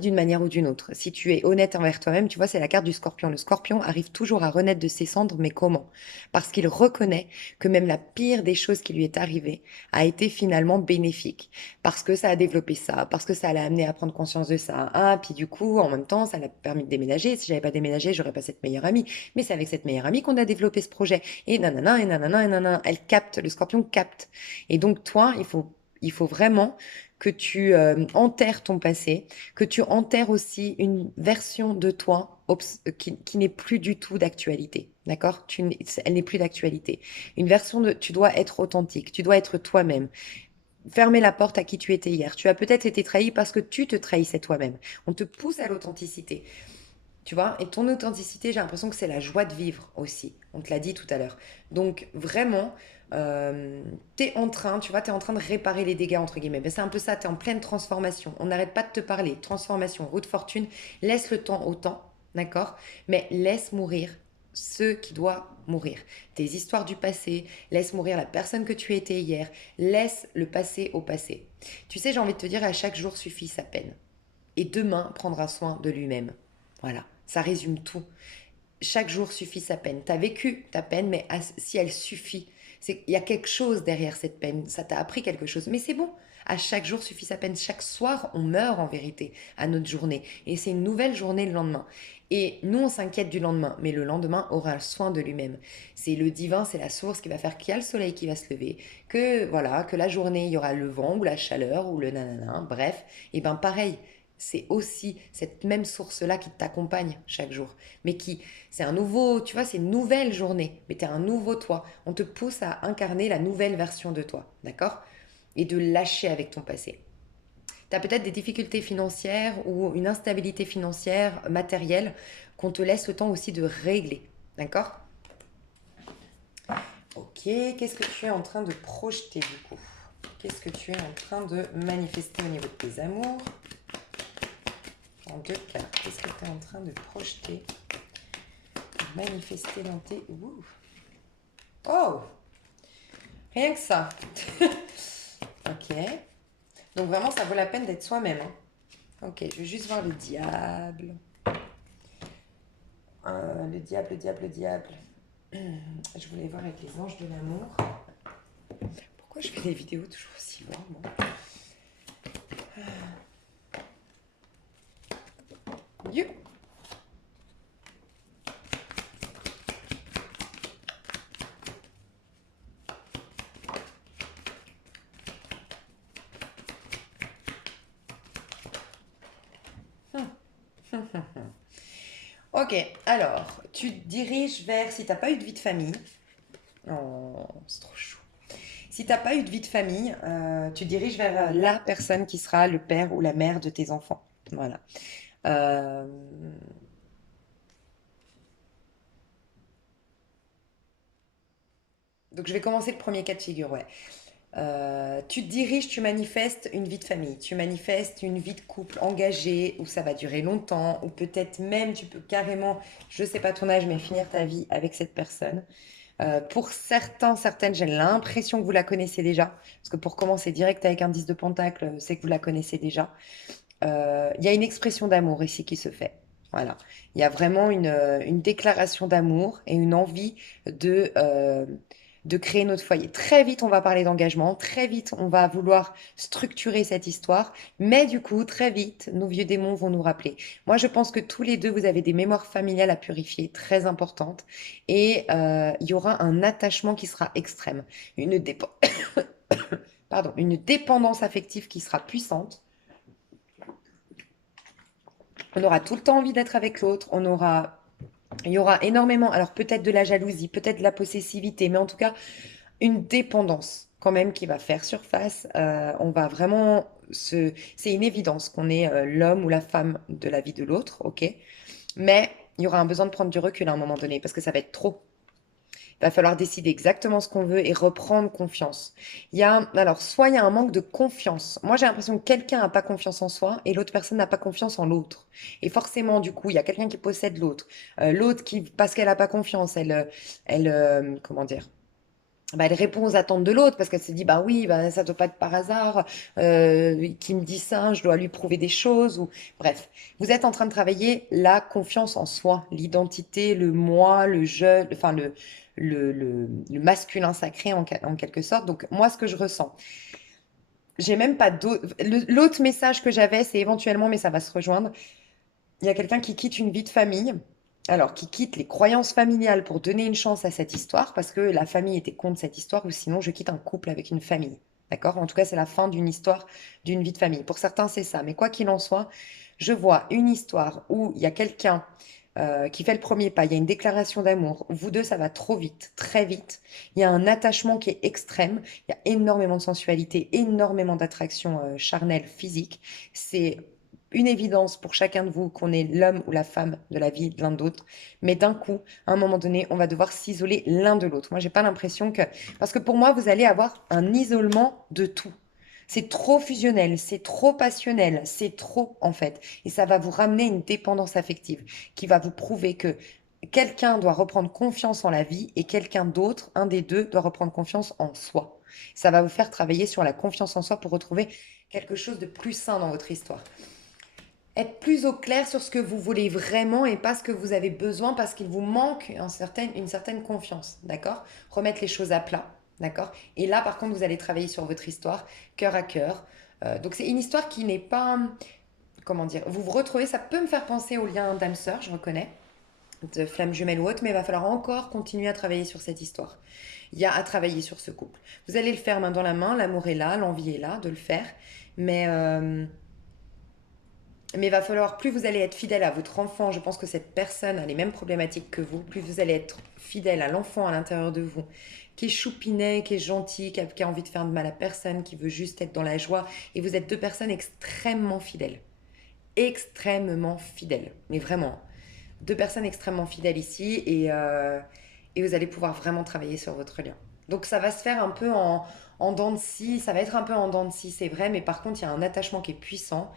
d'une manière ou d'une autre. Si tu es honnête envers toi-même, tu vois, c'est la carte du scorpion. Le scorpion arrive toujours à renaître de ses cendres, mais comment? Parce qu'il reconnaît que même la pire des choses qui lui est arrivée a été finalement bénéfique. Parce que ça a développé ça, parce que ça l'a amené à prendre conscience de ça. Ah, puis du coup, en même temps, ça l'a permis de déménager. Si j'avais pas déménagé, j'aurais pas cette meilleure amie. Mais c'est avec cette meilleure amie qu'on a développé ce projet. Et nanana, et nanana, et nanana. Elle capte, le scorpion capte. Et donc, toi, il faut vraiment que tu enterres ton passé, que tu enterres aussi une version de toi qui n'est plus du tout d'actualité. D'accord? Elle n'est plus d'actualité. Une version de... Tu dois être authentique, tu dois être toi-même. Fermer la porte à qui tu étais hier. Tu as peut-être été trahi parce que tu te trahissais toi-même. On te pousse à l'authenticité. Tu vois, et ton authenticité, j'ai l'impression que c'est la joie de vivre aussi. On te l'a dit tout à l'heure. Donc vraiment, t'es en train, tu vois, t'es en train de réparer les dégâts, entre guillemets. Ben, c'est un peu ça, t'es en pleine transformation. On n'arrête pas de te parler. Transformation, roue de fortune. Laisse le temps au temps, d'accord? Mais laisse mourir ce qui doit mourir. Tes histoires du passé, laisse mourir la personne que tu étais hier. Laisse le passé au passé. Tu sais, j'ai envie de te dire, à chaque jour suffit sa peine. Et demain prendra soin de lui-même. Voilà. Ça résume tout. Chaque jour suffit sa peine. Tu as vécu ta peine, mais si elle suffit, c'est il y a quelque chose derrière cette peine. Ça t'a appris quelque chose. Mais c'est bon. À chaque jour suffit sa peine. Chaque soir, on meurt en vérité à notre journée. Et c'est une nouvelle journée le lendemain. Et nous, on s'inquiète du lendemain, mais le lendemain aura soin de lui-même. C'est le divin, c'est la source qui va faire qu'il y a le soleil qui va se lever, que voilà, que la journée, il y aura le vent ou la chaleur ou le nanana, bref. Et ben pareil, c'est aussi cette même source-là qui t'accompagne chaque jour. Mais qui, c'est un nouveau, tu vois, c'est une nouvelle journée. Mais tu es un nouveau toi. On te pousse à incarner la nouvelle version de toi. D'accord? Et de lâcher avec ton passé. Tu as peut-être des difficultés financières ou une instabilité financière, matérielle, qu'on te laisse le temps aussi de régler. D'accord? Ok, qu'est-ce que tu es en train de projeter du coup? Qu'est-ce que tu es en train de manifester au niveau de tes amours? En deux cartes, qu'est-ce que tu es en train de projeter, manifester dans tes... Ouh. Oh, rien que ça. Ok. Donc vraiment, ça vaut la peine d'être soi-même, hein. Ok, je vais juste voir le diable. Le diable, le diable, le diable. Je voulais voir avec les anges de l'amour. Pourquoi je fais des vidéos toujours aussi loin, moi? You. Ok, alors, tu te diriges vers, si t'as pas eu de vie de famille, oh, c'est trop chou. Si t'as pas eu de vie de famille, tu te diriges vers la personne qui sera le père ou la mère de tes enfants. Voilà. Euh, donc je vais commencer le premier cas de figure, ouais. Tu te diriges, tu manifestes une vie de famille, tu manifestes une vie de couple engagée où ça va durer longtemps, ou peut-être même tu peux carrément, je sais pas ton âge, mais finir ta vie avec cette personne. Pour certains, certaines, j'ai l'impression que vous la connaissez déjà, parce que pour commencer direct avec un 10 de pentacle, c'est que vous la connaissez déjà. Il y a une expression d'amour ici qui se fait. Voilà. Il y a vraiment une déclaration d'amour et une envie de créer notre foyer. Très vite, on va parler d'engagement. Très vite, on va vouloir structurer cette histoire. Mais du coup, très vite, nos vieux démons vont nous rappeler. Moi, je pense que tous les deux, vous avez des mémoires familiales à purifier, très importantes. Et il y aura un attachement qui sera extrême. Pardon, une dépendance affective qui sera puissante. On aura tout le temps envie d'être avec l'autre. Il y aura énormément, alors peut-être de la jalousie, peut-être de la possessivité, mais en tout cas, une dépendance quand même qui va faire surface. On va vraiment c'est une évidence qu'on est l'homme ou la femme de la vie de l'autre, ok? Mais il y aura un besoin de prendre du recul à un moment donné parce que ça va être trop. Il va falloir décider exactement ce qu'on veut et reprendre confiance. Alors, soit il y a un manque de confiance. Moi, j'ai l'impression que quelqu'un n'a pas confiance en soi et l'autre personne n'a pas confiance en l'autre. Et forcément, du coup, il y a quelqu'un qui possède l'autre. L'autre qui, parce qu'elle n'a pas confiance, comment dire? Bah, elle répond aux attentes de l'autre parce qu'elle se dit, bah oui, bah, ça doit pas être par hasard, qui me dit ça, je dois lui prouver des choses. Ou... Bref, vous êtes en train de travailler la confiance en soi, l'identité, le moi, le je, enfin le masculin sacré en quelque sorte. Donc moi, ce que je ressens, j'ai même pas d'autre... L'autre message que j'avais, c'est éventuellement, mais ça va se rejoindre, il y a quelqu'un qui quitte une vie de famille, alors qui quitte les croyances familiales pour donner une chance à cette histoire, parce que la famille était contre cette histoire, ou sinon je quitte un couple avec une famille. D'accord? En tout cas, c'est la fin d'une histoire, d'une vie de famille. Pour certains, c'est ça. Mais quoi qu'il en soit, je vois une histoire où il y a quelqu'un qui fait le premier pas, il y a une déclaration d'amour. Vous deux, ça va trop vite, très vite. Il y a un attachement qui est extrême. Il y a énormément de sensualité, énormément d'attraction charnelle, physique. C'est une évidence pour chacun de vous qu'on est l'homme ou la femme de la vie de l'un d'autre. Mais d'un coup, à un moment donné, on va devoir s'isoler l'un de l'autre. Moi, j'ai pas l'impression que... Parce que pour moi, vous allez avoir un isolement de tout. C'est trop fusionnel, c'est trop passionnel, c'est trop en fait. Et ça va vous ramener une dépendance affective qui va vous prouver que quelqu'un doit reprendre confiance en la vie et quelqu'un d'autre, un des deux, doit reprendre confiance en soi. Ça va vous faire travailler sur la confiance en soi pour retrouver quelque chose de plus sain dans votre histoire. Être plus au clair sur ce que vous voulez vraiment et pas ce que vous avez besoin parce qu'il vous manque une certaine confiance, d'accord? Remettre les choses à plat, d'accord? Et là, par contre, vous allez travailler sur votre histoire, cœur à cœur. Donc, c'est une histoire qui n'est pas, comment dire, vous vous retrouvez, ça peut me faire penser au lien d'âme-sœur, je reconnais, de flamme jumelle ou autre, mais il va falloir encore continuer à travailler sur cette histoire. Il y a à travailler sur ce couple. Vous allez le faire main dans la main, l'amour est là, l'envie est là de le faire, mais... Mais il va falloir, plus vous allez être fidèle à votre enfant, je pense que cette personne a les mêmes problématiques que vous, plus vous allez être fidèle à l'enfant à l'intérieur de vous, qui est choupinet, qui est gentil, qui a envie de faire de mal à personne, qui veut juste être dans la joie. Et vous êtes deux personnes extrêmement fidèles. Extrêmement fidèles. Mais vraiment. Deux personnes extrêmement fidèles ici et vous allez pouvoir vraiment travailler sur votre lien. Donc ça va se faire un peu en dents de scie, ça va être un peu en dents de scie, c'est vrai, mais par contre il y a un attachement qui est puissant,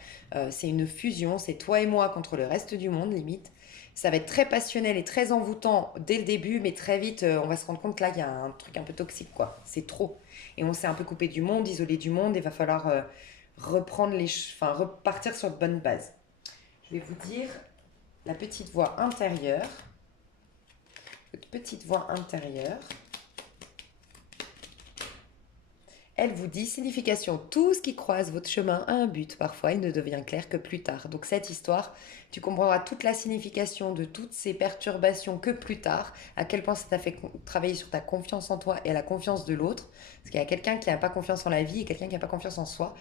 c'est une fusion, c'est toi et moi contre le reste du monde limite. Ça va être très passionnel et très envoûtant dès le début, mais très vite on va se rendre compte que là il y a un truc un peu toxique quoi, c'est trop. Et on s'est un peu coupé du monde, isolé du monde, et va falloir enfin repartir sur de bonnes bases. Je vais vous dire la petite voix intérieure, votre petite voix intérieure. Elle vous dit signification, tout ce qui croise votre chemin a un but. Parfois, il ne devient clair que plus tard. Donc cette histoire, tu comprendras toute la signification de toutes ces perturbations que plus tard, à quel point ça t'a fait travailler sur ta confiance en toi et à la confiance de l'autre. Parce qu'il y a quelqu'un qui n'a pas confiance en la vie et quelqu'un qui n'a pas confiance en soi.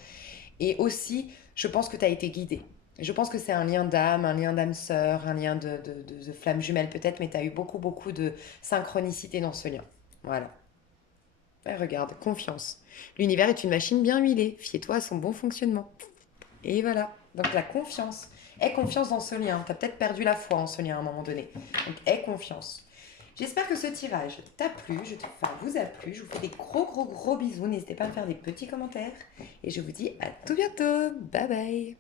Et aussi, je pense que tu as été guidé. Je pense que c'est un lien d'âme sœur, un lien de flamme jumelle peut-être, mais tu as eu beaucoup, beaucoup de synchronicité dans ce lien. Voilà. Ouais, regarde, confiance. L'univers est une machine bien huilée. Fiez-toi à son bon fonctionnement. Et voilà. Donc la confiance. Aie confiance dans ce lien. Tu as peut-être perdu la foi en ce lien à un moment donné. Donc aie confiance. J'espère que ce tirage t'a plu, enfin vous a plu. Je vous fais des gros gros gros bisous. N'hésitez pas à me faire des petits commentaires. Et je vous dis à tout bientôt. Bye bye.